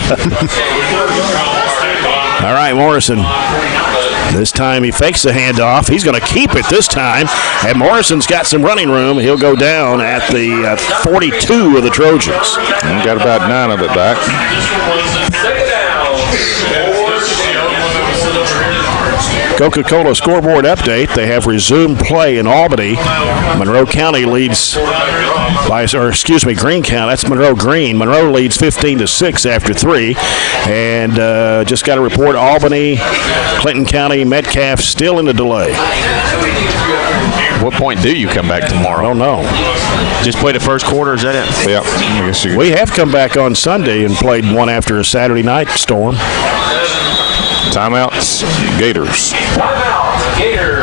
All right, Morrison. This time he fakes the handoff. He's going to keep it this time. And Morrison's got some running room. He'll go down at the 42 of the Trojans. And got about 9 of it back. Coca-Cola scoreboard update. They have resumed play in Albany. Monroe County leads Green County. That's Monroe Green. Monroe leads 15-6 after 3. And just got a report, Albany, Clinton County, Metcalf still in the delay. What point do you come back tomorrow? I don't know. Just play the first quarter, is that it? Yep. I guess you We have come back on Sunday and played one after a Saturday night storm. Timeouts, Gators.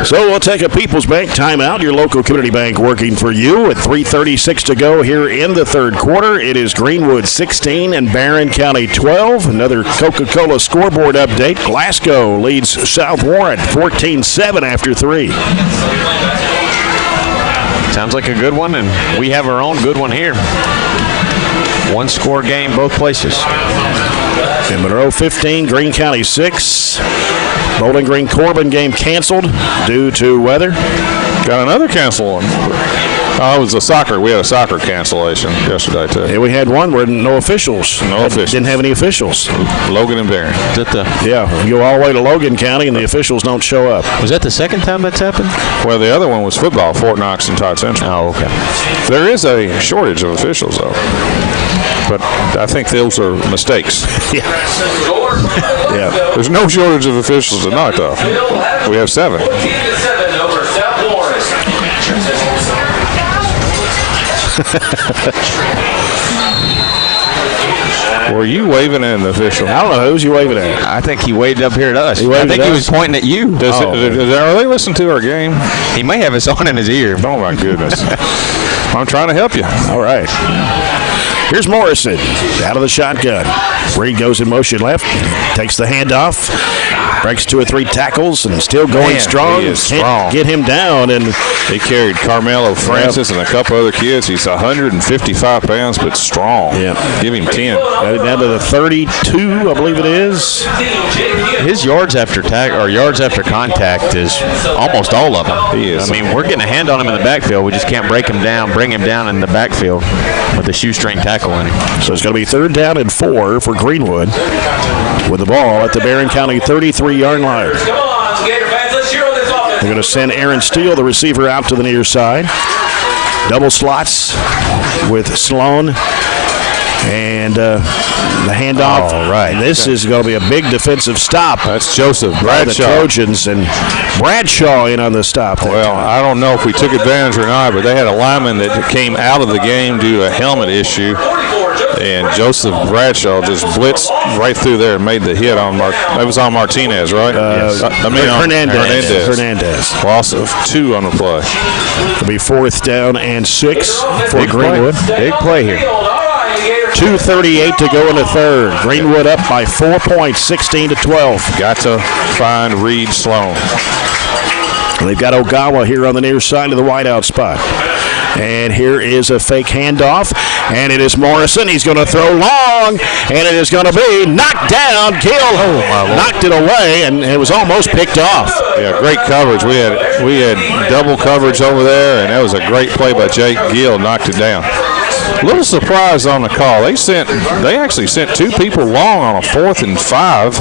So we'll take a People's Bank timeout. Your local community bank working for you at 3:36 to go here in the third quarter. It is Greenwood 16 and Barren County 12. Another Coca-Cola scoreboard update. Glasgow leads South Warren 14-7 after 3. Sounds like a good one, and we have our own good one here. One-score game both places. In Monroe 15, Greene County 6. Bowling Green Corbin game canceled due to weather. Got another cancel one. Oh, it was a soccer. We had a soccer cancellation yesterday, too. Yeah, we had one where no officials. Didn't have any officials. Logan and Barren. Yeah, you go all the way to Logan County and the officials don't show up. Was that the second time that's happened? Well, the other one was football, Fort Knox and Todd Central. Oh, okay. There is a shortage of officials, though. But I think those are mistakes. Yeah. There's no shortage of officials tonight, though. We have 7. Were you waving at an official? I don't know who's you waving at. I think he waved up here at us. I think he was pointing at you. Are they listening to our game? He may have us on in his ear. Oh, my goodness. I'm trying to help you. All right. Here's Morrison out of the shotgun. Reed goes in motion left, takes the handoff, breaks 2 or 3 tackles, and still going strong. He is Can't strong. get him down. And he carried Carmelo Francis and a couple other kids. He's 155 pounds, but strong. Yeah. Give him 10. Got it down to the 32, I believe it is. His yards after contact is almost all of them. He is. I mean, we're getting a hand on him in the backfield. We just can't bring him down in the backfield with the shoestring tackle in him. So it's going to be 3rd down and 4 for Greenwood with the ball at the Barren County 33-yard line. Come on, Gator fans, let's cheer on this offense. They're going to send Aaron Steele, the receiver, out to the near side. Double slots with Sloan. And the handoff. All right. And this is going to be a big defensive stop. That's Joseph by the Bradshaw. Trojans, and Bradshaw in on the stop. Well, I don't know if we took advantage or not, but they had a lineman that came out of the game due to a helmet issue. And Joseph Bradshaw just blitzed right through there and made the hit on it was on Martinez, right? Yes. Hernandez. Loss of 2 on the play. It'll be 4th down and 6 for Greenwood. Big play here. 2:38 to go in the 3rd. Greenwood up by 4 points, 16-12. Got to find Reed Sloan. They've got Ogawa here on the near side of the wideout spot. And here is a fake handoff, and it is Morrison. He's going to throw long, and it is going to be knocked down. Gill knocked it away, and it was almost picked off. Yeah, great coverage. We had double coverage over there, and that was a great play by Jake Gill. Knocked it down. A little surprised on the call. They actually sent 2 people long on a 4th and 5.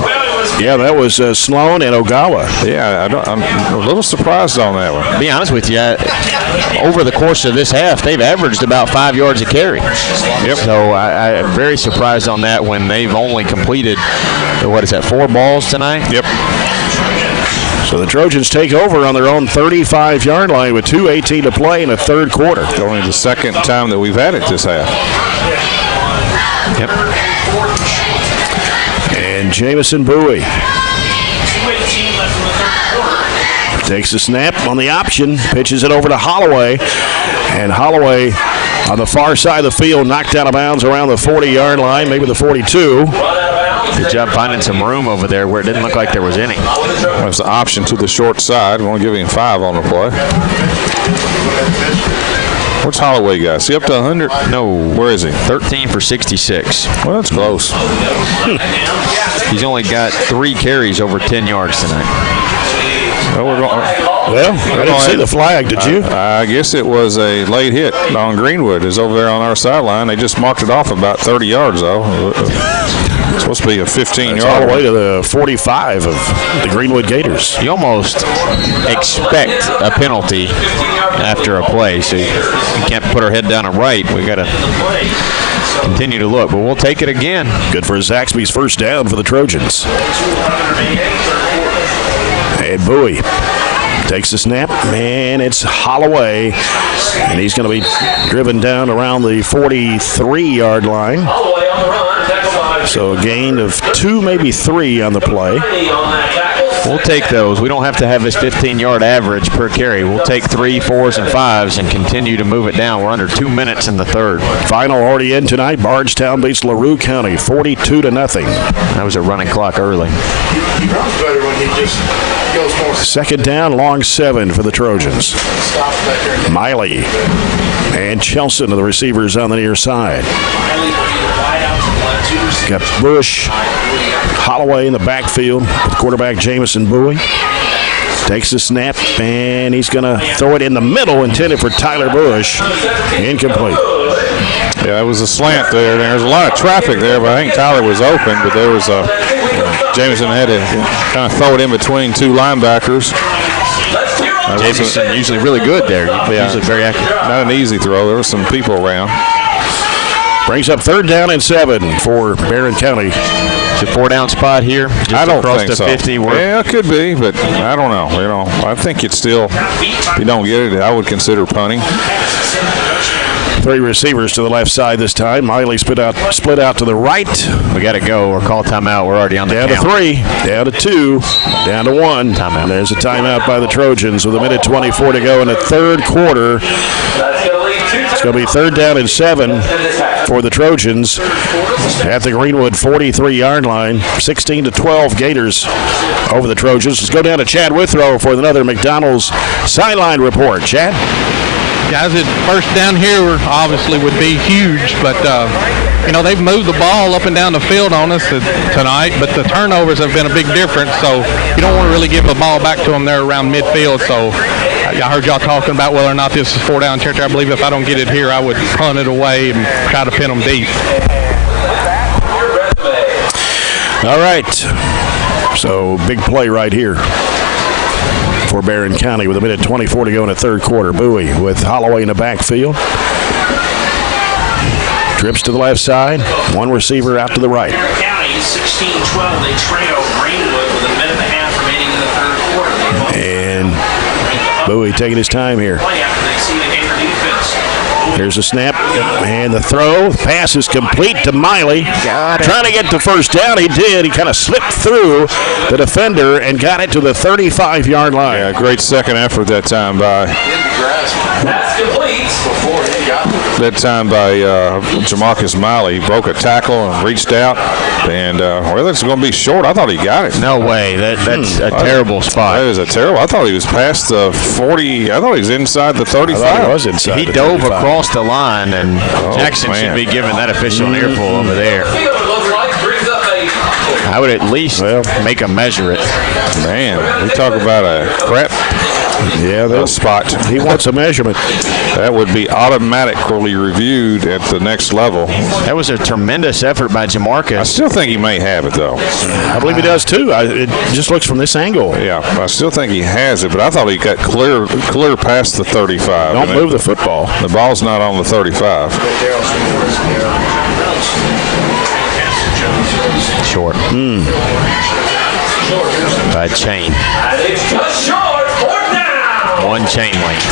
Yeah, that was Sloan and Ogawa. Yeah, I'm a little surprised on that one. To be honest with you, over the course of this half, they've averaged about 5 yards a carry. Yep. So I'm very surprised on that when they've only completed, 4 balls tonight? Yep. So the Trojans take over on their own 35-yard line with 2:18 to play in the 3rd quarter. Only the 2nd time that we've had it this half. Yep. And Jamison Bowie takes the snap on the option, pitches it over to Holloway, and Holloway on the far side of the field knocked out of bounds around the 40-yard line, maybe the 42. Good job finding some room over there where it didn't look like there was any. That's the option to the short side. We want to give him 5 on the play. What's Holloway got? Is he up to 100? No. Where is he? 13 for 66. Well, that's close. He's only got 3 carries over 10 yards tonight. Well, I didn't see the flag, did you? I guess it was a late hit on Greenwood. It's over there on our sideline. They just marked it off about 30 yards, though. It's supposed to be a 15-yard. All the way to the 45 of the Greenwood Gators. You almost expect a penalty after a play, so you can't put our head down and right. We got to continue to look, but we'll take it again. Good for Zaxby's 1st down for the Trojans. And Bowie takes the snap, and it's Holloway, and he's going to be driven down around the 43-yard line. So a gain of 2, maybe 3 on the play. We'll take those. We don't have to have this 15-yard average per carry. We'll take 3, 4s, and 5s and continue to move it down. We're under 2 minutes in the third. Final already in tonight. Bardstown beats LaRue County 42-0. That was a running clock early. Second down, long 7 for the Trojans. Miley and Chelson are the receivers on the near side. Got Bush, Holloway in the backfield with quarterback Jamison Bowie. Takes the snap, and he's going to throw it in the middle, intended for Tyler Bush. Incomplete. Yeah, it was a slant there. There was a lot of traffic there, but I think Tyler was open. But there was a Jameson had to kind of throw it in between two linebackers. Jameson usually really good there. Usually very accurate. Not an easy throw. There were some people around. Brings up 3rd down and 7 for Barren County. It's a 4-down spot here. Just I don't across think the so. 50. Yeah, it could be, but I don't know. I think it's still, if you don't get it, I would consider punting. 3 receivers to the left side this time. Miley split out to the right. We got to go or call timeout. We're already on the Down count. to 3, down to 2, down to 1. Timeout. There's a timeout by the Trojans with 1:24 to go in the third quarter. It's going to be 3rd down and 7 for the Trojans at the Greenwood 43-yard line. 16-12 Gators over the Trojans. Let's go down to Chad Withrow for another McDonald's sideline report. Chad? Guys, at first down here obviously would be huge, but they've moved the ball up and down the field on us tonight, but the turnovers have been a big difference, so you don't want to really give the ball back to them there around midfield. So I heard y'all talking about whether or not this is 4-down territory. I believe if I don't get it here, I would punt it away and try to pin them deep. All right. So big play right here for Barren County with 1:24 to go in the third quarter. Bowie with Holloway in the backfield. Trips to the left side. One receiver out to the right. Barren County 16-12. They trail Greenwood with 1.5 remaining in the third quarter. And Bowie taking his time here. Play after they see the Gator defense. Here's the snap and the throw. The pass is complete to Miley. Trying to get the first down. He did. He kind of slipped through the defender and got it to the 35-yard line. Yeah, great second effort that time by That's complete. Jamarcus Miley. He broke a tackle and reached out, and it's going to be short. I thought he got it. No way. That's a terrible spot. That is a terrible. I thought he was past the 40. I thought he was inside the 35. I thought he was inside. He the dove 35. across the line, and Jackson should be given that official an earful over there. I would at least make him measure it. Man, we talk about a crap spot. He wants a measurement. That would be automatically reviewed at the next level. That was a tremendous effort by Jamarcus. I still think he may have it, though. I believe he does, too. It just looks from this angle. Yeah, I still think he has it, but I thought he got clear past the 35. Don't move the football. The ball's not on the 35. Short. By chain. Just short, 4th down. One chain length.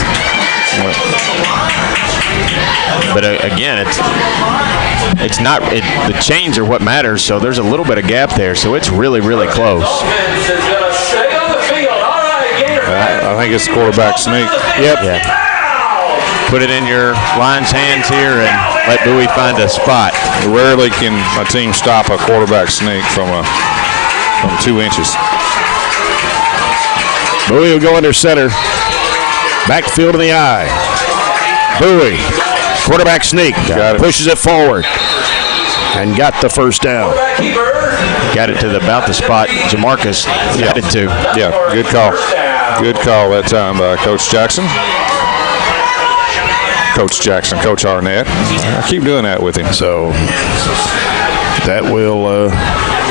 But again, it's not. The chains are what matters. So there's a little bit of gap there. So it's really, really close. Offense is going to stay on the field. All right, Gator. I think it's quarterback sneak. Yep. Yeah. Put it in your line's hands here and let Bowie find a spot. Rarely can a team stop a quarterback sneak from 2 inches. Bowie will go under center. Backfield in the eye. Bowie. Quarterback sneak. Got it. Pushes it forward. And got the first down. Got it to about the spot Jamarcus headed to. Yeah, good call. Good call that time by Coach Jackson. Coach Arnett. I keep doing that with him. So that will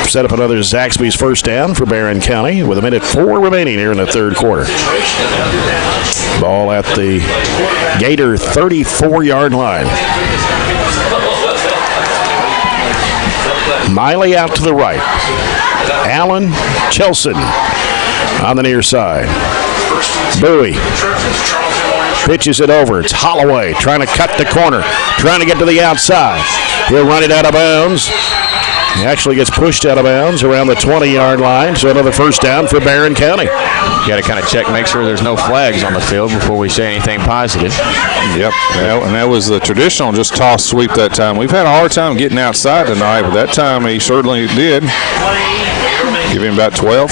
set up another Zaxby's first down for Barren County with 1:04 remaining here in the third quarter. Ball at the Gator 34-yard line. Miley out to the right. Allen, Chelson on the near side. Bowie pitches it over. It's Holloway trying to cut the corner, trying to get to the outside. He'll run it out of bounds He actually gets pushed out of bounds around the 20-yard line, so another first down for Barren County. You got to kind of check, make sure there's no flags on the field before we say anything positive. Yep, and that was the traditional just toss sweep that time. We've had a hard time getting outside tonight, but that time he certainly did. Give him about 12.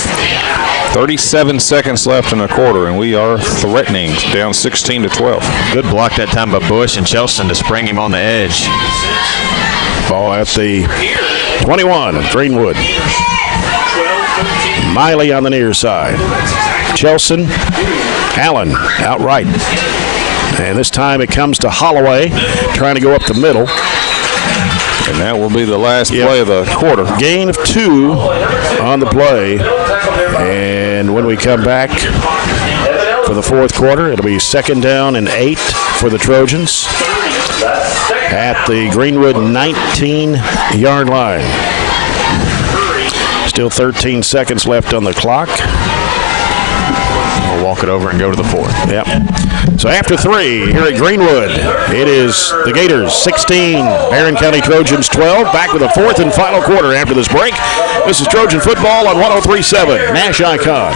37 seconds left in the quarter, and we are threatening, down 16-12. Good block that time by Bush and Chelston to spring him on the edge. Ball at the 21 of Greenwood. Miley on the near side. Chelston, Allen outright. And this time it comes to Holloway, trying to go up the middle. And that will be the last play of the quarter. Gain of 2 on the play. And when we come back for the fourth quarter, it'll be 2nd down and 8 for the Trojans at the Greenwood 19-yard line. Still 13 seconds left on the clock. We'll walk it over and go to the fourth. Yep. So after 3 here at Greenwood, it is the Gators 16, Barren County Trojans 12. Back with a fourth and final quarter after this break. This is Trojan Football on 103.7 Nash Icon.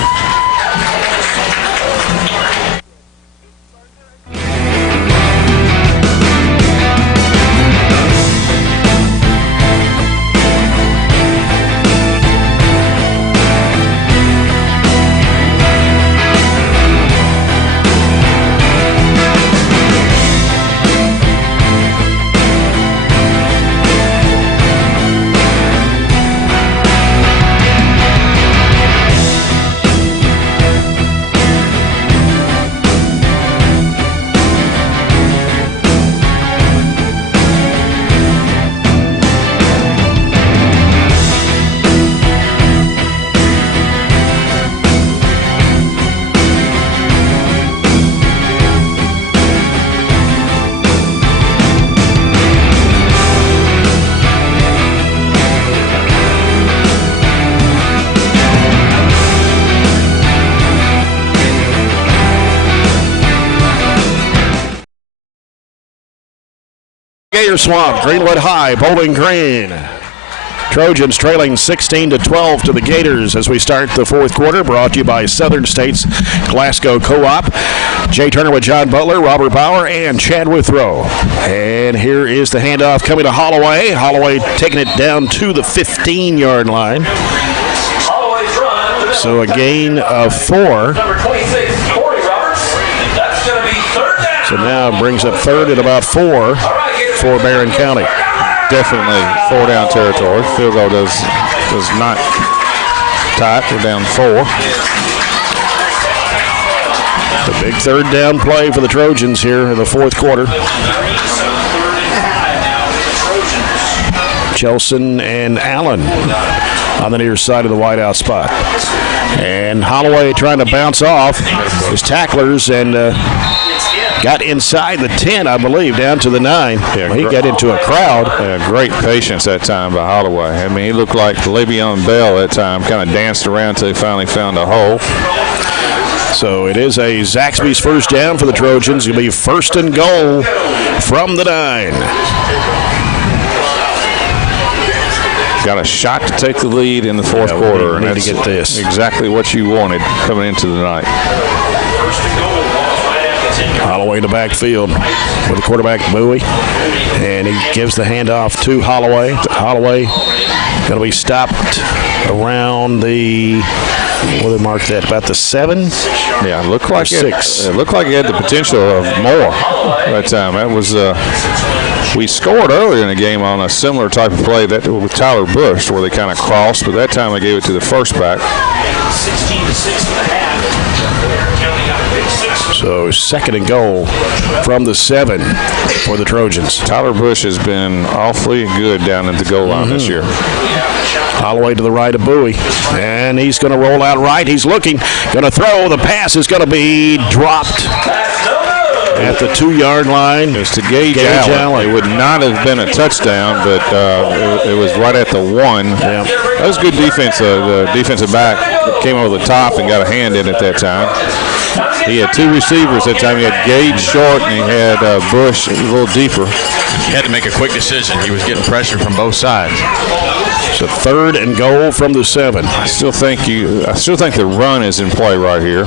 Gator Swamp, Greenwood High, Bowling Green. Trojans trailing 16-12 to the Gators as we start the fourth quarter. Brought to you by Southern States Glasgow Co-op. Jay Turner with John Butler, Robert Bauer, and Chad Withrow. And here is the handoff coming to Holloway. Holloway taking it down to the 15-yard line. So a gain of 4. Number 26, Corey Roberts. That's going to be 3rd down. So now it brings up 3rd at about 4 for Barren County. Definitely 4-down territory. Field goal does not tight. We're down 4. The big 3rd down play for the Trojans here in the fourth quarter. Chelston and Allen on the near side of the wideout spot. And Holloway trying to bounce off his tacklers and got inside the 10, I believe, down to the 9. Yeah, he got into a crowd. Great patience that time by Holloway. I mean, he looked like Le'Veon Bell that time, kind of danced around until he finally found a hole. So it is a Zaxby's first down for the Trojans. It'll be 1st and goal from the 9. Got a shot to take the lead in the fourth quarter. We need to get this. Exactly what you wanted coming into the night. Holloway in the backfield with the quarterback Bowie, and he gives the handoff to Holloway. Holloway going to be stopped around the, what did they mark that, about the 7? Yeah, it looked like 6. It looked like it had the potential of more that time. That was we scored earlier in the game on a similar type of play that with Tyler Bush, where they kind of crossed, but that time they gave it to the first back. 16-6 and a half. So 2nd and goal from the 7 for the Trojans. Tyler Bush has been awfully good down at the goal line this year. Holloway to the right of Bowie, and he's going to roll out right. He's looking, going to throw. The pass is going to be dropped at the 2-yard line. It's to Gage Allen. It would not have been a touchdown, but it was right at the 1. Yeah. That was good defense. The defensive back came over the top and got a hand in at that time. He had 2 receivers that time. He had Gage short, and he had Bush a little deeper. He had to make a quick decision. He was getting pressure from both sides. So 3rd and goal from the 7. I still think the run is in play right here.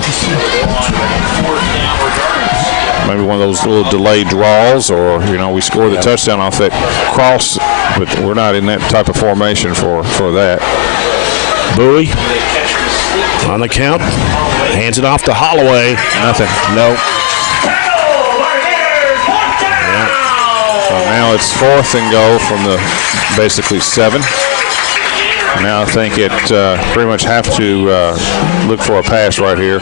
Maybe one of those little delayed draws, or we score the touchdown off that cross, but we're not in that type of formation for that. Bowie on the count, hands it off to Holloway. Nothing. Nope. So now it's 4th and goal from the basically 7. Now I think it pretty much have to look for a pass right here.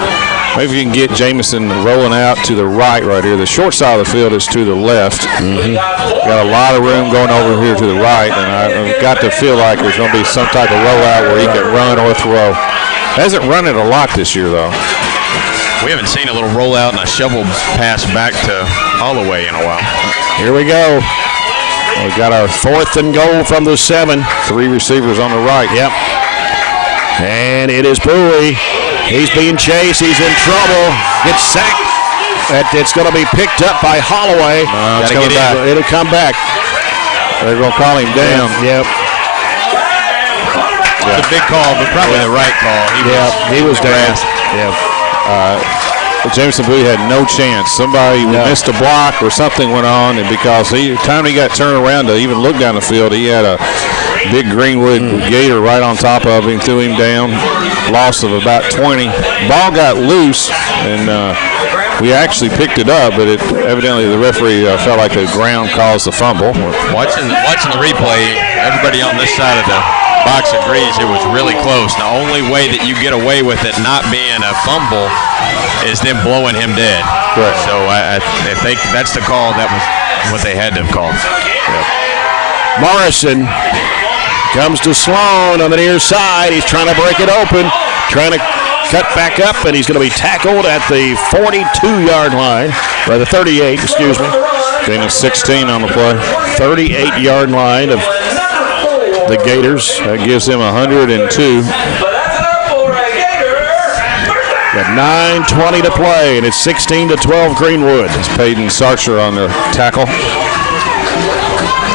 Maybe you can get Jamison rolling out to the right here. The short side of the field is to the left. Got a lot of room going over here to the right, and I've got to feel like there's going to be some type of rollout where he can run or throw. Hasn't run it a lot this year, though. We haven't seen a little rollout and a shovel pass back to Holloway in a while. Here we go. We got our 4th and goal from the 7. 3 receivers on the right. Yep. And it is Bowie. He's being chased. He's in trouble. Gets sacked. It's going to be picked up by Holloway. It's coming back. It'll come back. They're going to call him down. Yep. It's a big call, but probably the right call. He was down. Yep. Jameson Bowie had no chance. Somebody missed a block or something went on, and because the time he got turned around to even look down the field, he had a big Greenwood Gator right on top of him, threw him down, loss of about 20. Ball got loose, and we actually picked it up, but evidently the referee felt like the ground caused the fumble. Watching the replay, everybody on this side of the box agrees it was really close. The only way that you get away with it not being a fumble is them blowing him dead. Right. So if that's the call, that was what they had to have called. Yep. Morrison comes to Sloan on the near side. He's trying to break it open, trying to cut back up, and he's going to be tackled at the 42-yard line, or the 38, excuse me. Gain of 16 on the play. 38-yard line of the Gators. That gives him 102. Got 9:20 to play, and it's 16-12 Greenwood. It's Peyton Sarcher on the tackle.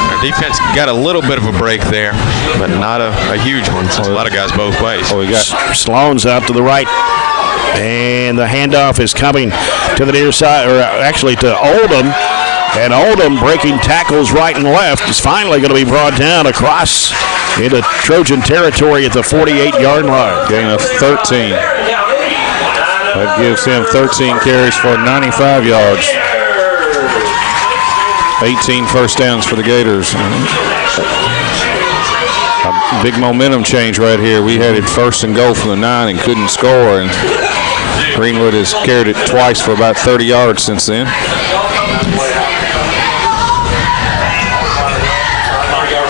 Our defense got a little bit of a break there, but not a huge one. Since a lot of guys both ways. We got Sloan's out to the right, and the handoff is coming to the near side, or actually to Oldham. And Oldham, breaking tackles right and left, is finally going to be brought down across into Trojan territory at the 48-yard line. gain of 13. That gives him 13 carries for 95 yards. 18 first downs for the Gators. A big momentum change right here. We had it 1st and goal from the 9 and couldn't score, and Greenwood has carried it twice for about 30 yards since then.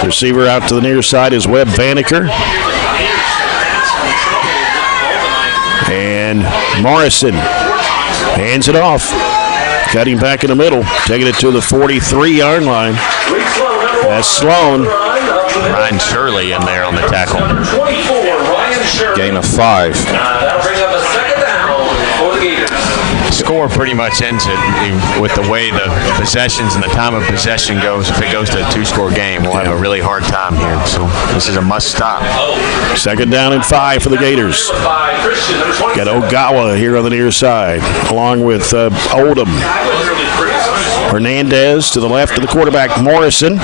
Receiver out to the near side is Webb Banneker. And Morrison hands it off. Cutting back in the middle, taking it to the 43-yard line. That's Sloan. Ryan Shirley in there on the tackle. Gain of 5. Score pretty much ends it with the way the possessions and the time of possession goes. If it goes to a 2-score game, we'll have a really hard time here. So this is a must stop. 2nd down and 5 for the Gators. Got Ogawa here on the near side, along with Oldham. Hernandez to the left of the quarterback, Morrison.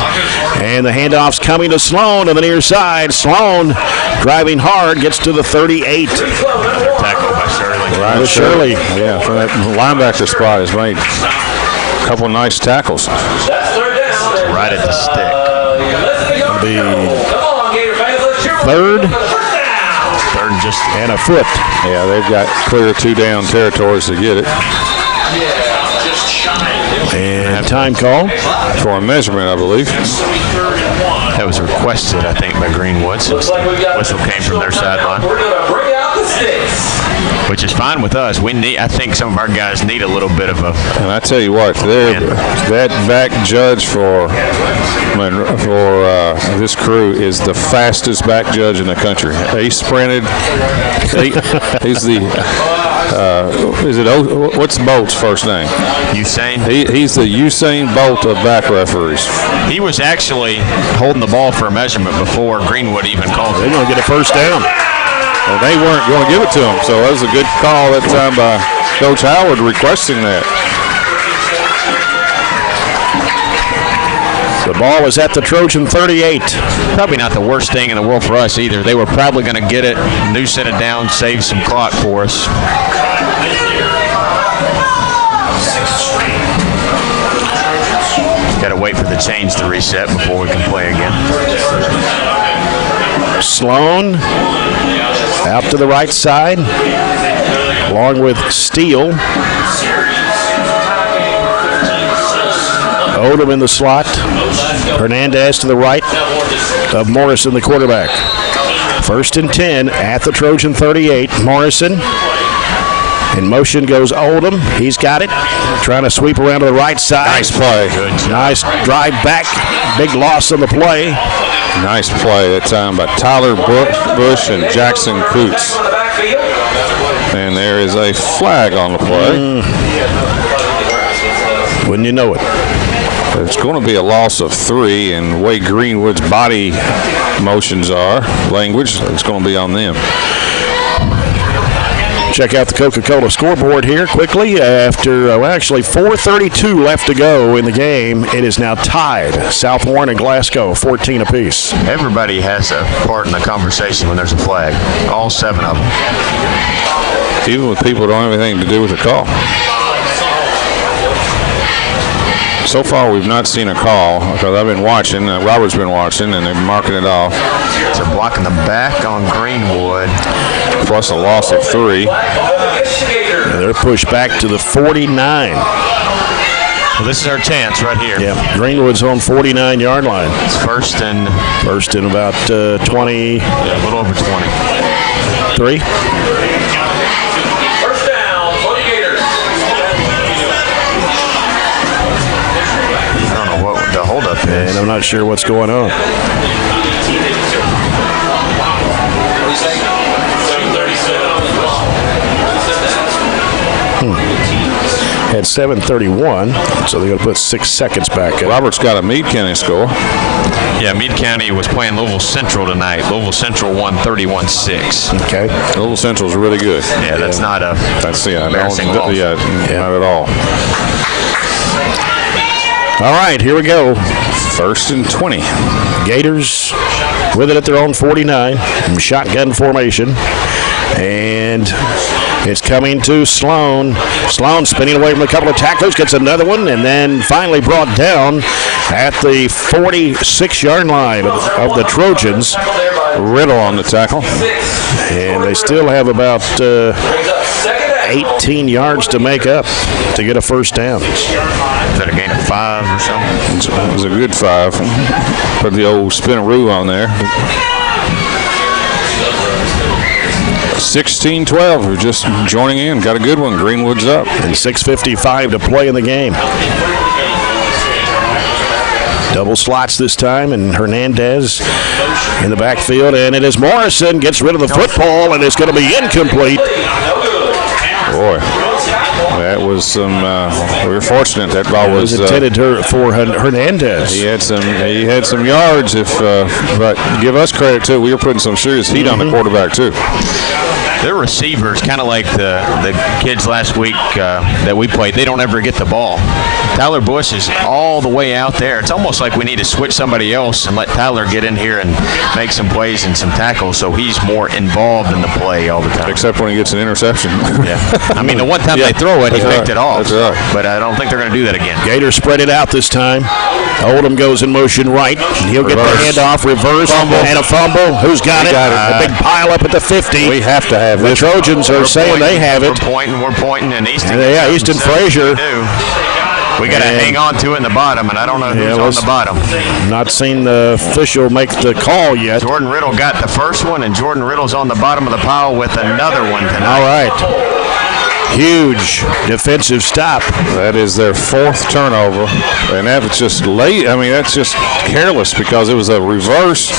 And the handoff's coming to Sloan on the near side. Sloan driving hard, gets to the 38. Tackle by Shirley. Ryan Shirley. Yeah, from that linebacker spot has made a couple nice tackles. Right at the stick. The 3rd and a foot. Yeah, they've got clear 2-down territories to get it. And time call for a measurement, I believe. That was requested, I think, by Greenwood, since the whistle came from their sideline. Which is fine with us. I think some of our guys need a little bit of a. And I tell you what, that back judge for this crew is the fastest back judge in the country. He sprinted. He's the What's Bolt's first name? Usain. He's the Usain Bolt of back referees. He was actually holding the ball for a measurement before Greenwood even called it. They're going to get a first down. Well, they weren't going to give it to him, so that was a good call that time by Coach Howard requesting that. The ball is at the Trojan 38. Probably not the worst thing in the world for us either. They were probably going to get it, loosen it down, save some clock for us. Got to wait for the chains to reset before we can play again. Sloan out to the right side, along with Steele. Odom in the slot. Hernandez to the right of Morrison, the quarterback. 1st and 10 at the Trojan 38. Morrison. In motion goes Oldham. He's got it. Trying to sweep around to the right side. Nice play. Nice drive back. Big loss on the play. Nice play that time by Tyler Bush and Jackson Coots. And there is a flag on the play. Wouldn't you know it? It's going to be a loss of 3, and the way Greenwood's body motions are, language, it's going to be on them. Check out the Coca-Cola scoreboard here quickly. After actually 4:32 left to go in the game, it is now tied. South Warren and Glasgow, 14 apiece. Everybody has a part in the conversation when there's a flag. All 7 of them. Even with people who don't have anything to do with the call. So far, we've not seen a call because I've been watching. Robert's been watching, and they're marking it off. So blocking the back on Greenwood. Plus a loss of 3. And they're pushed back to the 49. Well, this is our chance right here. Yeah, Greenwood's on 49-yard line. It's first and about 20. Yeah, a little over 20. 3. And I'm not sure what's going on. Had 7:31, so they're going to put 6 seconds back. Robert's got a Meade County score. Yeah, Meade County was playing Louisville Central tonight. Louisville Central won 31-6. Okay. Louisville Central's really good. Yeah, that's not a embarrassing loss. Yeah, not at all. All right, here we go. 1st and 20. Gators with it at their own 49. Shotgun formation. And it's coming to Sloan. Sloan spinning away from a couple of tackles, gets another one, and then finally brought down at the 46-yard line of the Trojans. Riddle on the tackle. And they still have about 18 yards to make up to get a first down. Is that a gain of 5 or something? It was a good 5. Put the old spinaroo on there. 16-12. We're just joining in. Got a good one. Greenwood's up. And 6:55 to play in the game. Double slots this time, and Hernandez in the backfield. And it is Morrison gets rid of the football, and it's going to be incomplete. Boy, that was some. We were fortunate that ball was intended for Hernandez. He had some yards. But give us credit too. We were putting some serious heat on the quarterback too. Their receivers, kind of like the kids last week that we played, they don't ever get the ball. Tyler Bush is all the way out there. It's almost like we need to switch somebody else and let Tyler get in here and make some plays and some tackles so he's more involved in the play all the time. Except when he gets an interception. Yeah. I mean, the one time they throw it, he picked it off. That's right. But I don't think they're going to do that again. Gators spread it out this time. Oldham goes in motion right. He'll get the handoff, reverse, and a fumble. Who's got it? A big pile up at the 50. We have to have the this. Trojans are saying they have it. We're pointing, and Easton. Yeah, Easton Frazier. We got to hang on to it in the bottom, and I don't know who's on the bottom. Not seen the official make the call yet. Jordan Riddle got the first one, and Jordan Riddle's on the bottom of the pile with another one tonight. All right. Huge defensive stop. That is their 4th turnover, and that's just late. I mean, that's just careless because it was a reverse.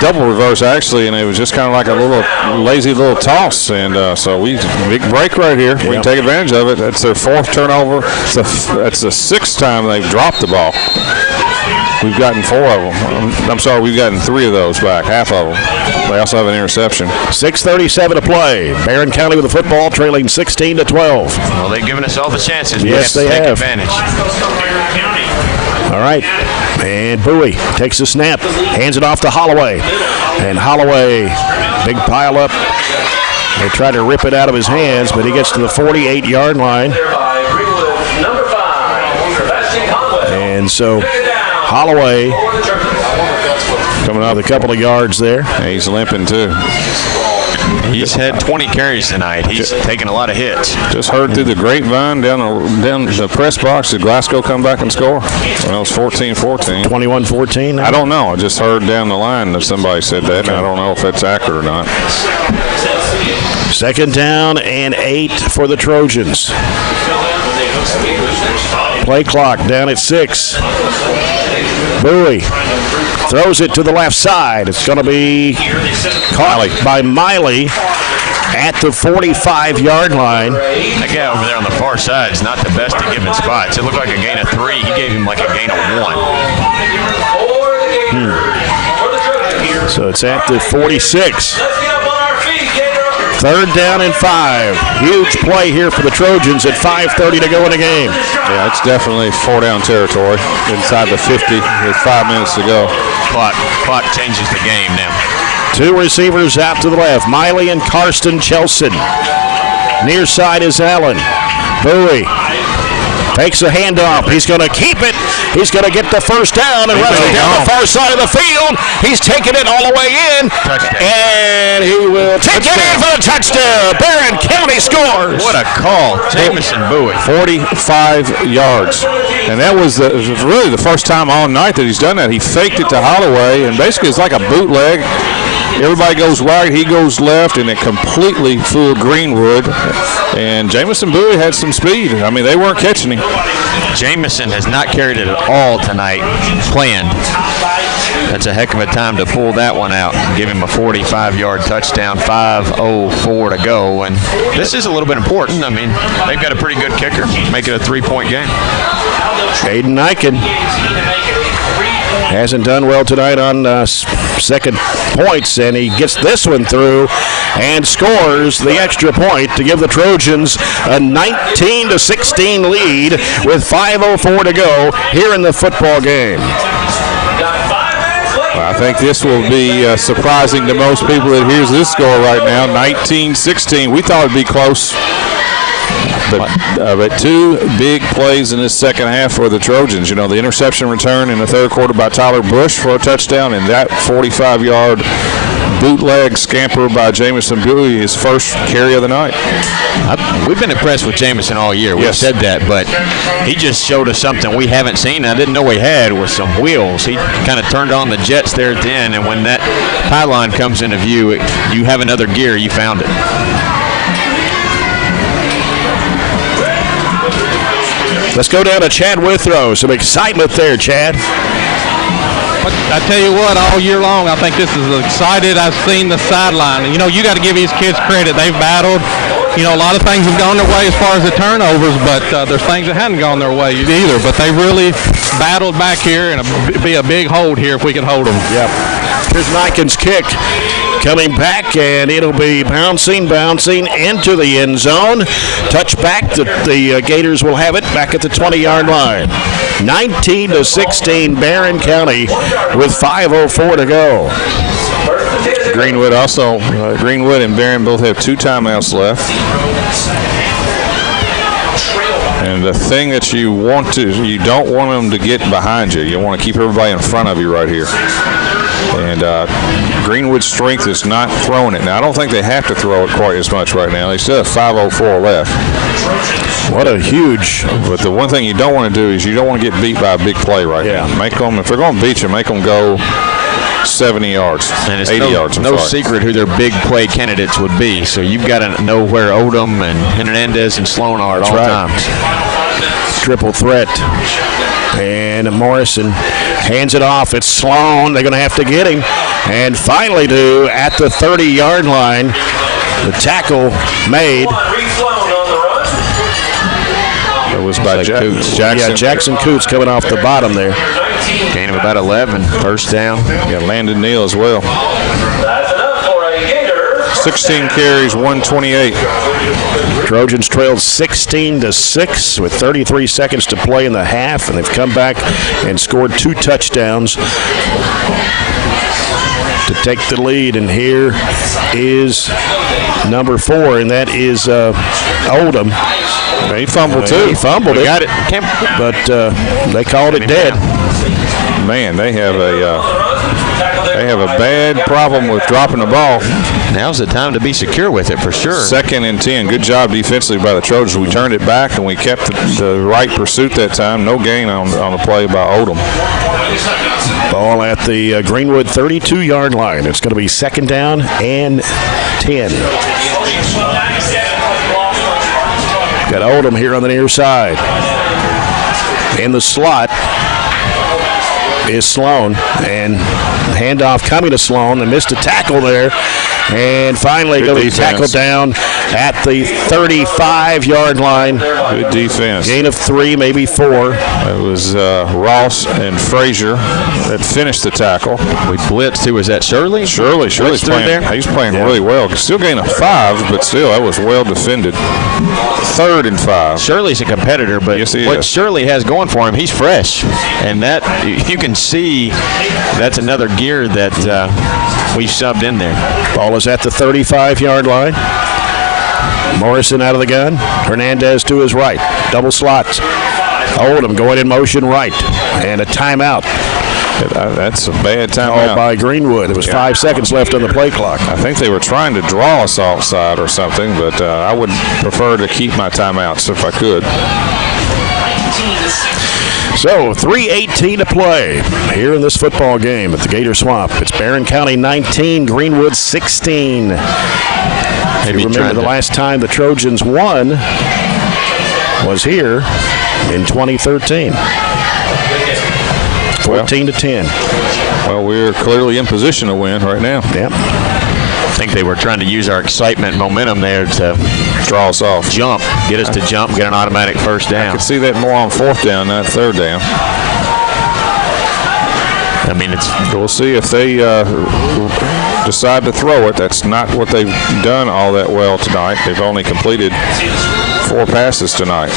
double reverse actually, and it was just kind of like a little lazy little toss, and so big break right here. We can take advantage of it. That's their 4th turnover. That's the 6th time they've dropped the ball. We've gotten 4 of them. I'm sorry, we've gotten 3 of those back, half of them. They also have an interception. 6:37 to play. Barren County with the football, trailing 16-12. Well, they've given us all the chances. Yes, we they have to have. take advantage. All right, and Bowie takes the snap, hands it off to Holloway. And Holloway, big pile up. They try to rip it out of his hands, but he gets to the 48-yard line. And so Holloway coming out with a couple of yards there. Yeah, he's limping too. He's had 20 carries tonight. He's taken a lot of hits. Just heard through the grapevine down the press box, did Glasgow come back and score? Well, it was 14-14. 21-14. I don't know. I just heard down the line that somebody said that, and I don't know if that's accurate or not. 2nd down and 8 for the Trojans. Play clock down at 6. Bowie throws it to the left side. It's going to be caught by Miley at the 45-yard line. That guy over there on the far side is not the best at giving spots. It looked like a gain of 3. He gave him like a gain of 1. So it's at the 46. 3rd down and 5. Huge play here for the Trojans at 5:30 to go in the game. Yeah, it's definitely 4-down territory inside the 50 with 5 minutes to go. Clock changes the game now. 2 receivers out to the left, Miley and Karsten Chelson. Near side is Allen. Bowie takes a handoff. He's going to keep it. He's going to get the 1st down and run it down the far side of the field. He's taking it all the way in. Touchdown. And he will take it in for the touchdown. Barren County scores. What a call. Jamison Bowie. 45 yards. And that was really the first time all night that he's done that. He faked it to Holloway, and basically it's like a bootleg. Everybody goes right, he goes left, and it completely fooled Greenwood. And Jamison Bowie had some speed. I mean, they weren't catching him. Jamison has not carried it at all tonight, planned. That's a heck of a time to pull that one out and give him a 45-yard touchdown, 5:04 to go. And this is a little bit important. I mean, they've got a pretty good kicker. Make it a 3-point game. Aiden Eichen hasn't done well tonight on second points, and he gets this one through and scores the extra point to give the Trojans a 19-16 lead with 5:04 to go here in the football game. I think this will be surprising to most people that hears this score right now, 19-16. We thought it'd be close. But 2 big plays in this second half for the Trojans. You know, the interception return in the 3rd quarter by Tyler Bush for a touchdown, and that 45-yard bootleg scamper by Jamison Bowie, his first carry of the night. We've been impressed with Jamison all year. We've said that, but he just showed us something we haven't seen. I didn't know he had with some wheels. He kind of turned on the jets there at the end, and when that pylon comes into view, you have another gear. You found it. Let's go down to Chad Withrow. Some excitement there, Chad. I tell you what, all year long, I think this is excited. I've seen the sideline. And, you know, you got to give these kids credit. They've battled. You know, a lot of things have gone their way as far as the turnovers, but there's things that haven't gone their way either. But they really battled back here, and it'd be a big hold here if we could hold them. Yep. Here's Niken's kick. Coming back, and it'll be bouncing into the end zone. Touchback, the Gators will have it back at the 20-yard line. 19-16, Barren County with 5:04 to go. Greenwood and Barren both have 2 timeouts left. And the thing that you don't want them to get behind you. You want to keep everybody in front of you right here. And Greenwood's strength is not throwing it. Now, I don't think they have to throw it quite as much right now. They still have 5:04 left. What a huge. But the one thing you don't want to do is you don't want to get beat by a big play right now. Make them, if they're going to beat you, make them go 70 yards, and it's 80 yards. No secret who their big play candidates would be. So you've got to know where Odom and Hernandez and Sloan are at all times. Triple threat. And Morrison Hands it off. It's Sloan. They're going to have to get him. And finally do at the 30-yard line. The tackle made. It was by Jackson. Yeah, Jackson Coots coming off the bottom there. Gain of about 11. First down. Yeah, Landon Neal as well. That's enough for a Gator. 16 carries, 128. Trojans trailed 16-6 with 33 seconds to play in the half, and they've come back and scored 2 touchdowns to take the lead. And here is number 4, and that is Oldham. He fumbled too. He fumbled it. Got it. But they called it dead. Man, they have a bad problem with dropping the ball. Now's the time to be secure with it for sure. 2nd and 10. Good job defensively by the Trojans. We turned it back and we kept the right pursuit that time. No gain on the play by Oldham. Ball at the Greenwood 32-yard line. It's going to be 2nd down and 10. Got Oldham here on the near side. In the slot is Sloan, and handoff coming to Sloan. They missed a tackle there, and finally going to be tackled down at the 35-yard line. Good defense. Gain of 3, maybe 4. It was Ross and Frazier that finished the tackle. We blitzed. Who was that? Shirley's Shirley's playing there. He's playing really well. Still gain of 5, but still that was well defended. 3rd and 5. Shirley's a competitor, but Yes, he what is. Shirley has going for him, he's fresh, and that you can see that's another gear that we've subbed in there. Ball is at the 35-yard line. Morrison out of the gun. Hernandez to his right. Double slots. Oldham going in motion right. And a timeout. That's a bad Called timeout. by Greenwood. There was 5 seconds left on the play clock. I think they were trying to draw us offside or something, but I would prefer to keep my timeouts if I could. So 3:18 to play here in this football game at the Gator Swamp. It's Barren County 19, Greenwood 16. If you remember the last time the Trojans won was here in 2013. 14-10. Well, we're clearly in position to win right now. Yep. I think they were trying to use our excitement and momentum there to Draw us off. jump, get us to jump, get an automatic first I down. could see that more on 4th down, not 3rd down. I mean, We'll see if they decide to throw it. That's not what they've done all that well tonight. They've only completed 4 passes tonight.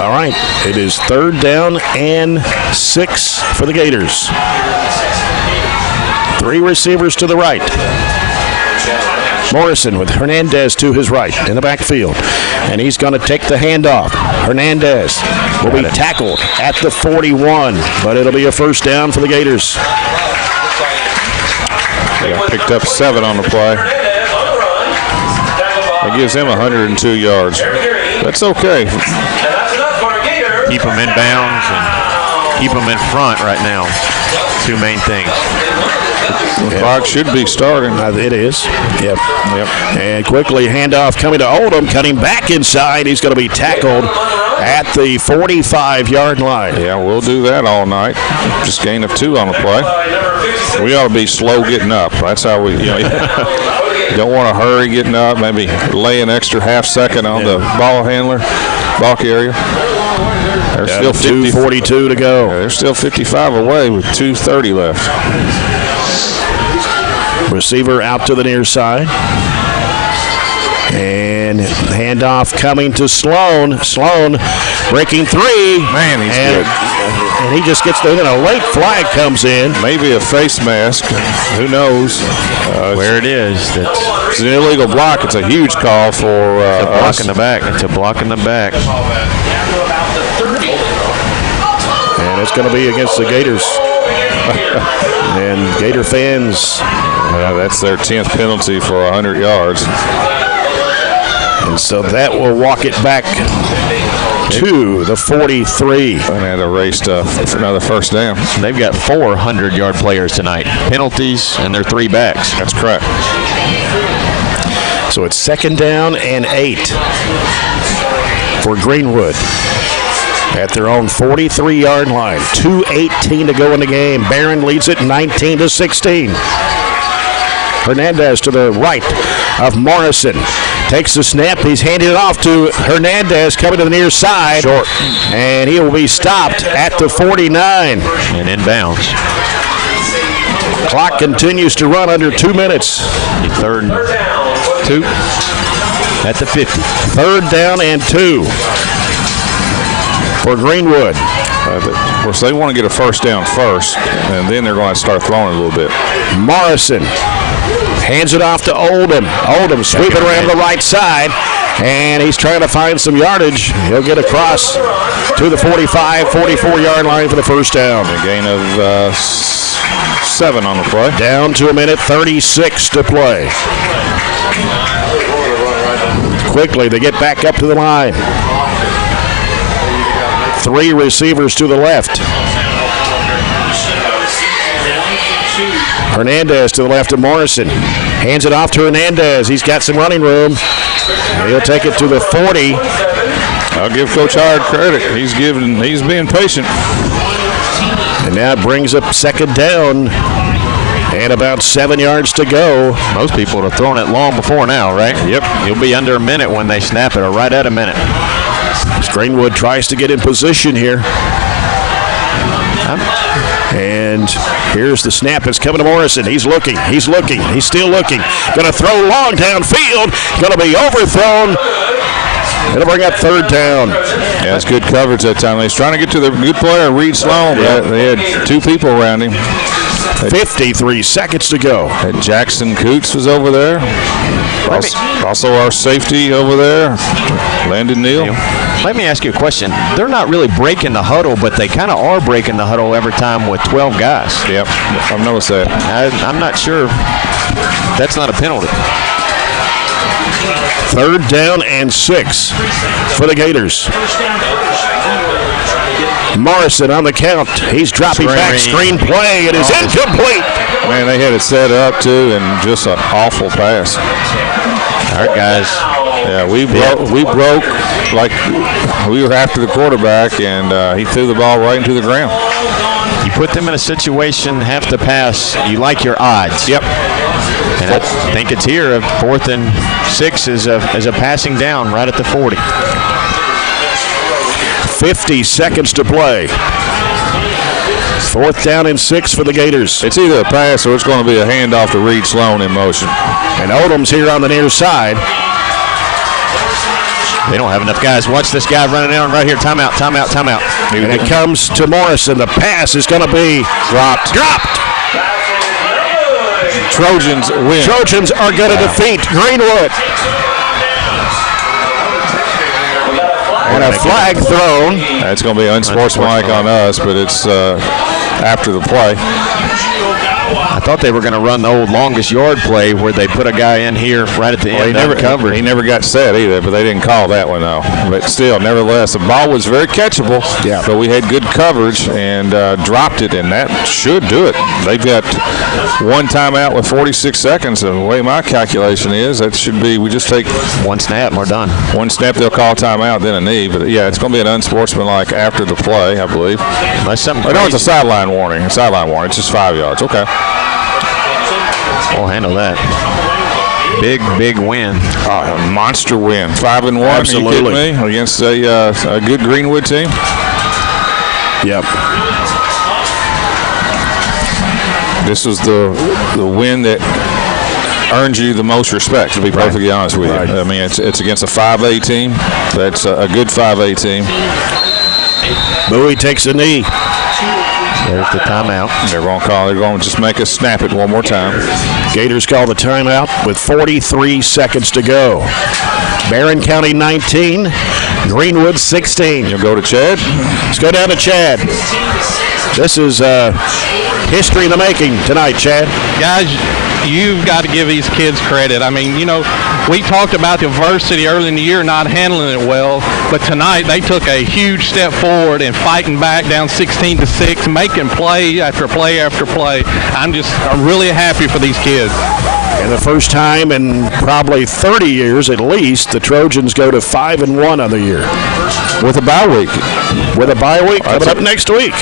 All right. It is 3rd down and 6 for the Gators. 3 receivers to the right. Morrison with Hernandez to his right in the backfield. And he's going to take the handoff. Hernandez will be tackled at the 41, but it'll be a first down for the Gators. They got picked up 7 on the play. That gives him 102 yards. That's okay. keep them in bounds and keep them in front right now. 2 main things. The clock should be starting. It is. Yep. And quickly, handoff coming to Oldham, cutting back inside. He's going to be tackled at the 45-yard line. Yeah, we'll do that all night. Just gain of 2 on the play. We ought to be slow getting up. That's how we, you don't want to hurry getting up. Maybe lay an extra half second on the ball handler, ball carrier. There's still 2:42 to go. They're still 55 away with 2:30 left. Receiver out to the near side. And handoff coming to Sloan. Sloan breaking 3. Man, he's good. And he just gets there. Then a late flag comes in. Maybe a face mask. Who knows? Where it is. It's an illegal block. It's a huge call for It's a block us. in the back. It's a block in the back. And it's going to be against the Gators. And Gator fans. That's their 10th penalty for 100 yards. And so that will walk it back to the 43. And had a race for another first down. They've got 4 100-yard players tonight. Penalties, and they're 3 backs. That's correct. So it's 2nd down and 8 for Greenwood at their own 43-yard line. 2:18 to go in the game. Barren leads it 19-16. Hernandez to the right of Morrison. Takes the snap. He's handing it off to Hernandez coming to the near side. Short. And he will be stopped at the 49. And inbounds. Clock continues to run under 2 minutes. 3rd and 2 at the 50. 3rd down and 2 for Greenwood. Of course, they want to get a first down first, and then they're going to start throwing a little bit. Morrison hands it off to Oldham. Oldham sweeping around the right side, and he's trying to find some yardage. He'll get across to the 45, 44-yard line for the first down. A gain of 7 on the play. Down to 1:36 to play. Quickly, they get back up to the line. 3 receivers to the left. Hernandez to the left of Morrison. Hands it off to Hernandez. He's got some running room. He'll take it to the 40. I'll give Coach Howard credit. He's being patient. And now it brings up 2nd down and about 7 yards to go. Most people would have thrown it long before now, right? Yep. You'll be under a minute when they snap it, or right at a minute. As Greenwood tries to get in position here. And here's the snap. It's coming to Morrison. He's looking. He's still looking. Going to throw long downfield. Going to be overthrown. It'll bring up 3rd down. Yeah, that's good coverage that time. He's trying to get to the good player, Reed Sloan, but they had 2 people around him. 53 seconds to go. And Jackson Coots was over there. Also our safety over there, Landon Neal. Let me ask you a question. They're not really breaking the huddle, but they kind of are breaking the huddle every time with 12 guys. Yep, I've noticed that. I'm not sure. That's not a penalty. 3rd down and 6 for the Gators. Morrison on the count. He's dropping back. Screen play. It is incomplete. Man, they had it set up, too, and just an awful pass. All right, guys. Yeah, we broke like we were after the quarterback, and he threw the ball right into the ground. You put them in a situation, have to pass, you like your odds. Yep. And I think it's here. 4th and 6 is a passing down right at the 40. 50 seconds to play. 4th down and 6 for the Gators. It's either a pass or it's going to be a handoff to Reed Sloan in motion. And Odom's here on the near side. They don't have enough guys. Watch this guy running down right here. Timeout. And it comes to Morrison. The pass is going to be dropped. Trojans win. Trojans are going to defeat Greenwood. And a flag thrown. That's going to be unsportsmanlike on us, but it's after the play. I thought they were going to run the old longest yard play where they put a guy in here right at the end. He never got set either, but they didn't call that one, though. But still, nevertheless, the ball was very catchable. Yeah. But we had good coverage and dropped it, and that should do it. They've got 1 timeout with 46 seconds, and the way my calculation is, that should be we just take 1 snap and we're done. 1 snap, they'll call timeout, then a knee. But, yeah, it's going to be an unsportsmanlike after the play, I believe. Unless something No, it's a sideline warning. It's just 5 yards. Okay. We'll handle that. Big win. A monster win. 5-1. Absolutely. Are you kidding me? Against a good Greenwood team. Yep. This was the win that earns you the most respect, to be perfectly honest with you. Right. I mean, it's against a 5A team. That's a good 5A team. Bowie takes a knee. There's the timeout. They're going to just make us snap it one more time. Gators call the timeout with 43 seconds to go. Barren County 19, Greenwood 16. You'll go to Chad? Let's go down to Chad. This is history in the making tonight, Chad. Guys, you've got to give these kids credit. I mean, you know, we talked about the adversity early in the year not handling it well, but tonight they took a huge step forward and fighting back down 16-6, making play after play after play. I'm really happy for these kids. And the first time in probably 30 years at least, the Trojans go to 5-1 on the year. With a bye week. With a bye week coming up next week.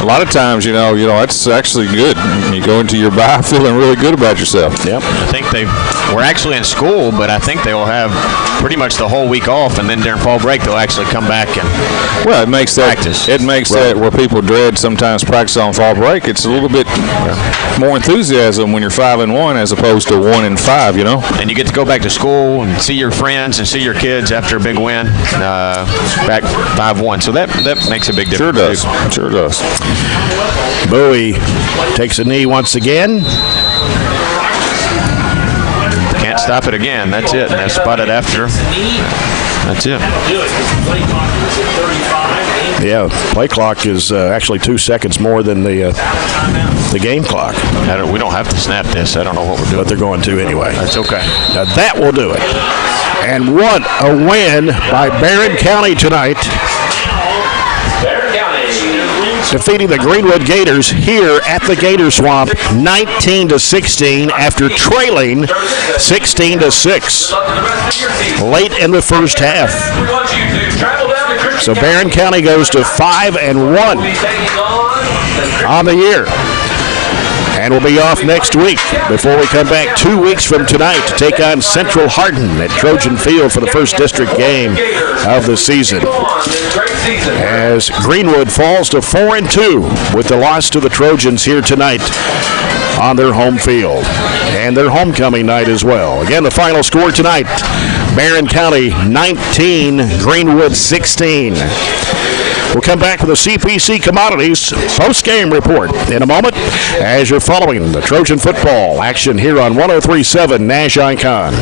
A lot of times, you know, that's actually good. You go into your bye feeling really good about yourself. Yep. I think we're actually in school, but I think they will have pretty much the whole week off, and then during fall break they'll actually come back and Well, it makes practice. That where people dread sometimes practice on fall break. It's a little bit more enthusiasm when you're 5-1 as opposed to 1-5. You know. And you get to go back to school and see your friends and see your kids after a big win, back 5-1. So that makes a big difference. Sure does. Bowie takes a knee once again. Can't stop it again. That's it. And that's spotted after. That's it. Yeah, play clock is actually 2 seconds more than the game clock. We don't have to snap this. I don't know what we're doing. But they're going to anyway. That's okay. Now that will do it. And what a win by Barren County tonight. Defeating the Greenwood Gators here at the Gator Swamp 19-16 after trailing 16-6 late in the first half. So Barren County goes to 5-1 on the year. And we'll be off next week before we come back 2 weeks from tonight to take on Central Hardin at Trojan Field for the first district game of the season. As Greenwood falls to 4-2 with the loss to the Trojans here tonight on their home field and their homecoming night as well. Again, the final score tonight, Barren County 19, Greenwood 16. We'll come back with a CPC Commodities post-game report in a moment as you're following the Trojan football action here on 103.7 Nash Icon.